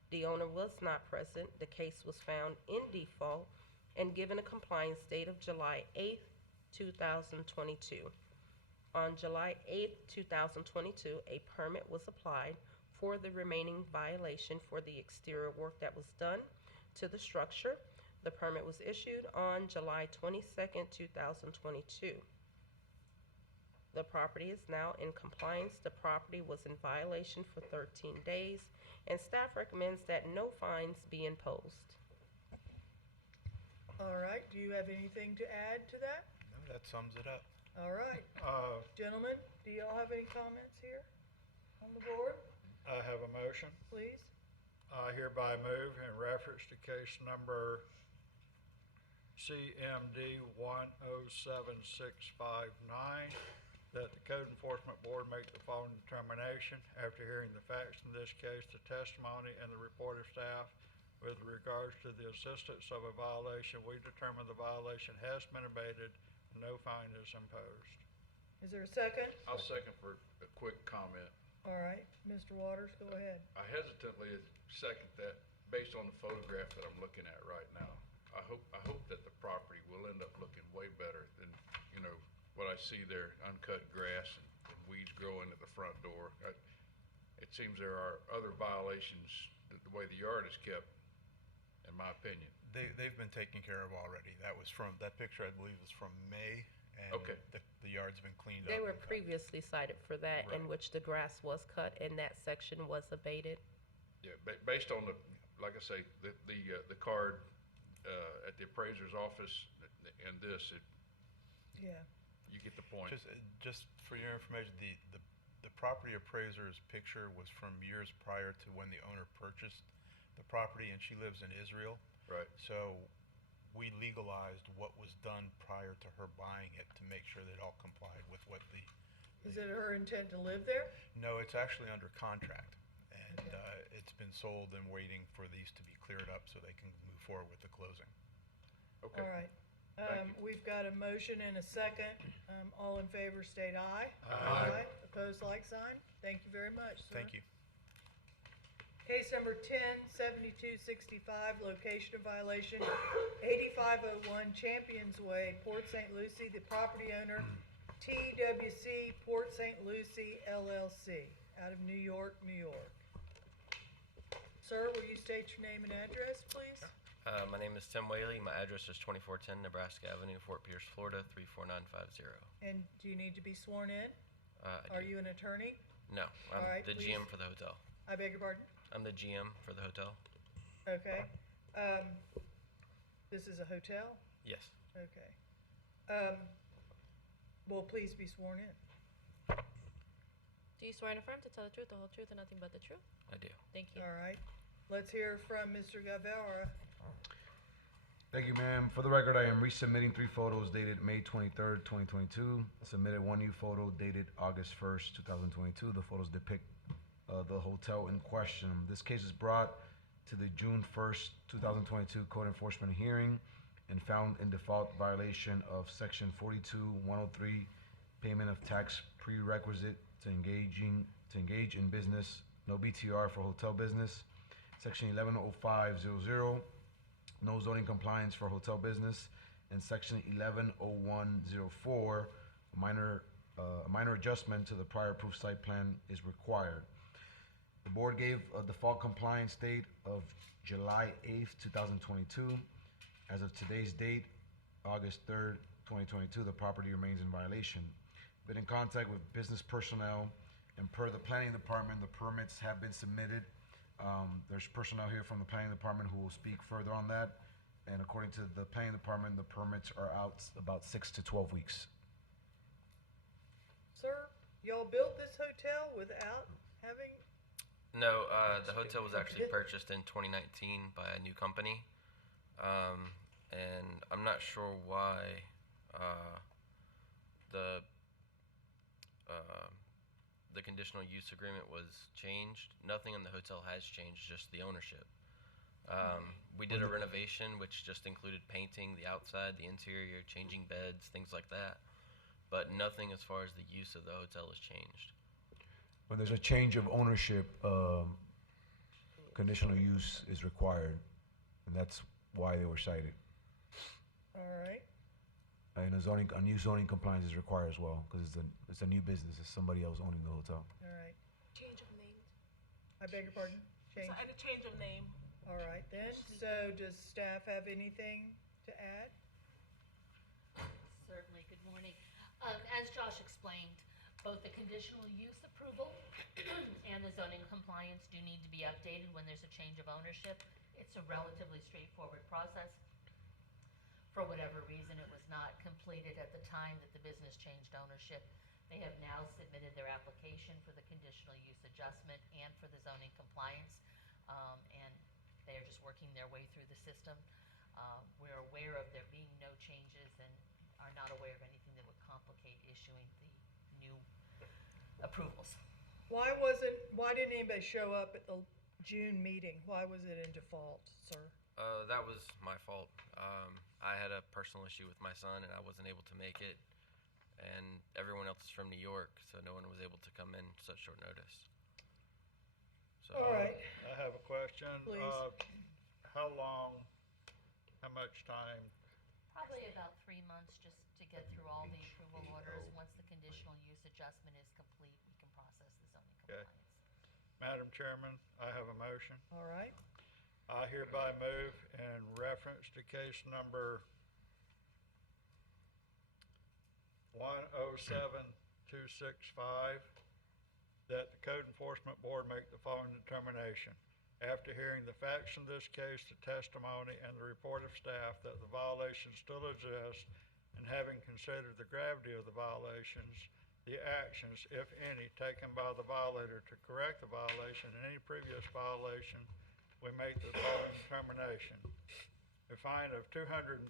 the owner was not present. The case was found in default and given a compliance date of July 8th, 2022. On July 8th, 2022, a permit was applied for the remaining violation for the exterior work that was done to the structure. The permit was issued on July 22nd, 2022. The property is now in compliance. The property was in violation for 13 days, and staff recommends that no fines be imposed. All right, do you have anything to add to that? No, that sums it up. All right. Gentlemen, do y'all have any comments here on the board, I have a motion. please? I hereby move in reference to case number CMD 107659 that the Code Enforcement Board make the following determination. After hearing the facts in this case, the testimony, and the report of staff with regards to the existence of a violation, we determine the violation has been abated and no fine is imposed. Is there a second? I'll second for a quick comment. All right, Mr. Waters, go ahead. I hesitantly second that based on the photograph that I'm looking at right now. I hope that the property will end up looking way better than, you know, what I see there, uncut grass and weeds growing at the front door. it seems there are other violations, the way the yard is kept, in my opinion. They've been taken care of already. That picture, I believe, is from May, and Okay. the yard's been cleaned up. They were previously cited for that, in Right. which the grass was cut and that section was abated. Yeah, based on like I say, the card, at the appraiser's office and this, Yeah. you get the point. Just for your information, the property appraiser's picture was from years prior to when the owner purchased the property, and she lives in Israel. Right. So we legalized what was done prior to her buying it to make sure that it all complied with what the. Is it her intent to live there? No, it's actually under contract, and it's been sold and waiting for these to be cleared up so they can move forward with the closing. Okay. All right. Thank you. We've got a motion and a second. All in favor, state aye. Aye. Opposed, like sign. Thank you very much, sir. Thank you. Case number 10-7265, location of violation, 8501 Champions Way, Port St. Lucie, the property owner, TWC Port St. Lucie LLC, out of New York, New York. Sir, will you state your name and address, please? My name is Tim Whaley. My address is 2410 Nebraska Avenue, Fort Pierce, Florida, 34950. And do you need to be sworn in? I Are do. you an attorney? No, I'm All right, the please. GM for the hotel. I beg your pardon? I'm the GM for the hotel. Okay. This is a hotel? Yes. Okay. Well, please be sworn in. Do you swear and affirm to tell the truth, the whole truth, and nothing but the truth? I do. Thank you. All right. Let's hear from Mr. Guevara. Thank you, ma'am. For the record, I am resubmitting 3 photos dated May 23rd, 2022. I submitted 1 new photo dated August 1st, 2022. The photos depict the hotel in question. This case is brought to the June 1st, 2022 code enforcement hearing and found in default violation of section 42103, payment of tax prerequisite to engage in business, no BTR for hotel business. Section 110500, no zoning compliance for hotel business, and section 110104, a minor adjustment to the prior approved site plan is required. The board gave a default compliance date of July 8th, 2022. As of today's date, August 3rd, 2022, the property remains in violation. Been in contact with business personnel, and per the planning department, the permits have been submitted. There's personnel here from the planning department who will speak further on that. And according to the planning department, the permits are out about 6 to 12 weeks. Sir, y'all built this hotel without having, No, the hotel was actually purchased in 2019 by a new company, and I'm not sure why the conditional use agreement was changed. Nothing in the hotel has changed, just the ownership. We did a renovation, which just included painting the outside, the interior, changing beds, things like that. But nothing as far as the use of the hotel has changed. When there's a change of ownership, conditional use is required, and that's why they were cited. all right. And a new zoning compliance is required as well, because it's a new business. It's somebody else owning the hotel. All right. Change of name. I beg your pardon? Change? So, and a change of name. All right then. So does staff have anything to add? Certainly, good morning. As Josh explained, both the conditional use approval and the zoning compliance do need to be updated when there's a change of ownership. It's a relatively straightforward process. For whatever reason, it was not completed at the time that the business changed ownership. They have now submitted their application for the conditional use adjustment and for the zoning compliance, and they are just working their way through the system. We're aware of there being no changes and are not aware of anything that would complicate issuing the new approvals. Why didn't anybody show up at the June meeting? Why was it in default, sir? That was my fault. I had a personal issue with my son, and I wasn't able to make it. And everyone else is from New York, so no one was able to come in such short notice. So, All right. I have a question. Please. How long, how much time? Probably about 3 months just to get through all the approval orders. Once the conditional use adjustment is complete, we can process the zoning Okay. compliance. Madam Chairman, I have a motion. All right. I hereby move in reference to case number 107265 that the Code Enforcement Board make the following determination. After hearing the facts in this case, the testimony, and the report of staff that the violations still exist, and having considered the gravity of the violations, the actions, if any, taken by the violator to correct the violation and any previous violation, we make the following determination. A fine of $250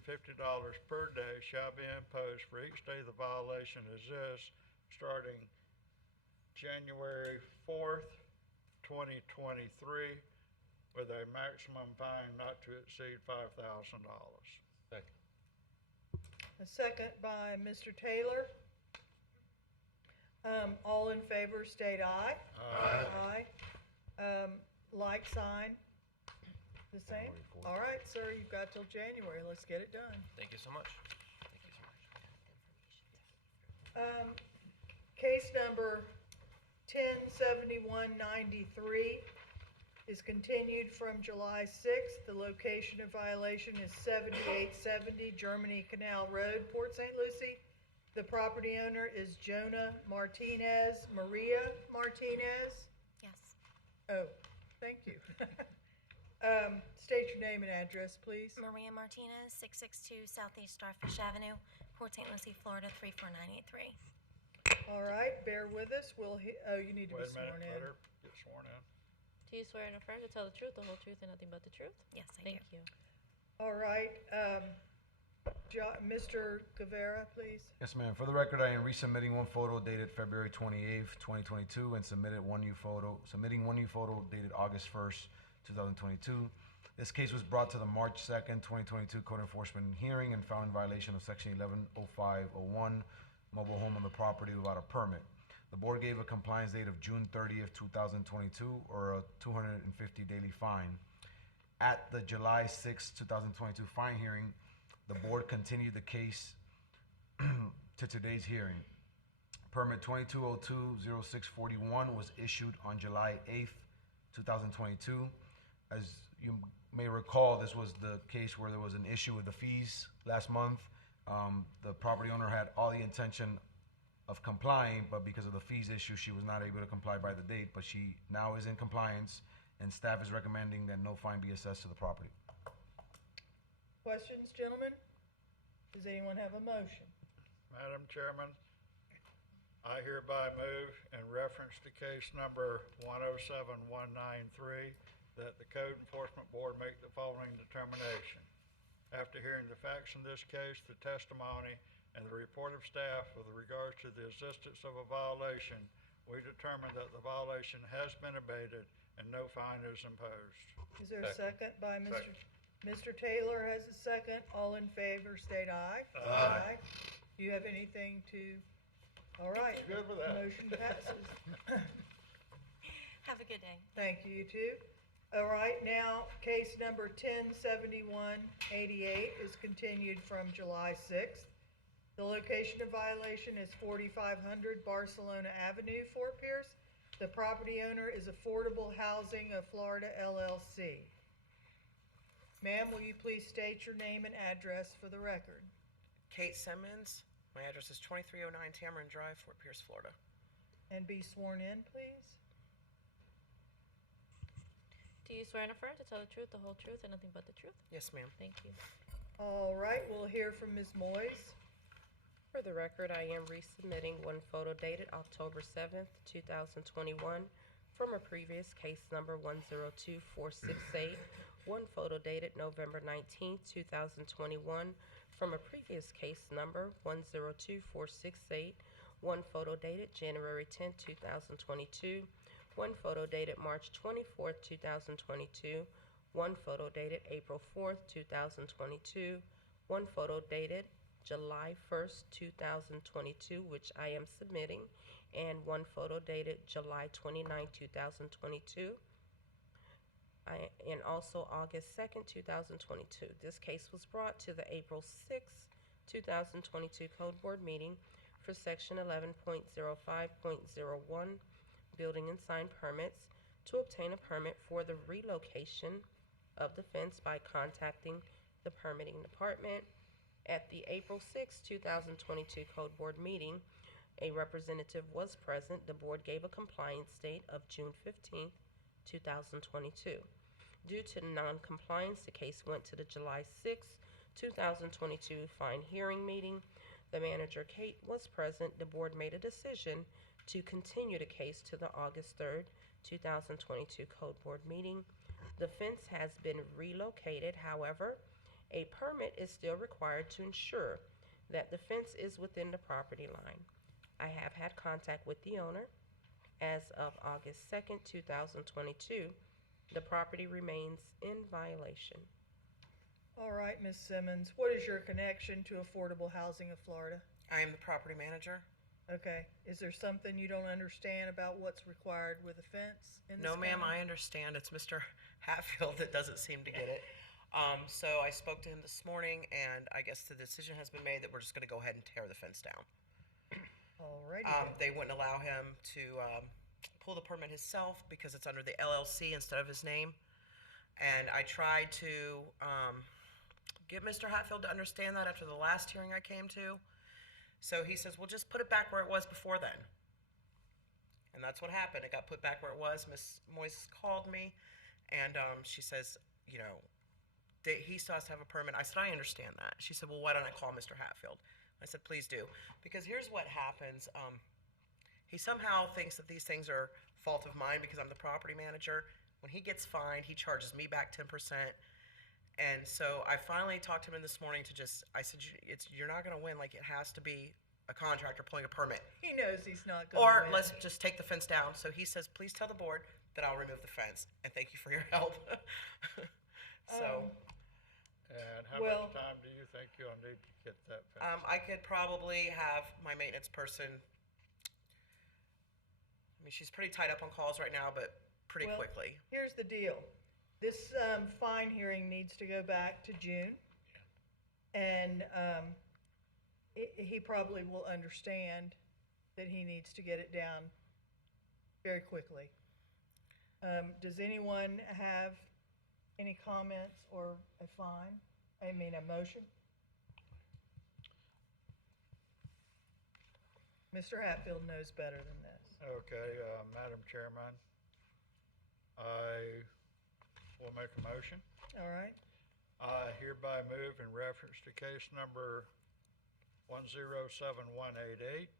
per day shall be imposed for each day the violation exists, starting January 4th, 2023, with a maximum fine not to exceed $5,000. Second. A second by Mr. Taylor. All in favor, state aye. Aye. Aye. Like sign, the same? All right, sir, you've got till January. Let's get it done. Thank you so much. Thank you so much. Case number 107193 is continued from July 6th. The location of violation is 7870 Germany Canal Road, Port St. Lucie. The property owner is Jonah Martinez, Maria Martinez. Yes. Oh, thank you. State your name and address, please. Maria Martinez, 662 Southeast Starfish Avenue, Port St. Lucie, Florida, 34983. All right, bear with us. Oh, you need to be Wait a sworn minute, in. let her get sworn in. Do you swear and affirm to tell the truth, the whole truth, and nothing but the truth? Yes, I Thank do. you. All right, Mr. Guevara, please. Yes, ma'am. For the record, I am resubmitting one photo dated February 28th, 2022, and submitting one new photo dated August 1st, 2022. This case was brought to the March 2nd, 2022 Code Enforcement hearing and found in violation of Section 110501, mobile home on the property without a permit. The board gave a compliance date of June 30th, 2022, or a 250 daily fine. At the July 6th, 2022 fine hearing, the board continued the case to today's hearing. Permit 2202-0641 was issued on July 8th, 2022. As you may recall, this was the case where there was an issue with the fees last month. The property owner had all the intention of complying, but because of the fees issue, she was not able to comply by the date, but she now is in compliance, and staff is recommending that no fine be assessed to the property. Questions, gentlemen? Does anyone have a motion? Madam Chairman, I hereby move in reference to case number 107193 that the Code Enforcement Board make the following determination. After hearing the facts in this case, the testimony, and the report of staff with regards to the existence of a violation, we determine that the violation has been abated and no fine is imposed. Is there a second by Mr. Taylor has a second. All in favor, state aye. Aye. Do you have anything to, all right. Good with that. Motion passes. Have a good day. Thank you, you too. All right, now, case number 107188 is continued from July 6th. The location of violation is 4500 Barcelona Avenue, Fort Pierce. The property owner is Affordable Housing of Florida, LLC. Ma'am, will you please state your name and address for the record? Kate Simmons. My address is 2309 Tamarind Drive, Fort Pierce, Florida. And be sworn in, please. Do you swear and affirm to tell the truth, the whole truth, and nothing but the truth? Yes, ma'am. Thank you. All right, we'll hear from Ms. Moyes. For the record, I am resubmitting one photo dated October 7th, 2021 from a previous case number 102468, one photo dated November 19th, 2021 from a previous case number 102468, one photo dated January 10th, 2022, one photo dated March 24th, 2022, one photo dated April 4th, 2022, one photo dated July 1st, 2022, which I am submitting, and one photo dated July 29th, 2022, and also August 2nd, 2022. This case was brought to the April 6th, 2022 Code Board meeting for Section 11.05.01, Building and Sign Permits, to obtain a permit for the relocation of the fence by contacting the permitting department. At the April 6, 2022 Code Board meeting, a representative was present. The board gave a compliance date of June 15, 2022. Due to non-compliance, the case went to the July 6, 2022 fine hearing meeting. The manager, Kate, was present. The board made a decision to continue the case to the August 3rd, 2022 Code Board meeting. The fence has been relocated. However, a permit is still required to ensure that the fence is within the property line. I have had contact with the owner. As of August 2nd, 2022, the property remains in violation. All right, Ms. Simmons, what is your connection to Affordable Housing of Florida? I am the property manager. Okay, is there something you don't understand about what's required with a fence in this No, ma'am, county? I understand. It's Mr. Hatfield that doesn't seem to get it. So I spoke to him this morning, and I guess the decision has been made that we're just gonna go ahead and tear the fence down. Alrighty. They wouldn't allow him to pull the permit himself because it's under the LLC instead of his name. And I tried to get Mr. Hatfield to understand that after the last hearing I came to. So he says, well, just put it back where it was before then. And that's what happened. It got put back where it was. Miss Moyes called me, and she says, you know, he still has to have a permit. I said, I understand that. She said, well, why don't I call Mr. Hatfield? I said, please do. Because here's what happens. He somehow thinks that these things are fault of mine because I'm the property manager. When he gets fined, he charges me back 10%. And so I finally talked to him this morning to just, I said, you're not going to win. Like, it has to be a contractor pulling a permit. He knows he's not going to Or win. let's just take the fence down. So he says, please tell the board that I'll remove the fence. And thank you for your help. So, And how Well- much time do you think you'll need to get that fence? I could probably have my maintenance person, I mean, she's pretty tied up on calls right now, but pretty Well, quickly. Here's the deal. This fine hearing needs to go back to June. And he probably will understand that he needs to get it down very quickly. Does anyone have any comments or a fine? I mean, a motion? Mr. Hatfield knows better than this. Okay, Madam Chairman, I will make a motion. All right? I hereby move in reference to case number 107188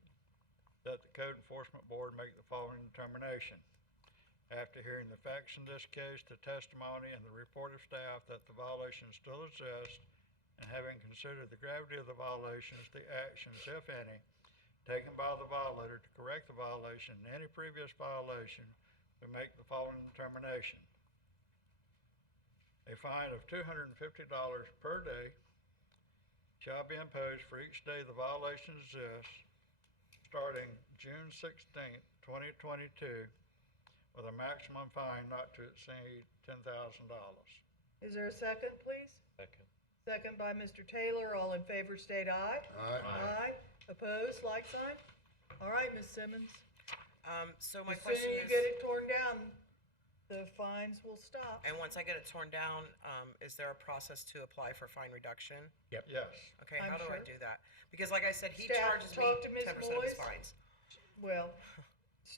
that the Code Enforcement Board make the following determination. After hearing the facts in this case, the testimony, and the report of staff that the violations still exist, and having considered the gravity of the violations, the actions, if any, taken by the violator to correct the violation and any previous violation, we make the following determination. A fine of $250 per day shall be imposed for each day the violation exists, starting June 16th, 2022, with a maximum fine not to exceed $10,000. Is there a second, please? Second. Second by Mr. Taylor. All in favor state aye. Aye. Aye. Opposed, like sign? All right, Ms. Simmons. So my As soon question as you is, get it torn down, the fines will stop. and once I get it torn down, is there a process to apply for fine reduction? Yes. Okay, I'm how do I sure. do that? Because like I said, he Staff, charges me talk to Ms. 10% of his Moyes. fines. Well,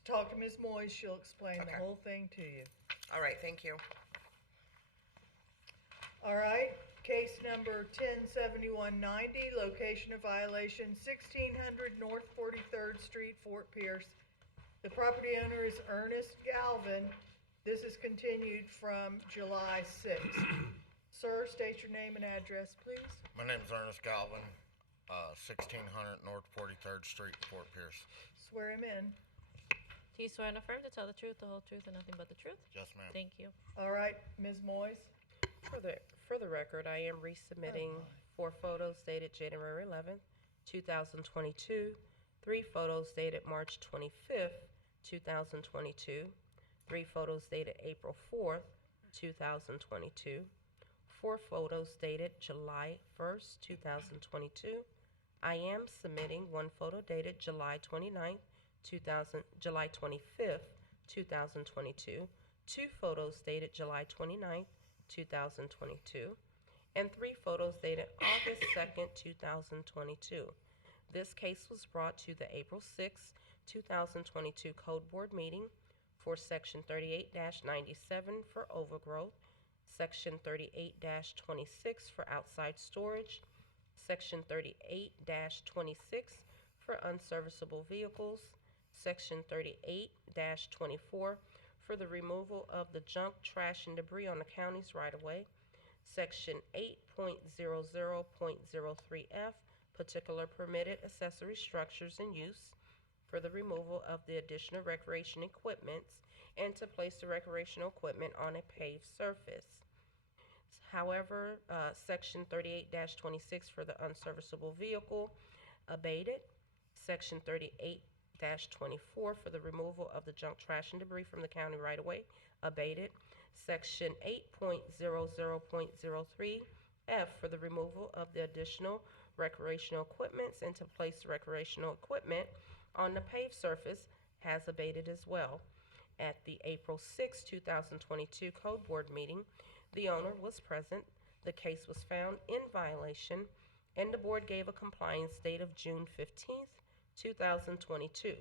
talk to Ms. Moyes. She'll explain the Okay. whole thing to you. All right, thank you. All right, case number 107190, location of violation 1600 North 43rd Street, Fort Pierce. The property owner is Ernest Galvin. This is continued from July 6th. Sir, state your name and address, please. My name is Ernest Galvin, 1600 North 43rd Street, Fort Pierce. Swear him in. Do you swear and affirm to tell the truth, the whole truth, and nothing but the truth? Yes, ma'am. Thank you. All right, Ms. Moyes. For the record, I am resubmitting 4 photos dated January 11th, 2022, 3 photos dated March 25th, 2022, 3 photos dated April 4th, 2022, 4 photos dated July 1st, 2022. I am submitting 1 photo dated July 29th, July 25th, 2022, 2 photos dated July 29th, 2022, and 3 photos dated August 2nd, 2022. This case was brought to the April 6, 2022 Code Board meeting for Section 38-97 for overgrowth, Section 38-26 for outside storage, Section 38-26 for unserviceable vehicles, Section 38-24 for the removal of the junk, trash, and debris on the county's right-of-way, Section 8.00.03F, particular permitted accessory structures and use for the removal of the additional recreation equipments and to place the recreational equipment on a paved surface. However, Section 38-26 for the unserviceable vehicle abated. Section 38-24 for the removal of the junk, trash, and debris from the county right-of-way abated. Section 8.00.03F for the removal of the additional recreational equipments and to place recreational equipment on the paved surface has abated as well. At the April 6, 2022 Code Board meeting, the owner was present, the case was found in violation, and the board gave a compliance date of June 15th, 2022.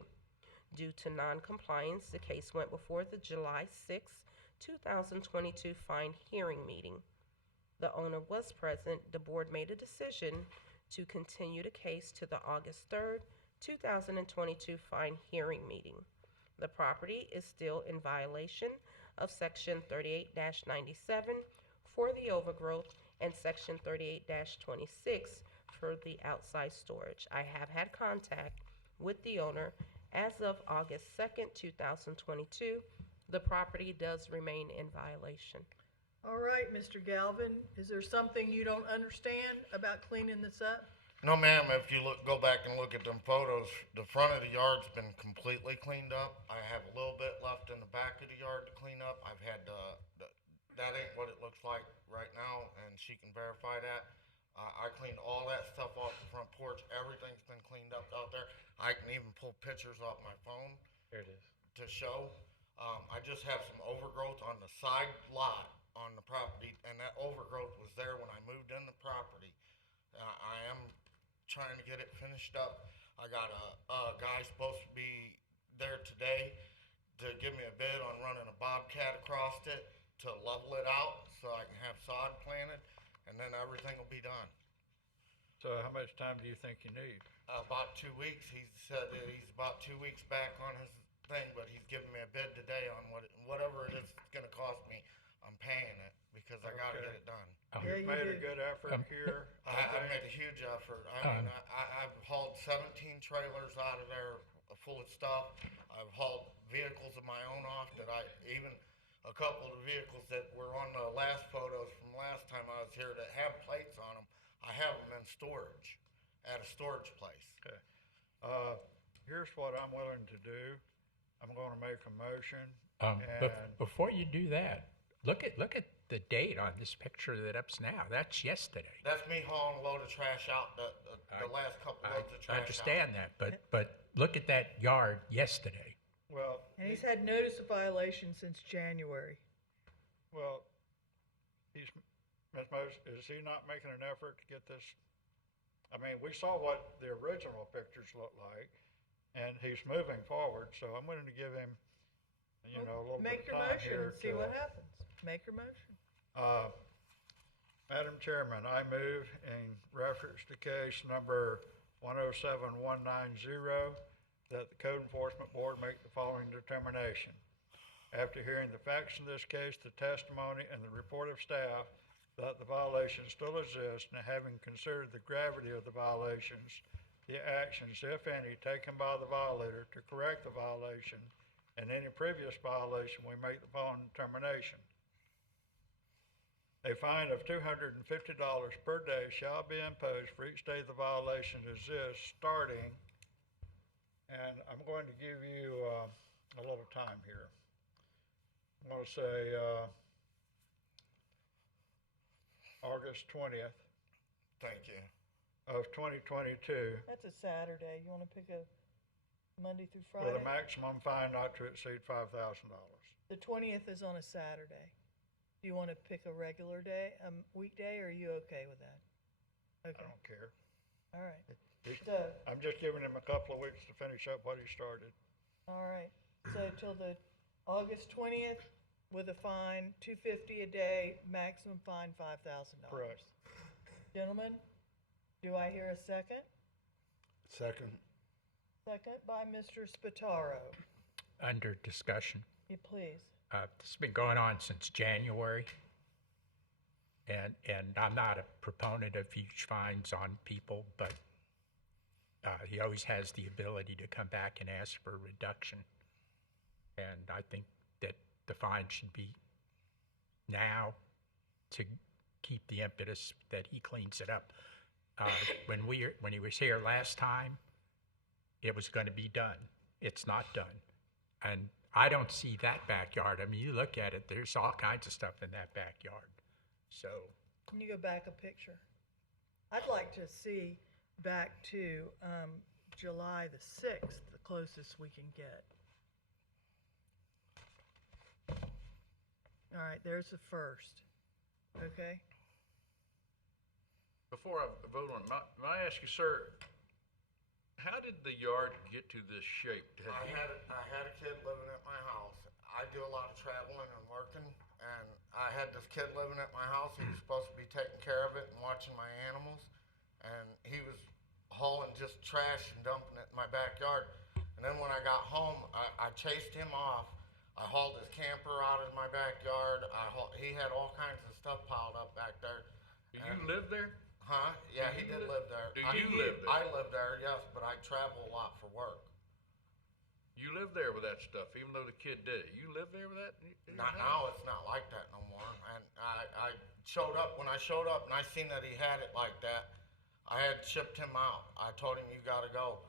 Due to non-compliance, the case went before the July 6, 2022 fine hearing meeting. The owner was present. The board made a decision to continue the case to the August 3rd, 2022 fine hearing meeting. The property is still in violation of Section 38-97 for the overgrowth and Section 38-26 for the outside storage. I have had contact with the owner. As of August 2nd, 2022, the property does remain in violation. All right, Mr. Galvin, is there something you don't understand about cleaning this up? No, ma'am, if you go back and look at them photos, the front of the yard's been completely cleaned up. I have a little bit left in the back of the yard to clean up. I've had, that ain't what it looks like right now, and she can verify that. I cleaned all that stuff off the front porch. Everything's been cleaned up out there. I can even pull pictures off my phone. Here it is. To show. I just have some overgrowth on the side lot on the property, and that overgrowth was there when I moved in the property. I am trying to get it finished up. I got a guy supposed to be there today to give me a bid on running a bobcat across it to level it out so I can have sod planted, and then everything will be done. So how much time do you think you need? About 2 weeks. He said that he's about 2 weeks back on his thing, but he's giving me a bid today on whatever it is it's gonna cost me. I'm paying it because I gotta get it done. You've made a good effort here. I made a huge effort. I mean, I've hauled 17 trailers out of there full of stuff. I've hauled vehicles of my own off that a couple of the vehicles that were on the last photos from last time I was here that have plates on them, I have them in storage, at a storage place. Okay. Here's what I'm willing to do. I'm gonna make a motion. But before you do that, look at the date on this picture that's now. That's yesterday. That's me hauling a load of trash out, the last couple loads of trash I understand that, but look at that yard yesterday. Well, And he's had notice of violation since January. well, Ms. Mose, is he not making an effort to get this? I mean, we saw what the original pictures looked like, and he's moving forward, so I'm willing to give him, a little Make bit of your time motion here and see what happens. Make your motion. Madam Chairman, I move in reference to case number 107190 that the Code Enforcement Board make the following determination. After hearing the facts in this case, the testimony, and the report of staff, that the violations still exist, and having considered the gravity of the violations, the actions, if any, taken by the violator to correct the violation, and any previous violation, we make the following determination. A fine of $250 per day shall be imposed for each day the violation exists, starting, and I'm going to give you a little time here. I'm going to say August 20th. Thank you. Of 2022. That's a Saturday. You want to pick a Monday through with Friday? a maximum fine not to exceed $5,000. The 20th is on a Saturday. Do you want to pick a regular day, weekday, or are you okay with that? I Okay, don't care. all right. He- So, I'm just giving him a couple of weeks to finish up what he started. all right, so till the August 20th with a fine, $250 a day, maximum fine $5,000. Correct. Gentlemen, do I hear a second? Second. Second by Mr. Spataro. Under discussion. You please. This has been going on since January. And I'm not a proponent of huge fines on people, but he always has the ability to come back and ask for a reduction. And I think that the fine should be now to keep the impetus that he cleans it up. When he was here last time, it was going to be done. It's not done. And I don't see that backyard. I mean, you look at it, there's all kinds of stuff in that backyard. So, Can you go back a picture? I'd like to see back to July the 6th, the closest we can get. All right, there's the first. Okay? Before I vote on it, may I ask you, sir, how did the yard get to this shape? I had a kid living at my house. I do a lot of traveling and working, and I had this kid living at my house. He was supposed to be taking care of it and watching my animals, and he was hauling just trash and dumping it in my backyard. And then when I got home, I chased him off. I hauled his camper out of my backyard. He had all kinds of stuff piled up back there. Do you live there? Huh? Yeah, Do he you did live there. Do you live there? I live there, yes, but I travel a lot for work. You live there with that stuff, even though the kid did it. You live there with that? Not now, it's not like that no more. And I showed up, when I showed up and I seen that he had it like that, I had shipped him out. I told him, you gotta go.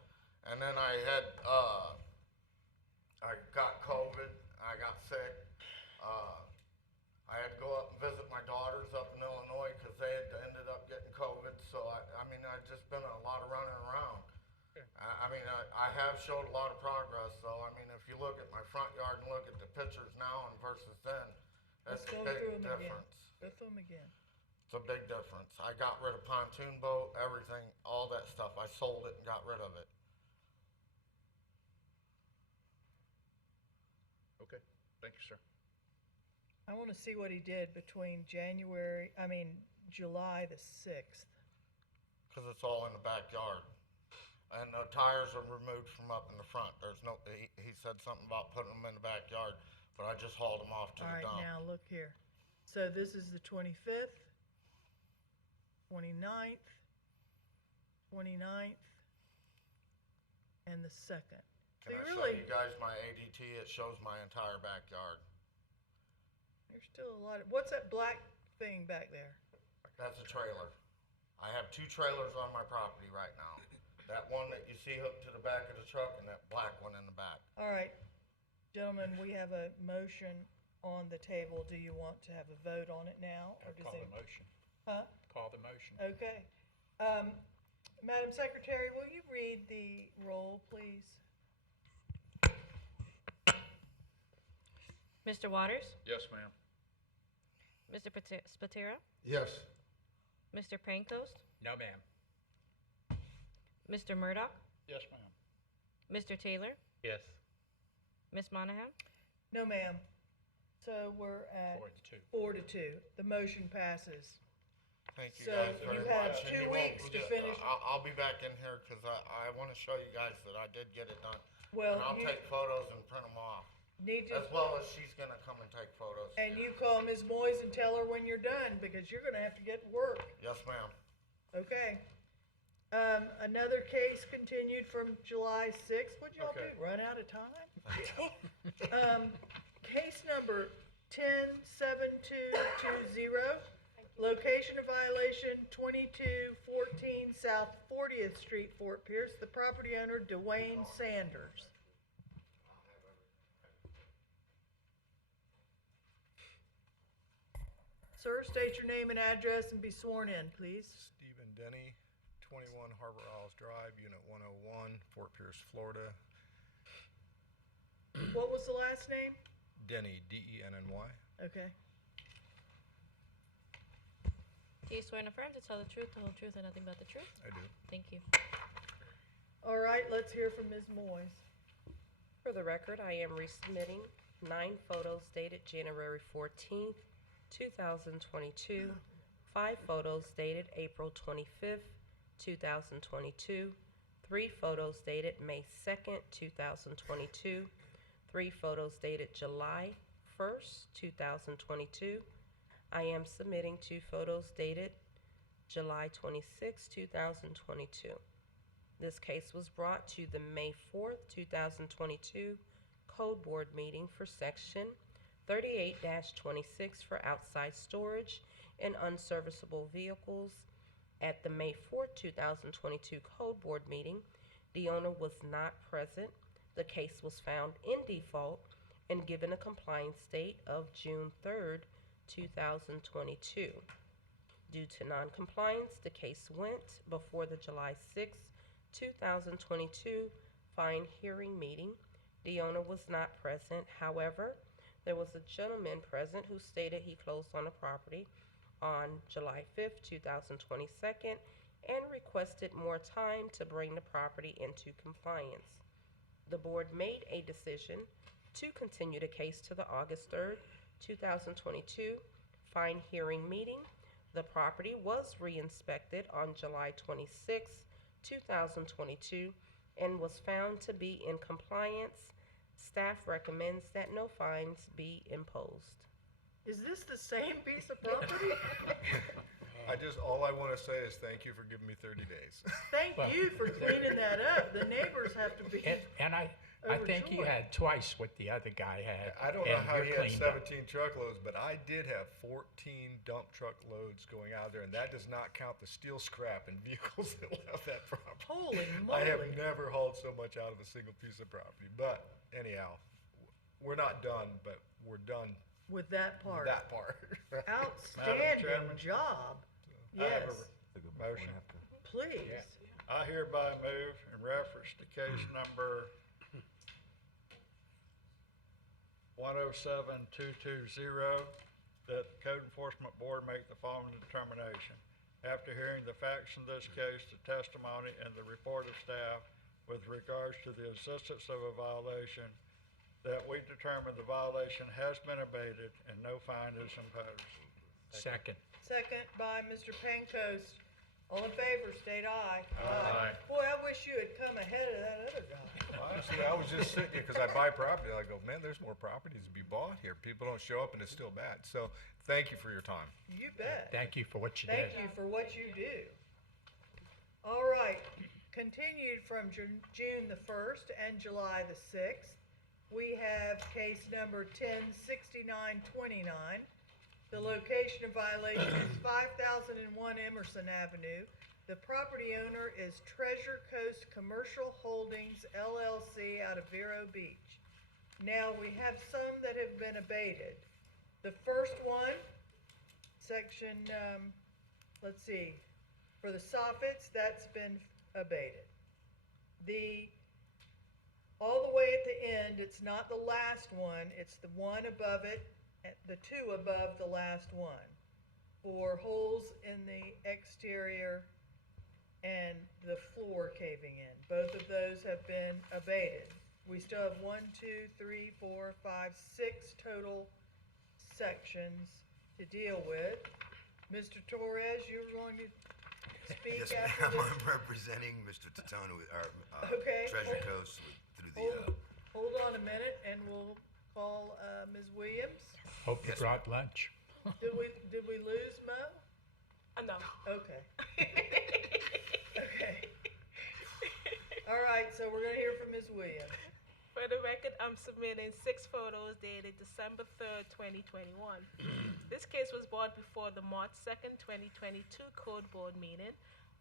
And then I got COVID, I got sick. I had to go up and visit my daughters up in Illinois because they had ended up getting COVID. So I mean, I've just been a lot of running around. I have showed a lot of progress. So I mean, if you look at my front yard and look at the pictures now and versus then, that's Let's a go big through them again. difference. Go through them again. It's a big difference. I got rid of pontoon boat, everything, all that stuff. I sold it and got rid of it. Okay, thank you, sir. I want to see what he did between July the 6th. Because it's all in the backyard. And the tires are removed from up in the front. There's no, he said something about putting them in the backyard, but I just hauled them off to All the right, dump. now look here. So this is the 25th, 29th, 29th, and the 2nd. Can I So show you guys my ADT? It shows my entire backyard. There's still a lot of, what's that black thing back there? That's a trailer. I have 2 trailers on my property right now. That one that you see hooked to the back of the truck and that black one in the back. All right, gentlemen, we have a motion on the table. Do you want to have a vote on it now? Or does call the any- motion. Huh? Call the motion. Okay. Madam Secretary, will you read the roll, please? Mr. Waters? Yes, ma'am. Mr. Spatero? Yes. Mr. Pancoast? No, ma'am. Mr. Murdoch? Yes, ma'am. Mr. Taylor? Yes. Ms. Monahan? No, ma'am. So we're at 4 to 2. The motion passes. Thank you So guys very you much. have And 2 you won't weeks to forget- finish. I'll be back in here because I want to show you guys that I did get it done. Well, And I'll you- take photos and print them off. Need to- As well as she's gonna come and take photos. And you call Ms. Moyes and tell her when you're done, because you're gonna have to get to work. Yes, ma'am. Okay. Another case continued from July 6th. What'd y'all do, run out of time? Case number 107220, location of violation 2214 South 40th Street, Fort Pierce. The property owner, Dwayne Sanders. Sir, state your name and address and be sworn in, please. Stephen Denny, 21 Harbor Isles Drive, Unit 101, Fort Pierce, Florida. What was the last name? Denny, Denny. Okay. Do you swear and affirm to tell the truth, the whole truth, and nothing but the truth? I do. Thank you. All right, let's hear from Ms. Moyes. For the record, I am resubmitting 9 photos dated January 14th, 2022, 5 photos dated April 25th, 2022, 3 photos dated May 2nd, 2022, 3 photos dated July 1st, 2022. I am submitting 2 photos dated July 26, 2022. This case was brought to the May 4th, 2022 Code Board meeting for Section 38-26 for outside storage and unserviceable vehicles. At the May 4th, 2022 Code Board meeting, the owner was not present. The case was found in default and given a compliance date of June 3rd, 2022. Due to non-compliance, the case went before the July 6th, 2022 fine hearing meeting. The owner was not present. However, there was a gentleman present who stated he closed on the property on July 5th, 2022, and requested more time to bring the property into compliance. The board made a decision to continue the case to the August 3rd, 2022 fine hearing meeting. The property was re-inspected on July 26th, 2022, and was found to be in compliance. Staff recommends that no fines be imposed. Is this the same piece of property? All I want to say is thank you for giving me 30 days. Thank you for cleaning that up. The neighbors have to be. And I think you overjoyed. had twice what the other guy had. I don't know and how you're he had cleaned up. 17 truckloads, but I did have 14 dump truck loads going out there, and that does not count the steel scrap and vehicles that left that property. Holy I have moly. never hauled so much out of a single piece of property. But anyhow, we're not done, but we're done With that part. with that part. Outstanding Chairman? job. I have Yes, a motion. please. I hereby move in reference to case number 107220 that the Code Enforcement Board make the following determination. After hearing the facts in this case, the testimony, and the report of staff with regards to the existence of a violation, that we determine the violation has been abated and no fine is imposed. Second. Second by Mr. Pancoast. All in favor, state aye. Aye. Boy, I wish you had come ahead of that other guy. Honestly, I was just sitting here because I buy property. I go, man, there's more properties to be bought here. People don't show up and it's still bad. So thank you for your time. You bet. Thank you for what you Thank did. you for what you do. All right, continued from June the 1st and July the 6th, we have case number 106929. The location of violation is 5001 Emerson Avenue. The property owner is Treasure Coast Commercial Holdings LLC out of Vero Beach. Now, we have some that have been abated. The first one, section, let's see, for the soffits, that's been abated. All the way at the end, it's not the last one, it's the one above it, the two above the last one, for holes in the exterior and the floor caving in. Both of those have been abated. We still have 1, 2, 3, 4, 5, 6 total sections to deal with. Mr. Torres, you're going to speak Yes, after ma'am, this? I'm representing Mr. Tatone with our Okay, Treasure hold- Coast through the, Hold on a minute, and we'll call Ms. Williams. Hope you Yes, brought lunch. Did we lose Mo? No. Okay. Okay. All right, so we're gonna hear from Ms. Williams. For the record, I'm submitting 6 photos dated December 3rd, 2021. This case was brought before the March 2nd, 2022 Code Board meeting.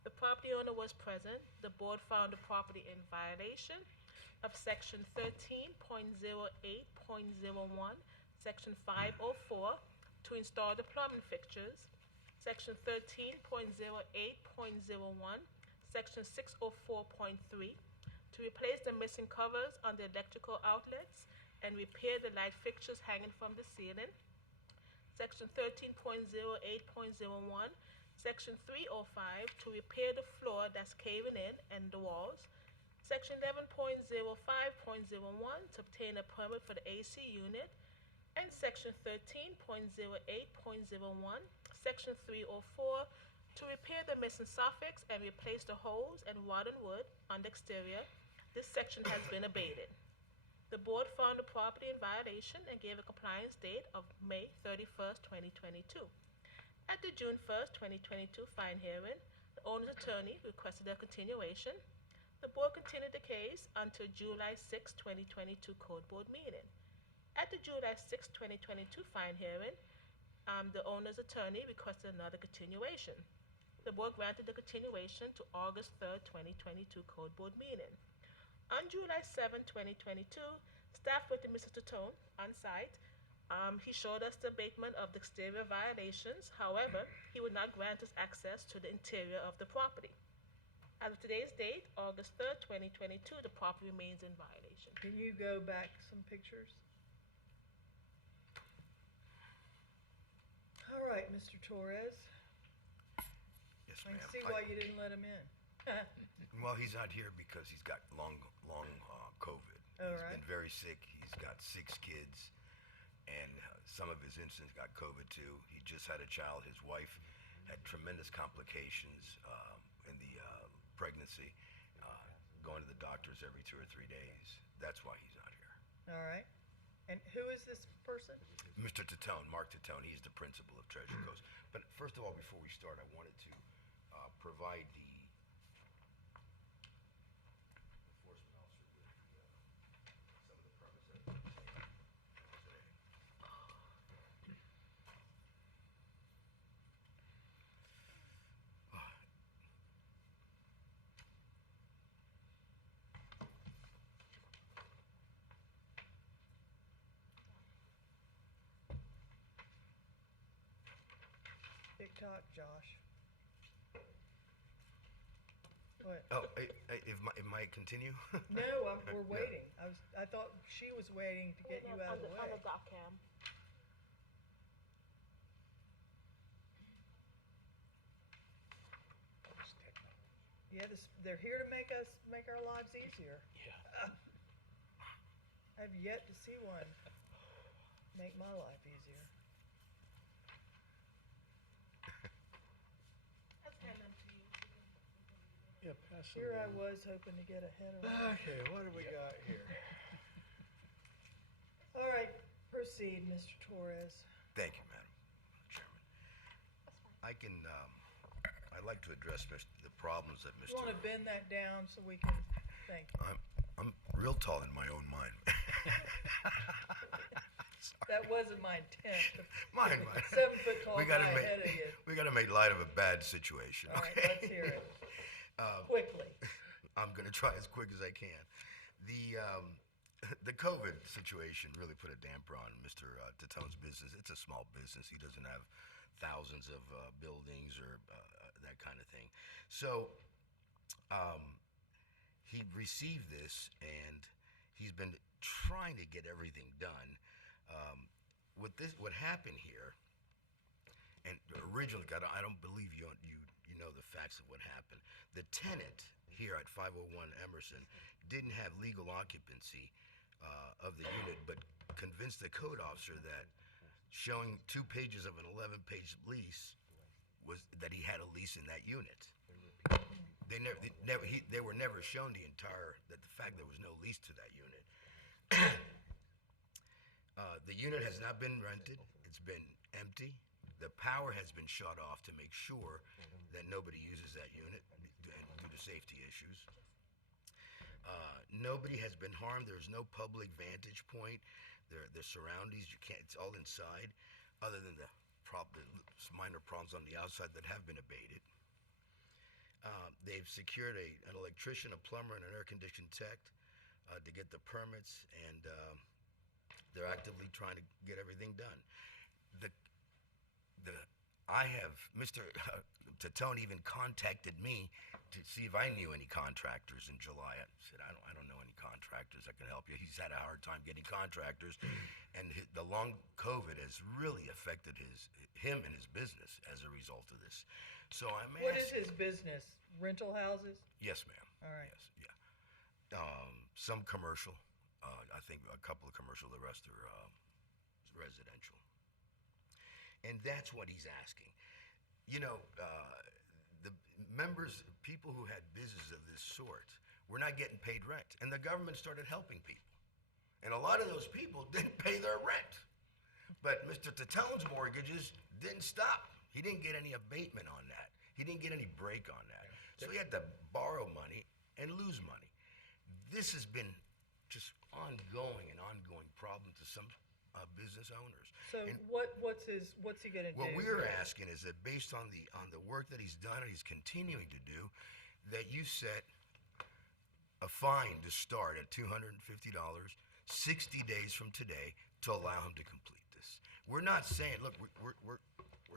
The property owner was present. The board found the property in violation of Section 13.08.01, Section 504, to install the plumbing fixtures, Section 13.08.01, Section 604.3, to replace the missing covers on the electrical outlets, and repair the light fixtures hanging from the ceiling. Section 13.08.01, Section 305, to repair the floor that's caving in and the walls. Section 11.05.01, to obtain a permit for the AC unit. And Section 13.08.01, Section 304, to repair the missing suffix and replace the holes and rotten wood on the exterior. This section has been abated. The board found the property in violation and gave a compliance date of May 31st, 2022. At the June 1st, 2022 fine hearing, the owner's attorney requested a continuation. The board continued the case until July 6, 2022 Code Board meeting. At the July 6, 2022 fine hearing, the owner's attorney requested another continuation. The board granted the continuation to August 3rd, 2022 Code Board meeting. On July 7, 2022, staff with Mr. Tatone on site. He showed us the abatement of the exterior violations. However, he would not grant us access to the interior of the property. As of today's date, August 3rd, 2022, the property remains in violation. Can you go back some pictures? All right, Mr. Torres. Yes, I ma'am. can see why you didn't let him in. Well, he's not here because he's got long COVID. All He's right. been very sick. He's got 6 kids, and some of his incidents got COVID too. He just had a child. His wife had tremendous complications in the pregnancy, going to the doctors every 2 or 3 days. That's why he's not here. All right. And who is this person? Mr. Tatone, Mark Tatone, he's the principal of Treasure Coast. But first of all, before we start, I wanted to provide the enforcement officer with some of the permits that have been obtained today. TikTok, Josh. What? Oh, if I continue? No, we're waiting. I thought she was waiting to get you out of the way. On the dock cam. Yeah, they're here to make our lives easier. Yeah. I've yet to see one make my life easier. Let's hand them to you. Yeah, pass them Here I down. was hoping to get ahead of Okay, what do we got here? All right, proceed, Mr. Torres. Thank you, Madam Chairman. I can, I'd like to address the problems that You want to bend that down so we can, thank you. I'm real tall in my own mind. That wasn't my intent. Mine. 7 foot tall We guy gotta ahead of you. we gotta make light of a bad situation. All right, Okay? let's hear it. Um, Quickly. I'm gonna try as quick as I can. The COVID situation really put a damper on Mr. Tatone's business. It's a small business. He doesn't have thousands of buildings or that kind of thing. So he received this, and he's been trying to get everything done. What happened here, and originally, I don't believe you know the facts of what happened. The tenant here at 501 Emerson didn't have legal occupancy of the unit, but convinced the code officer that showing 2 pages of an 11-page lease was that he had a lease in that unit. They were never shown the fact there was no lease to that unit. The unit has not been rented. It's been empty. The power has been shut off to make sure that nobody uses that unit due to safety issues. Nobody has been harmed. There's no public vantage point. The surroundings, it's all inside, other than the minor problems on the outside that have been abated. They've secured an electrician, a plumber, and an air-conditioned tech to get the permits, and they're actively trying to get everything done. Mr. Tatone even contacted me to see if I knew any contractors in July. I said, I don't know any contractors that can help you. He's had a hard time getting contractors, and the long COVID has really affected him and his business as a result of this. So I'm asking. What is his business? Rental houses? Yes, ma'am. All right. Yes, yeah. Some commercial. I think a couple of commercial. The rest are residential. And that's what he's asking. You know, the members, people who had business of this sort, were not getting paid rent, and the government started helping people. And a lot of those people didn't pay their rent. But Mr. Tatone's mortgages didn't stop. He didn't get any abatement on that. He didn't get any break on that. So he had to borrow money and lose money. This has been just ongoing problem to some business owners. So And what's he gonna do? what we're asking is that based on the work that he's done and he's continuing to do, that you set a fine to start at $250, 60 days from today, to allow him to complete this. We're not saying, look, we're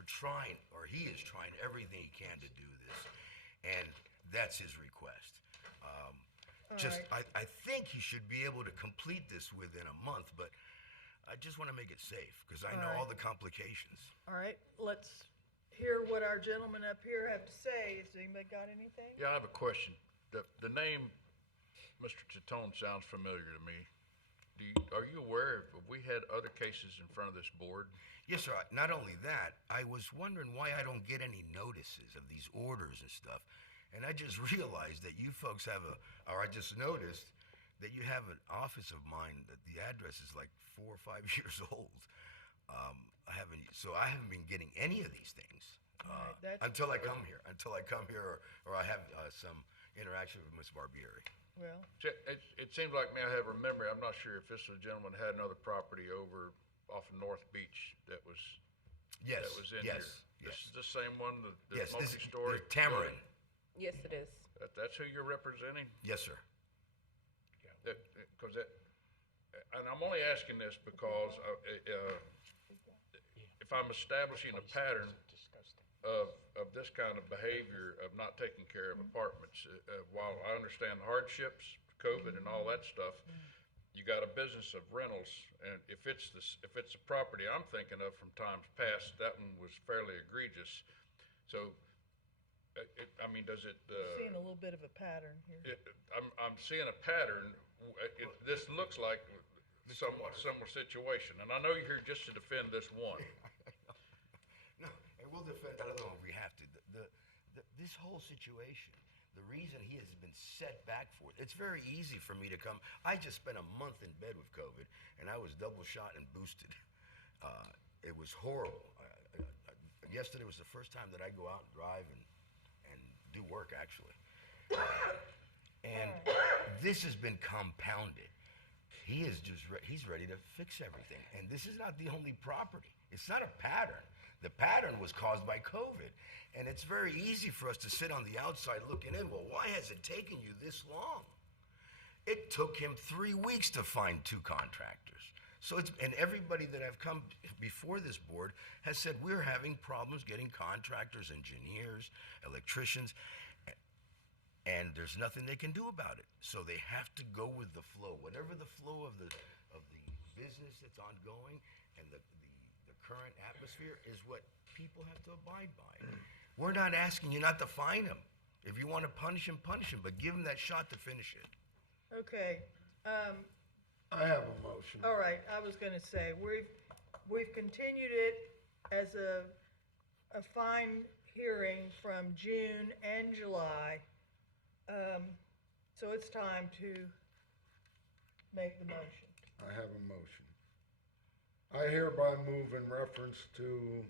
trying, or he is trying everything he can to do this, and that's his request. I think he should be able to complete this within a month, but I just want to make it safe because I know all the complications. All right, let's hear what our gentlemen up here have to say. Has anybody got anything? Yeah, I have a question. The name Mr. Tatone sounds familiar to me. Are you aware if we had other cases in front of this board? Yes, sir. Not only that, I was wondering why I don't get any notices of these orders and stuff. And I just realized that you folks have I just noticed that you have an office of mine that the address is like 4 or 5 years old. I haven't been getting any of these things until I come here, or I have some interaction with Ms. Barbieri. Well, It seems like me, I have a memory, I'm not sure if this gentleman had another property over off of North Beach that was in here. This is the same one, the Yes, this is multi-story? the Tamarin. Yes, it is. That's who you're representing? Yes, sir. And I'm only asking this because if I'm establishing a pattern of this kind of behavior of not taking care of apartments, while I understand the hardships, COVID and all that stuff, you got a business of rentals, and if it's a property I'm thinking of from times past, that one was fairly egregious. So, does it? seeing a little bit of a pattern here. I'm seeing a pattern. This looks like somewhat similar situation, and I know you're here just to defend this one. No, and we'll defend that other one if we have to. This whole situation, the reason he has been set back for it, it's very easy for me to come. I just spent a month in bed with COVID, and I was double shot and boosted. It was horrible. Yesterday was the first time that I go out and drive and do work, actually. And this has been compounded. He is he's ready to fix everything. And this is not the only property. It's not a pattern. The pattern was caused by COVID. And it's very easy for us to sit on the outside looking in. Well, why has it taken you this long? It took him 3 weeks to find 2 contractors. So and everybody that have come before this board has said we're having problems getting contractors, engineers, electricians, and there's nothing they can do about it. So they have to go with the flow, whatever the flow of the business that's ongoing, and the current atmosphere is what people have to abide by. We're not asking you not to fine him. If you want to punish him, but give him that shot to finish it. Okay, I have a motion. all right, I was gonna say, we've continued it as a fine hearing from June and July. So it's time to make the motion. I have a motion. I hereby move in reference to,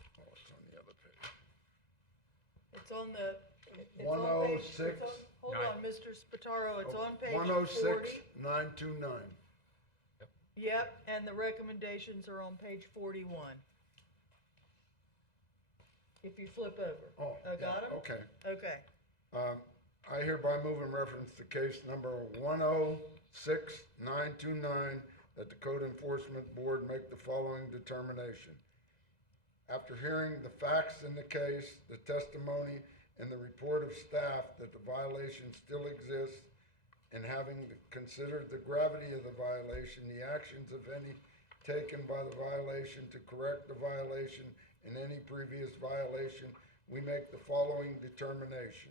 it's on the other page. It's on the, it's 106. Hold on, Mr. Spataro, it's on page 106, 40. 929. Yep, and the recommendations are on page 41. If you flip over. Oh, Got it? okay. Okay. I hereby move in reference to case number 106-929, that the Code Enforcement Board make the following determination. After hearing the facts in the case, the testimony, and the report of staff that the violation still exists, and having considered the gravity of the violation, the actions, if any, taken by the violation to correct the violation and any previous violation, we make the following determination.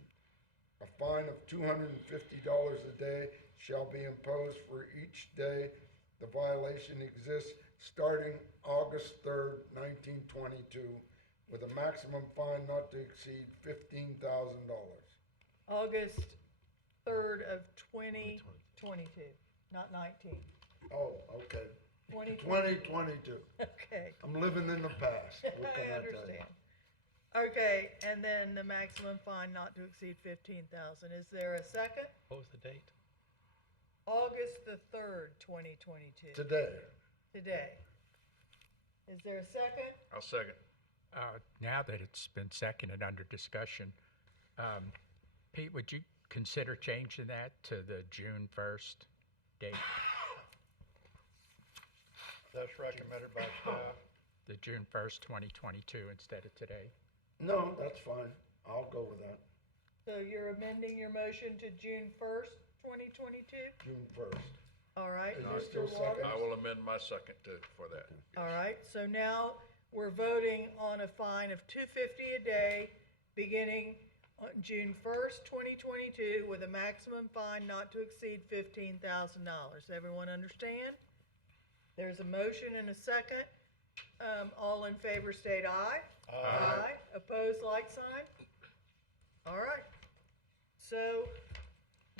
A fine of $250 a day shall be imposed for each day the violation exists starting August 3rd, 1922, with a maximum fine not to exceed $15,000. August 3rd of 2022, not 19. Oh, okay. 2022. 2022. Okay. I'm living in the past. What can I I tell you? understand. Okay, and then the maximum fine not to exceed 15,000. Is there a second? What was the date? August the 3rd, 2022. Today. Today. Is there a second? I'll second. Now that it's been seconded under discussion, Pete, would you consider changing that to the June 1st date? That's recommended by staff. The June 1st, 2022 instead of today? No, that's fine. I'll go with that. So you're amending your motion to June 1st, 2022? June 1st. All right, Is there Mr. still Waters? I will amend my second for that. All right, so now we're voting on a fine of $250 a day beginning on June 1st, 2022, with a maximum fine not to exceed $15,000. Everyone understand? There's a motion and a second. All in favor state aye. Aye. Opposed, like sign? All right. So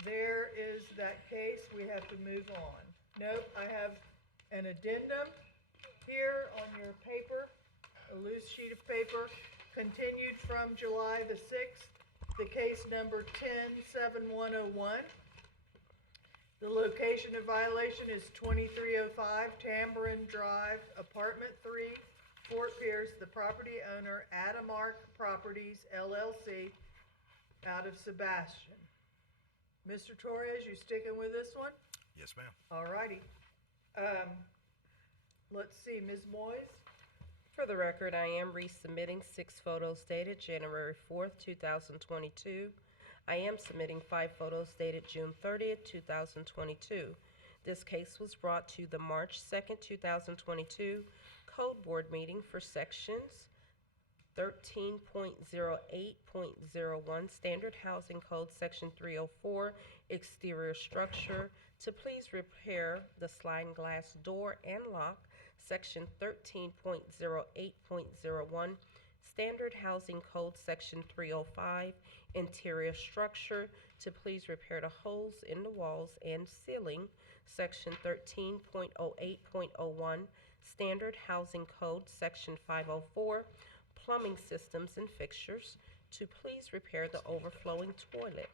there is that case. We have to move on. Nope, I have an addendum here on your paper, a loose sheet of paper, continued from July the 6th, the case number 10-7101. The location of violation is 2305 Tambourine Drive, Apartment 3, Fort Pierce. The property owner, Adamark Properties, LLC, out of Sebastian. Mr. Torres, you sticking with this one? Yes, ma'am. All righty. Let's see, Ms. Moyes? For the record, I am resubmitting 6 photos dated January 4th, 2022. I am submitting 5 photos dated June 30th, 2022. This case was brought to the March 2nd, 2022 Code Board meeting for sections 13.08.01 Standard Housing Code, Section 304, exterior structure, to please repair the sliding glass door and lock, Section 13.08.01 Standard Housing Code, Section 305, interior structure, to please repair the holes in the walls and ceiling, Section 13.08.01 Standard Housing Code, Section 504, plumbing systems and fixtures, to please repair the overflowing toilet.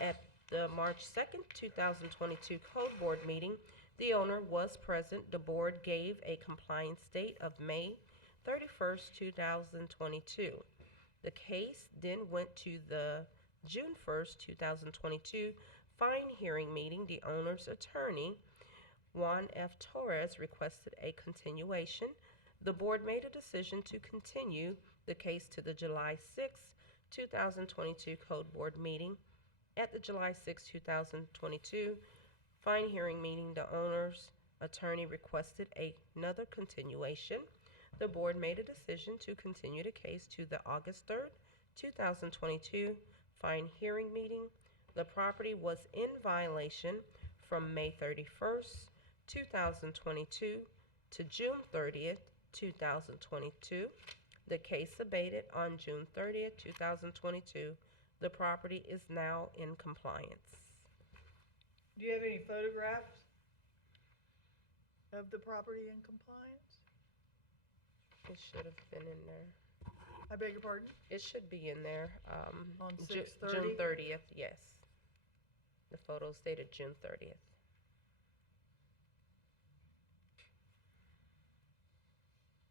At the March 2nd, 2022 Code Board meeting, the owner was present. The board gave a compliance date of May 31st, 2022. The case then went to the June 1st, 2022 fine hearing meeting. The owner's attorney, Juan F. Torres, requested a continuation. The board made a decision to continue the case to the July 6th, 2022 Code Board meeting. At the July 6, 2022 fine hearing meeting, the owner's attorney requested another continuation. The board made a decision to continue the case to the August 3rd, 2022 fine hearing meeting. The property was in violation from May 31st, 2022 to June 30th, 2022. The case abated on June 30th, 2022. The property is now in compliance. Do you have any photographs of the property in compliance? It should have been in there. I beg your pardon? It should be in there. On June 6/30? 30th, yes. The photos dated June 30th.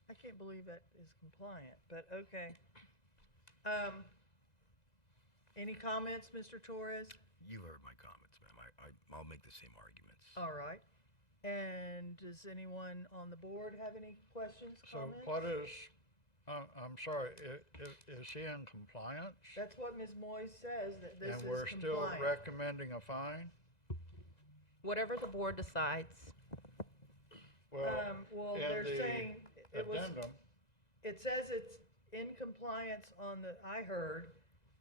I can't believe that is compliant, but okay. Any comments, Mr. Torres? You heard my comments, ma'am. I'll make the same arguments. All right. And does anyone on the board have any questions, So comments? what is I'm sorry, is he in compliance? That's what Ms. Moyes says, that this is And we're still compliant. recommending a fine? Whatever the board decides. Well, in they're the saying it was, addendum, it says it's in compliance on the, I heard,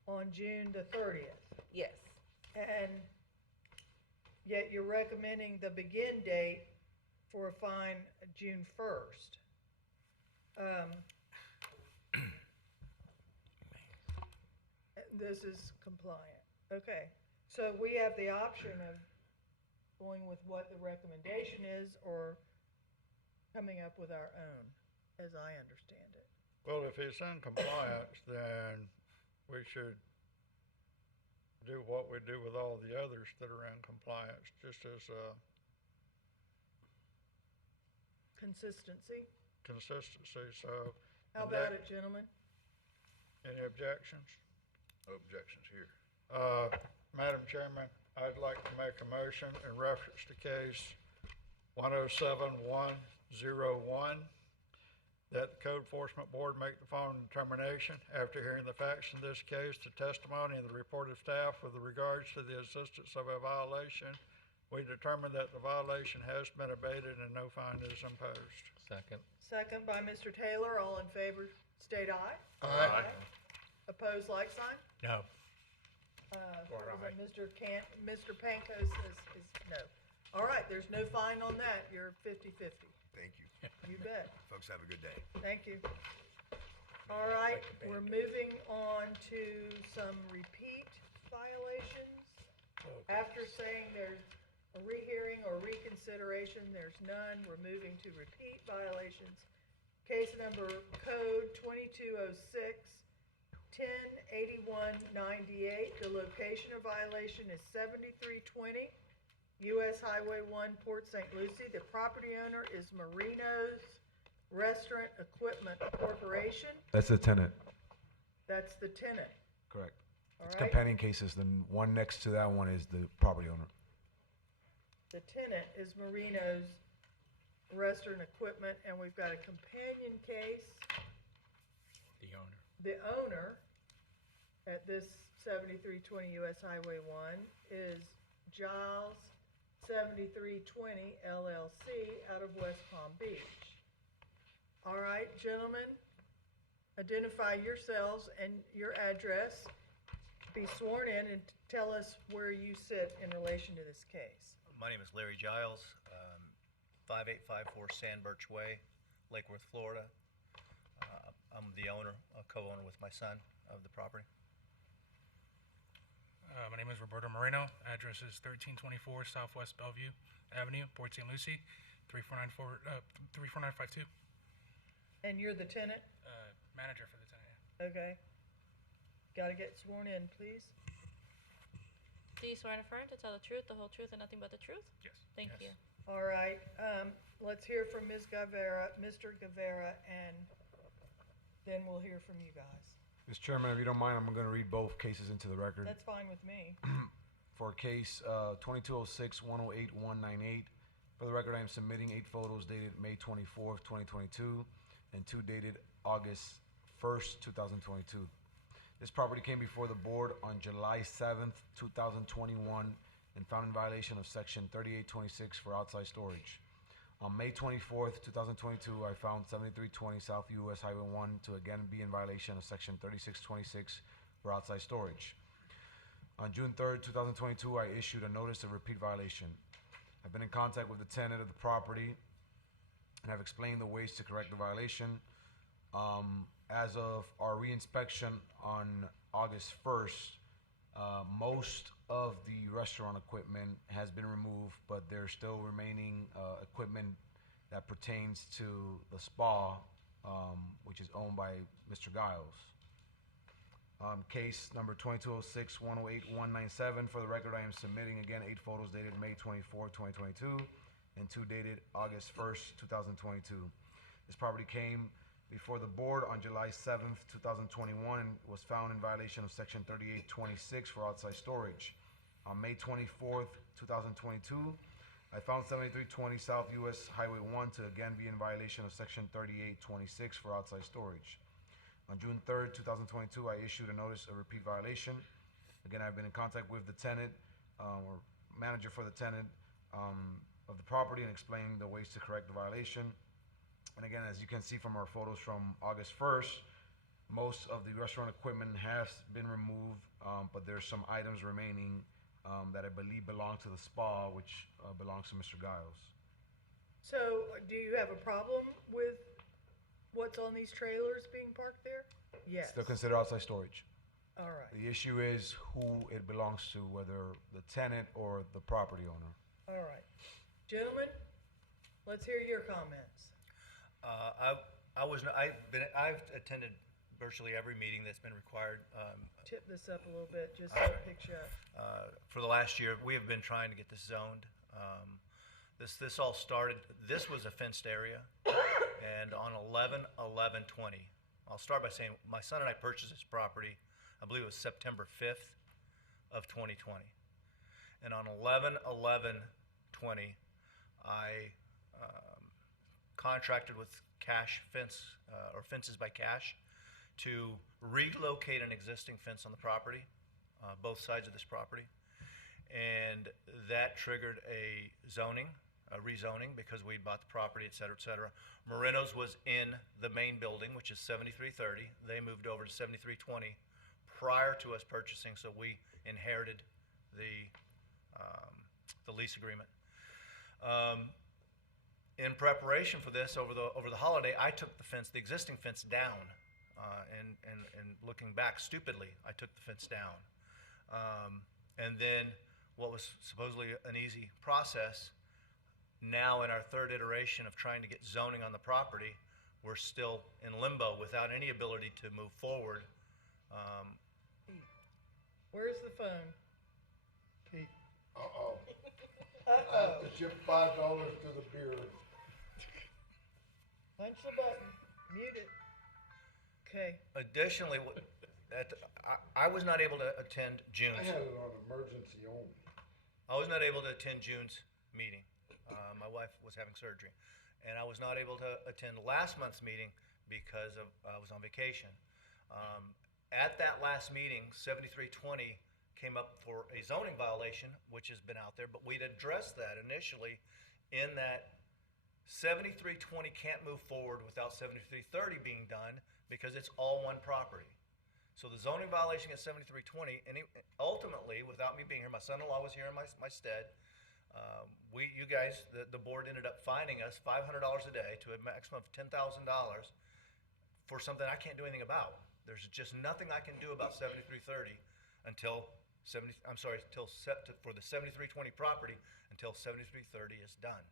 on June the 30th. Yes. And yet you're recommending the begin date for a fine June 1st. This is compliant. Okay, so we have the option of going with what the recommendation is or coming up with our own, as I understand it. well, if he's in compliance, then we should do what we do with all the others that are in compliance, just as Consistency. consistency, so. How about it, gentlemen? Any objections? No objections here. Madam Chairman, I'd like to make a motion in reference to case 107101, that the Code Enforcement Board make the following determination. After hearing the facts in this case, the testimony and the report of staff with regards to the existence of a violation, we determine that the violation has been abated and no fine is imposed. Second. Second by Mr. Taylor. All in favor, state aye. Aye. Opposed, like sign? No. What was it? Mr. Pankos is no. All right, there's no fine on that. You're 50-50. Thank you. You bet. Folks, have a good day. Thank you. All right, we're moving on to some repeat violations. After saying there's a rehearing or reconsideration, there's none. We're moving to repeat violations. Case number code 2206, 108198. The location of violation is 7320 US Highway 1, Port St. Lucie. The property owner is Marino's Restaurant Equipment Corporation. That's the tenant, That's the tenant. correct. All It's right. companion cases, then one next to that one is the property owner. The tenant is Marino's Restaurant Equipment, and we've got a companion case. The owner. The owner at this 7320 US Highway 1 is Giles 7320 LLC out of West Palm Beach. All right, gentlemen, identify yourselves and your address. Be sworn in and tell us where you sit in relation to this case. My name is Larry Giles, 5854 Sandbirch Way, Lake Worth, Florida. I'm the owner, a co-owner with my son of the property. My name is Roberto Moreno. Address is 1324 Southwest Bellevue Avenue, Port St. Lucie, 34952. And you're the tenant? Manager for the tenant. Okay. Got to get sworn in, please. Do you swear and affirm to tell the truth, the whole truth, and nothing but the truth? Yes. Thank you. All right, let's hear from Ms. Guevara, Mr. Guevara, and then we'll hear from you guys. Mr. Chairman, if you don't mind, I'm going to read both cases into the record. That's fine with me. For case 2206-108198, for the record, I am submitting 8 photos dated May 24th, 2022, and 2 dated August 1st, 2022. This property came before the board on July 7th, 2021, and found in violation of Section 3826 for outside storage. On May 24th, 2022, I found 7320 South US Highway 1 to again be in violation of Section 3626 for outside storage. On June 3rd, 2022, I issued a notice of repeat violation. I've been in contact with the tenant of the property and have explained the ways to correct the violation. As of our reinspection on August 1st, most of the restaurant equipment has been removed, but there's still remaining equipment that pertains to the spa, which is owned by Mr. Giles. Case number 2206-108197. For the record, I am submitting again 8 photos dated May 24, 2022, and 2 dated August 1st, 2022. This property came before the board on July 7th, 2021, and was found in violation of Section 3826 for outside storage. On May 24th, 2022, I found 7320 South US Highway 1 to again be in violation of Section 3826 for outside storage. On June 3rd, 2022, I issued a notice of repeat violation. Again, I've been in contact with the tenant, or manager for the tenant, of the property and explaining the ways to correct the violation. And again, as you can see from our photos from August 1st, most of the restaurant equipment has been removed, but there's some items remaining that I believe belong to the spa, which belongs to Mr. Giles. So, do you have a problem with what's on these trailers being parked there? Yes. Still considered outside storage. All right. The issue is who it belongs to, whether the tenant or the property owner. All right. Gentlemen, let's hear your comments. I've attended virtually every meeting that's been required. Tip this up a little bit, just so it picks you up. For the last year, we have been trying to get this zoned. This all started, this was a fenced area, and on 11/11/20, I'll start by saying my son and I purchased this property, I believe it was September 5th of 2020. And on 11/11/20, I contracted with Cash Fence, or Fences by Cash, to relocate an existing fence on the property, both sides of this property. And that triggered a rezoning, because we bought the property, et cetera, et cetera. Moreno's was in the main building, which is 7330. They moved over to 7320 prior to us purchasing, so we inherited the lease agreement. In preparation for this, over the holiday, I took the existing fence down, and looking back stupidly, I took the fence down. And then what was supposedly an easy process, now in our third iteration of trying to get zoning on the property, we're still in limbo without any ability to move forward. Where's the phone? Pete. Uh-oh. I have to chip $5 to the beer. Punch the button, mute it. Okay. Additionally, I was not able to attend June's. I had it on emergency only. I was not able to attend June's meeting. My wife was having surgery. And I was not able to attend last month's meeting because I was on vacation. At that last meeting, 7320 came up for a zoning violation, which has been out there, but we'd addressed that initially in that 7320 can't move forward without 7330 being done because it's all one property. So the zoning violation at 7320, and ultimately, without me being here, my son-in-law was here in my stead. You guys, the board ended up fining us $500 a day to a maximum of $10,000 for something I can't do anything about. There's just nothing I can do about 7330 for the 7320 property until 7330 is done.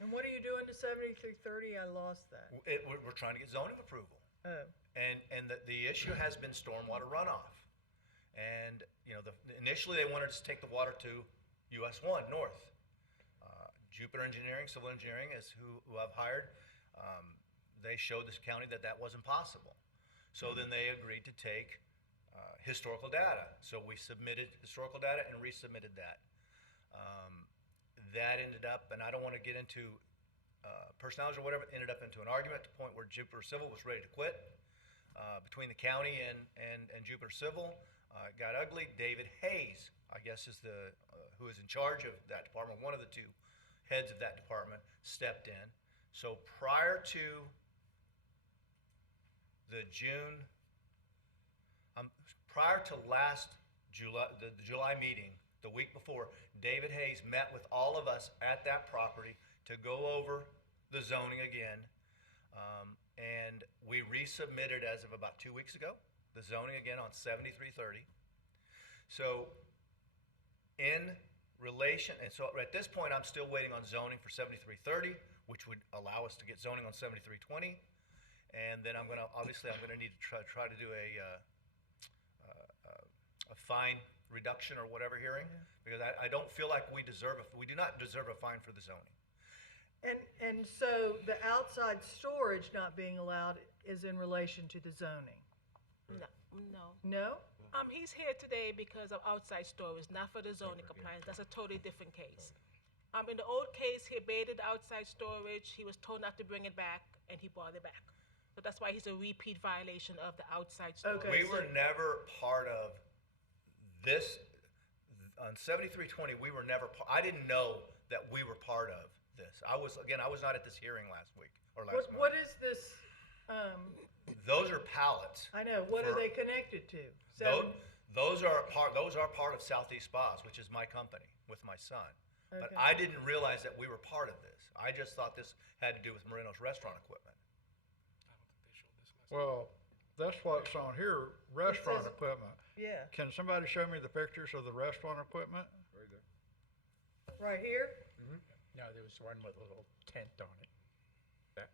And what are you doing to 7330? I lost that. We're trying to get zoning approval. Oh. And the issue has been stormwater runoff. And, initially they wanted us to take the water to US 1 North. Jupiter Engineering, Civil Engineering is who I've hired. They showed this county that wasn't possible. So then they agreed to take historical data. So we submitted historical data and resubmitted that. That ended up, and I don't want to get into personalities or whatever, ended up into an argument to the point where Jupiter Civil was ready to quit. Between the county and Jupiter Civil, it got ugly. David Hayes, I guess, is who is in charge of that department. One of the two heads of that department stepped in. So prior to the last the July meeting, the week before, David Hayes met with all of us at that property to go over the zoning again. And we resubmitted as of about 2 weeks ago, the zoning again on 7330. So in relation, and so at this point, I'm still waiting on zoning for 7330, which would allow us to get zoning on 7320. And then I'm gonna need to try to do a fine reduction or whatever hearing, because I don't feel like we do not deserve a fine for the zoning. And so the outside storage not being allowed is in relation to the zoning? No. No? He's here today because of outside storage, not for the zoning compliance. That's a totally different case. In the old case, he abated outside storage. He was told not to bring it back, and he brought it back. So that's why he's a repeat violation of the outside storage. Okay. We were never part of this, on 7320, we were never, I didn't know that we were part of this. I was not at this hearing last week, or last month. What is this, Those are pallets. I know, what are For- they connected to? Those are part of Southeast Spas, which is my company with my son. But Okay. I didn't realize that we were part of this. I just thought this had to do with Marino's restaurant equipment. Well, that's what's on here, restaurant says- equipment. Yeah, Can somebody show me the pictures of the restaurant equipment? right here? No, there was one with a little tent on it. That,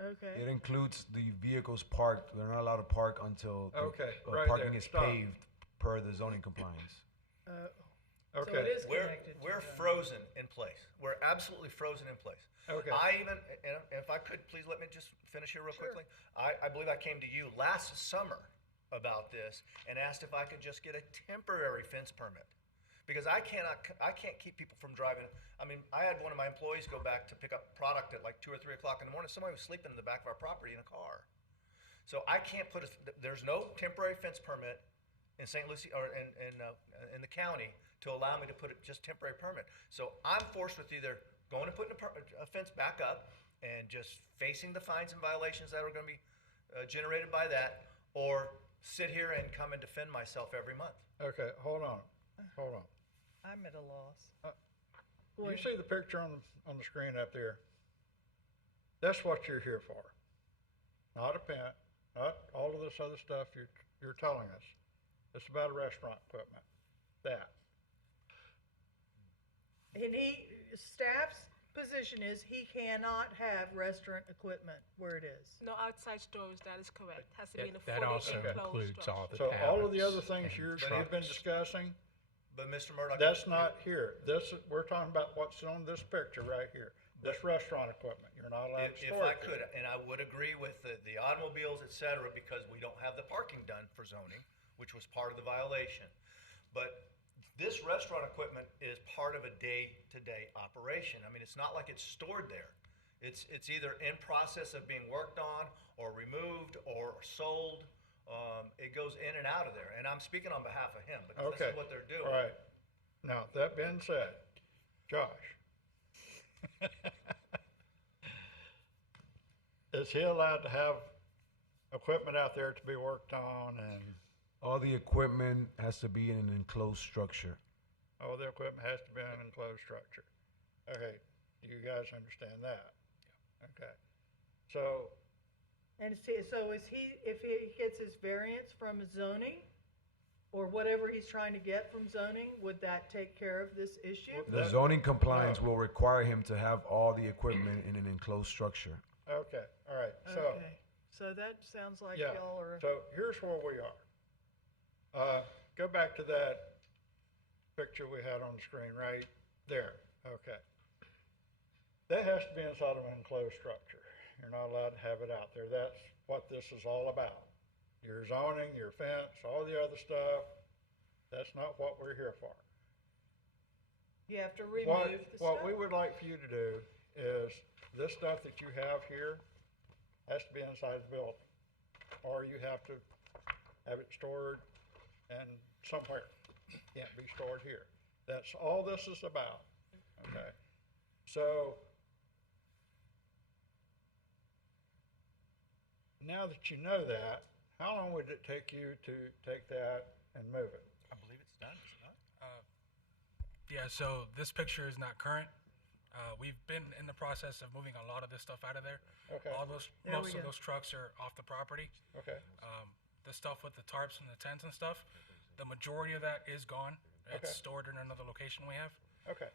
Okay. It includes the vehicles parked. They're not allowed to park until the, Okay, right parking there. is Stop. paved per the zoning compliance. So Okay. it is We're connected to we're that. frozen in place. We're absolutely frozen in place. Okay. I even, and if I could, please let me just finish here real quickly. I believe I came to you last summer about this and asked if I could just get a temporary fence permit. Because I can't keep people from driving. I mean, I had one of my employees go back to pick up product at like 2 or 3 o'clock in the morning. Somebody was sleeping in the back of our property in a car. So I can't put there's no temporary fence permit in St. Lucie or in the county to allow me to put it just temporary permit. So I'm forced with either going and putting a fence back up and just facing the fines and violations that are going to be generated by that, or sit here and come and defend myself every month. Okay, hold on. I'm at a loss. You see the picture on the screen up there? That's what you're here for. Not a pent, not all of this other stuff you're telling us. It's about restaurant equipment. That. And staff's position is he cannot have restaurant equipment where it is. No outside storage, that is correct. Has to be in a that fully also enclosed includes structure. all the So all of the other pallets things and you've been trucks. discussing, But Mr. Murdoch, that's not here. We're talking about what's on this picture right here. This restaurant equipment. You're not allowed to If store I it could, there. and I would agree with the automobiles, et cetera, because we don't have the parking done for zoning, which was part of the violation. But this restaurant equipment is part of a day-to-day operation. I mean, it's not like it's stored there. It's either in process of being worked on, or removed, or sold. It goes in and out of there. And I'm speaking on behalf of him, because this Okay. is what they're doing. All right. Now, that being said, Josh, is he allowed to have equipment out there to be worked on, and All the equipment has to be in an enclosed structure. all the equipment has to be in an enclosed structure? Okay, do you guys understand that? Okay. So, So if he gets his variance from zoning, or whatever he's trying to get from zoning, would that take care of this issue? The zoning compliance will require him to have all the equipment in an enclosed structure. okay, all right, so. Okay, so that sounds like Yeah, y'all are. so here's where we are. Go back to that picture we had on the screen right there, okay. That has to be inside of an enclosed structure. You're not allowed to have it out there. That's what this is all about. Your zoning, your fence, all the other stuff, that's not what we're here for. You have to What remove the stuff. we would like for you to do is, this stuff that you have here has to be inside the building. Or you have to have it stored and somewhere. Can't be stored here. That's all this is about, okay? So, now that you know that, how long would it take you to take that and move it? I believe it's done, is it not? Yeah, so this picture is not current. We've been in the process of moving a lot of this stuff out of there. Okay. Most of those trucks are off the property. Okay. The stuff with the tarps and the tents and stuff, the majority of that is gone. It's Okay. stored in another location we have. Okay,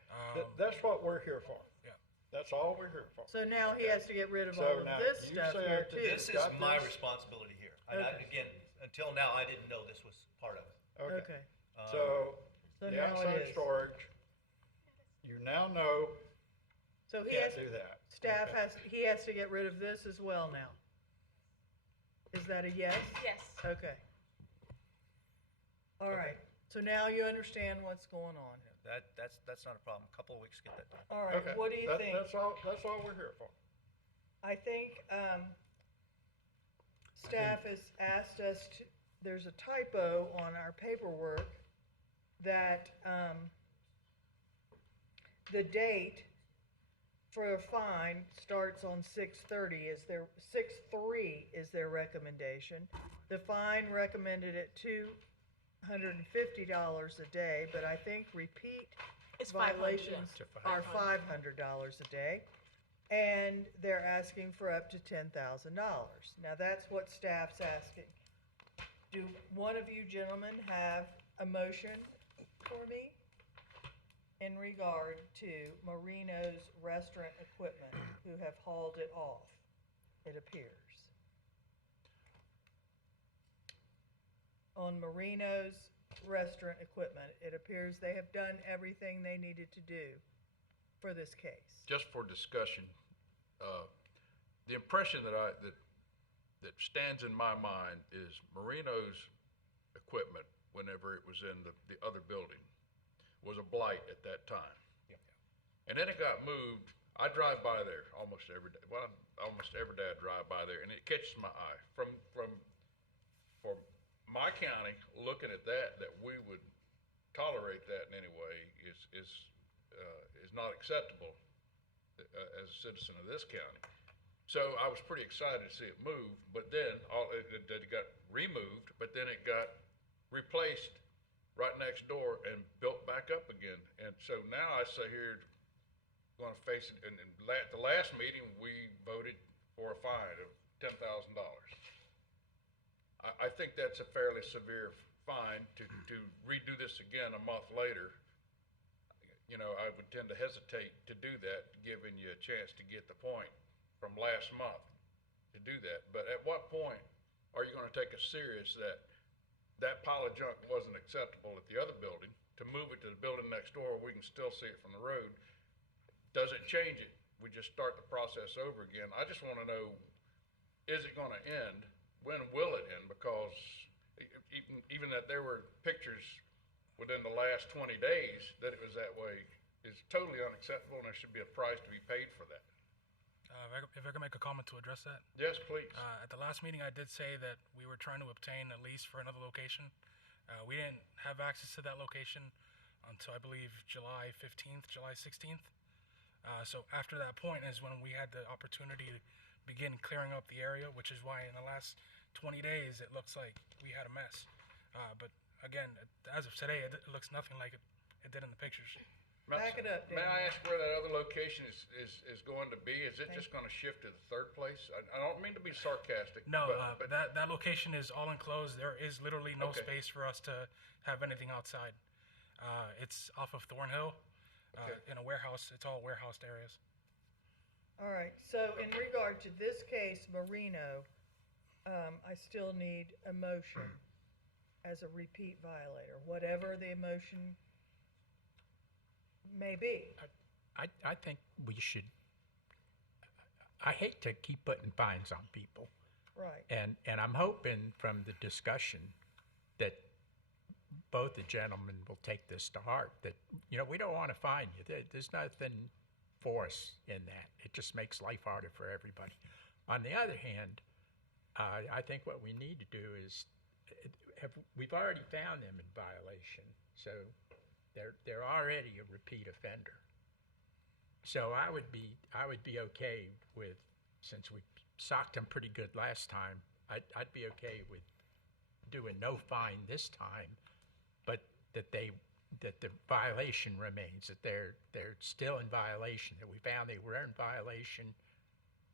that's what we're here for. Yeah. That's all we're here for. So now he has to get rid of So all of now this you stuff said here that too. This is got my this? responsibility here. And Okay. again, until now, I didn't know this was part of it. Okay, So, So the now it outside is. storage, you now know so you he has, can't do that. staff he has to get rid of this as well now. Is that a yes? Yes. Okay. All right, so now you understand what's going on. That's not a problem. A couple of weeks, get that done. All right, Okay, what do you think? That's all we're here for. I think, staff has asked us to, there's a typo on our paperwork that, the date for a fine starts on 6/30 is their, 6/3 is their recommendation. The fine recommended at $250 a day, but I think repeat It's 500, violations yeah. are $500 a day. And they're asking for up to $10,000. Now, that's what staff's asking. Do one of you gentlemen have a motion for me in regard to Marino's Restaurant Equipment, who have hauled it off, it appears? On Marino's Restaurant Equipment, it appears they have done everything they needed to do for this case. Just for discussion, the impression that stands in my mind is Marino's equipment, whenever it was in the other building, was a blight at that time. And then it got moved. I drive by there almost every day. Well, almost every day I drive by there, and it catches my eye. For my county, looking at that we would tolerate that in any way is not acceptable as a citizen of this county. So I was pretty excited to see it move, but then it got removed, but then it got replaced right next door and built back up again. And so now I say here, going to face it, and the last meeting, we voted for a fine of $10,000. I think that's a fairly severe fine to redo this again a month later. You know, I would tend to hesitate to do that, giving you a chance to get the point from last month to do that. But at what point are you going to take us serious that pile of junk wasn't acceptable at the other building, to move it to the building next door where we can still see it from the road? Does it change it? We just start the process over again. I just want to know, is it going to end? When will it end? Because even that there were pictures within the last 20 days that it was that way is totally unacceptable, and there should be a price to be paid for that. If I could make a comment to address that. Yes, please. At the last meeting, I did say that we were trying to obtain a lease for another location. We didn't have access to that location until, I believe, July 15th, July 16th. So after that point is when we had the opportunity to begin clearing up the area, which is why in the last 20 days, it looks like we had a mess. But again, as of today, it looks nothing like it did in the pictures. Back it up, May Dan. I ask where that other location is going to be? Is it just going to shift to the third place? I don't mean to be sarcastic. No, but that location is all enclosed. There is literally no Okay. space for us to have anything outside. It's off of Thornhill, in a warehouse. It's all warehoused areas. All right, so in regard to this case, Marino, I still need a motion as a repeat violator, whatever the motion may be. I think we should, I hate to keep putting fines on people. Right. And I'm hoping from the discussion that both the gentlemen will take this to heart, that, you know, we don't want to fine you. There's nothing for us in that. It just makes life harder for everybody. On the other hand, I think what we need to do is, we've already found them in violation, so they're already a repeat offender. So I would be okay with, since we socked them pretty good last time, I'd be okay with doing no fine this time, but that the violation remains, that they're still in violation, that we found they were in violation,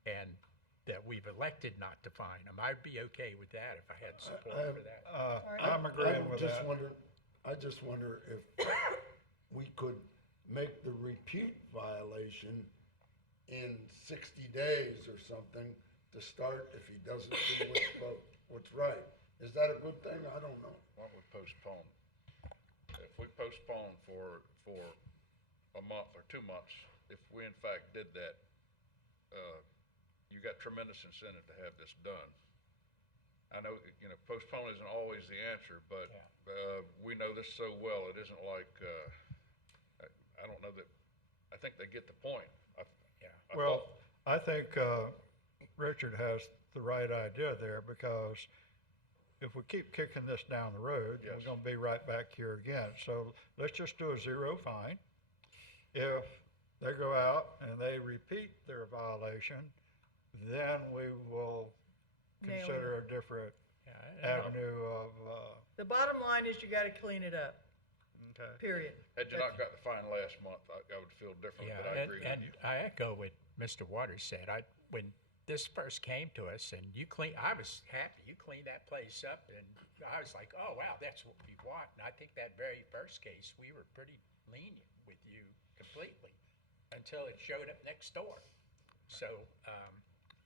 and that we've elected not to fine them. I'd be okay with that if I had support for that. I'm agreeing with that. I just wonder if we could make the repeat violation in 60 days or something to start if he doesn't do what's right. Is that a good thing? I don't know. Why don't we postpone? If we postpone for a month or 2 months, if we in fact did that, you got tremendous incentive to have this done. I know, you know, postpone isn't always the answer, but we know this so well. It isn't like, I don't know that, I think they get the point. I think Richard has the right idea there, because if we keep kicking this down the road, we're gonna be right back here again. So let's just do a zero fine. If they go out and they repeat their violation, then we will Nail consider a different and avenue of, The bottom line is you gotta clean it up, okay. period. Had you not got the fine last month, I would feel differently, Yeah, but I agree with and you. I echo what Mr. Waters said. When this first came to us and I was happy, you cleaned that place up, and I was like, oh, wow, that's what we want. And I think that very first case, we were pretty lenient with you completely until it showed up next door. So,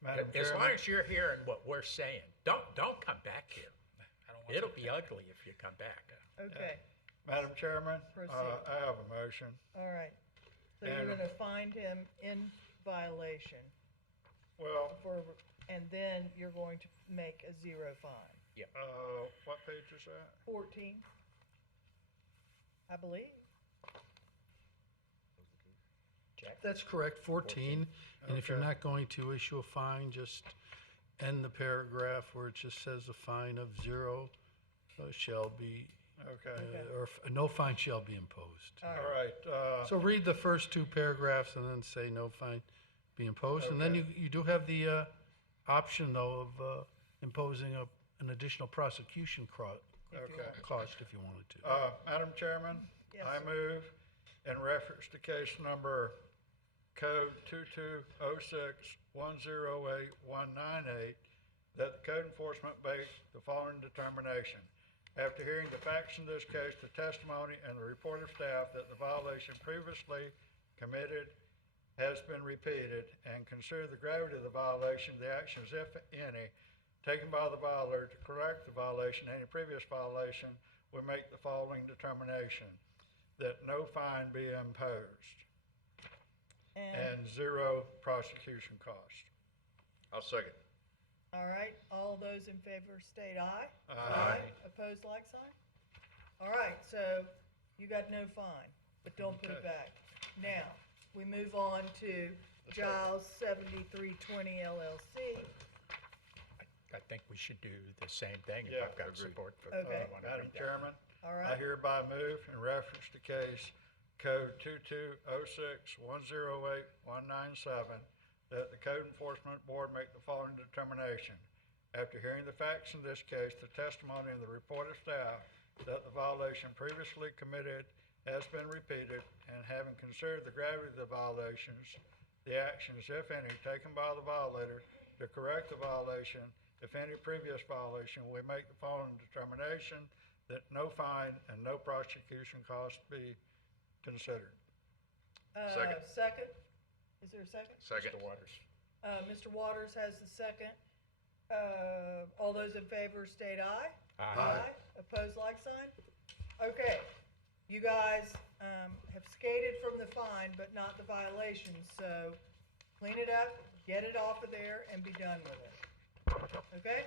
Madam as long Chairman? as you're hearing what we're saying, don't come back here. It'll be ugly if you come back. Okay, Madam Chairman, Proceed. I have a motion. all right. So you're And- gonna find him in violation Well, and then you're going to make a zero fine. Yeah. What page is that? 14, I believe. That's correct, 14. And if you're Okay. not going to issue a fine, just end the paragraph where it just says a fine of 0 shall be, Okay. or no fine shall be imposed. All right, So read the first 2 paragraphs and then say no fine be imposed. And then Okay. you do have the option, though, of imposing an additional prosecution Okay. cost if you wanted to. Madam Chairman, Yes, I sir. move in reference to case number code 2206108198 that the code enforcement make the following determination. After hearing the facts in this case, the testimony and the report of staff that the violation previously committed has been repeated, and consider the gravity of the violation, the actions, if any, taken by the violator to correct the violation, any previous violation, we make the following determination, that no fine be imposed and 0 prosecution cost. I'll second. All right, all those in favor state aye. Aye. Opposed, like sign? All right, so you got no fine, but don't put it Okay. back. Now, we move on to Giles 7320 LLC. I think we should do the same thing if Yeah, I've got agreed. support for Okay. one of Madam them. Chairman, All I right, hereby move in reference to case code 2206108197 that the Code Enforcement Board make the following determination. After hearing the facts in this case, the testimony and the report of staff that the violation previously committed has been repeated, and having considered the gravity of the violations, the actions, if any, taken by the violator to correct the violation, if any previous violation, we make the following determination that no fine and no prosecution cost be considered. Second. Second? Is there a second? Second. Mr. Waters. Mr. Waters has the second. All those in favor state aye. Aye. Opposed, like sign? Okay, you guys, have skated from the fine, but not the violation, so clean it up, get it off of there, and be done with it. Okay?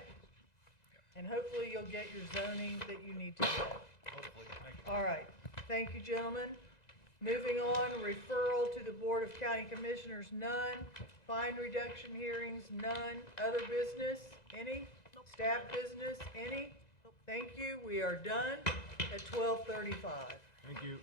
And hopefully you'll get your zoning that you need to get. All right, thank you, gentlemen. Moving on, referral to the Board of County Commissioners, none. Fine reduction hearings, none. Other business, any? Staff business, any? Thank you, we are done at 12:35. Thank you.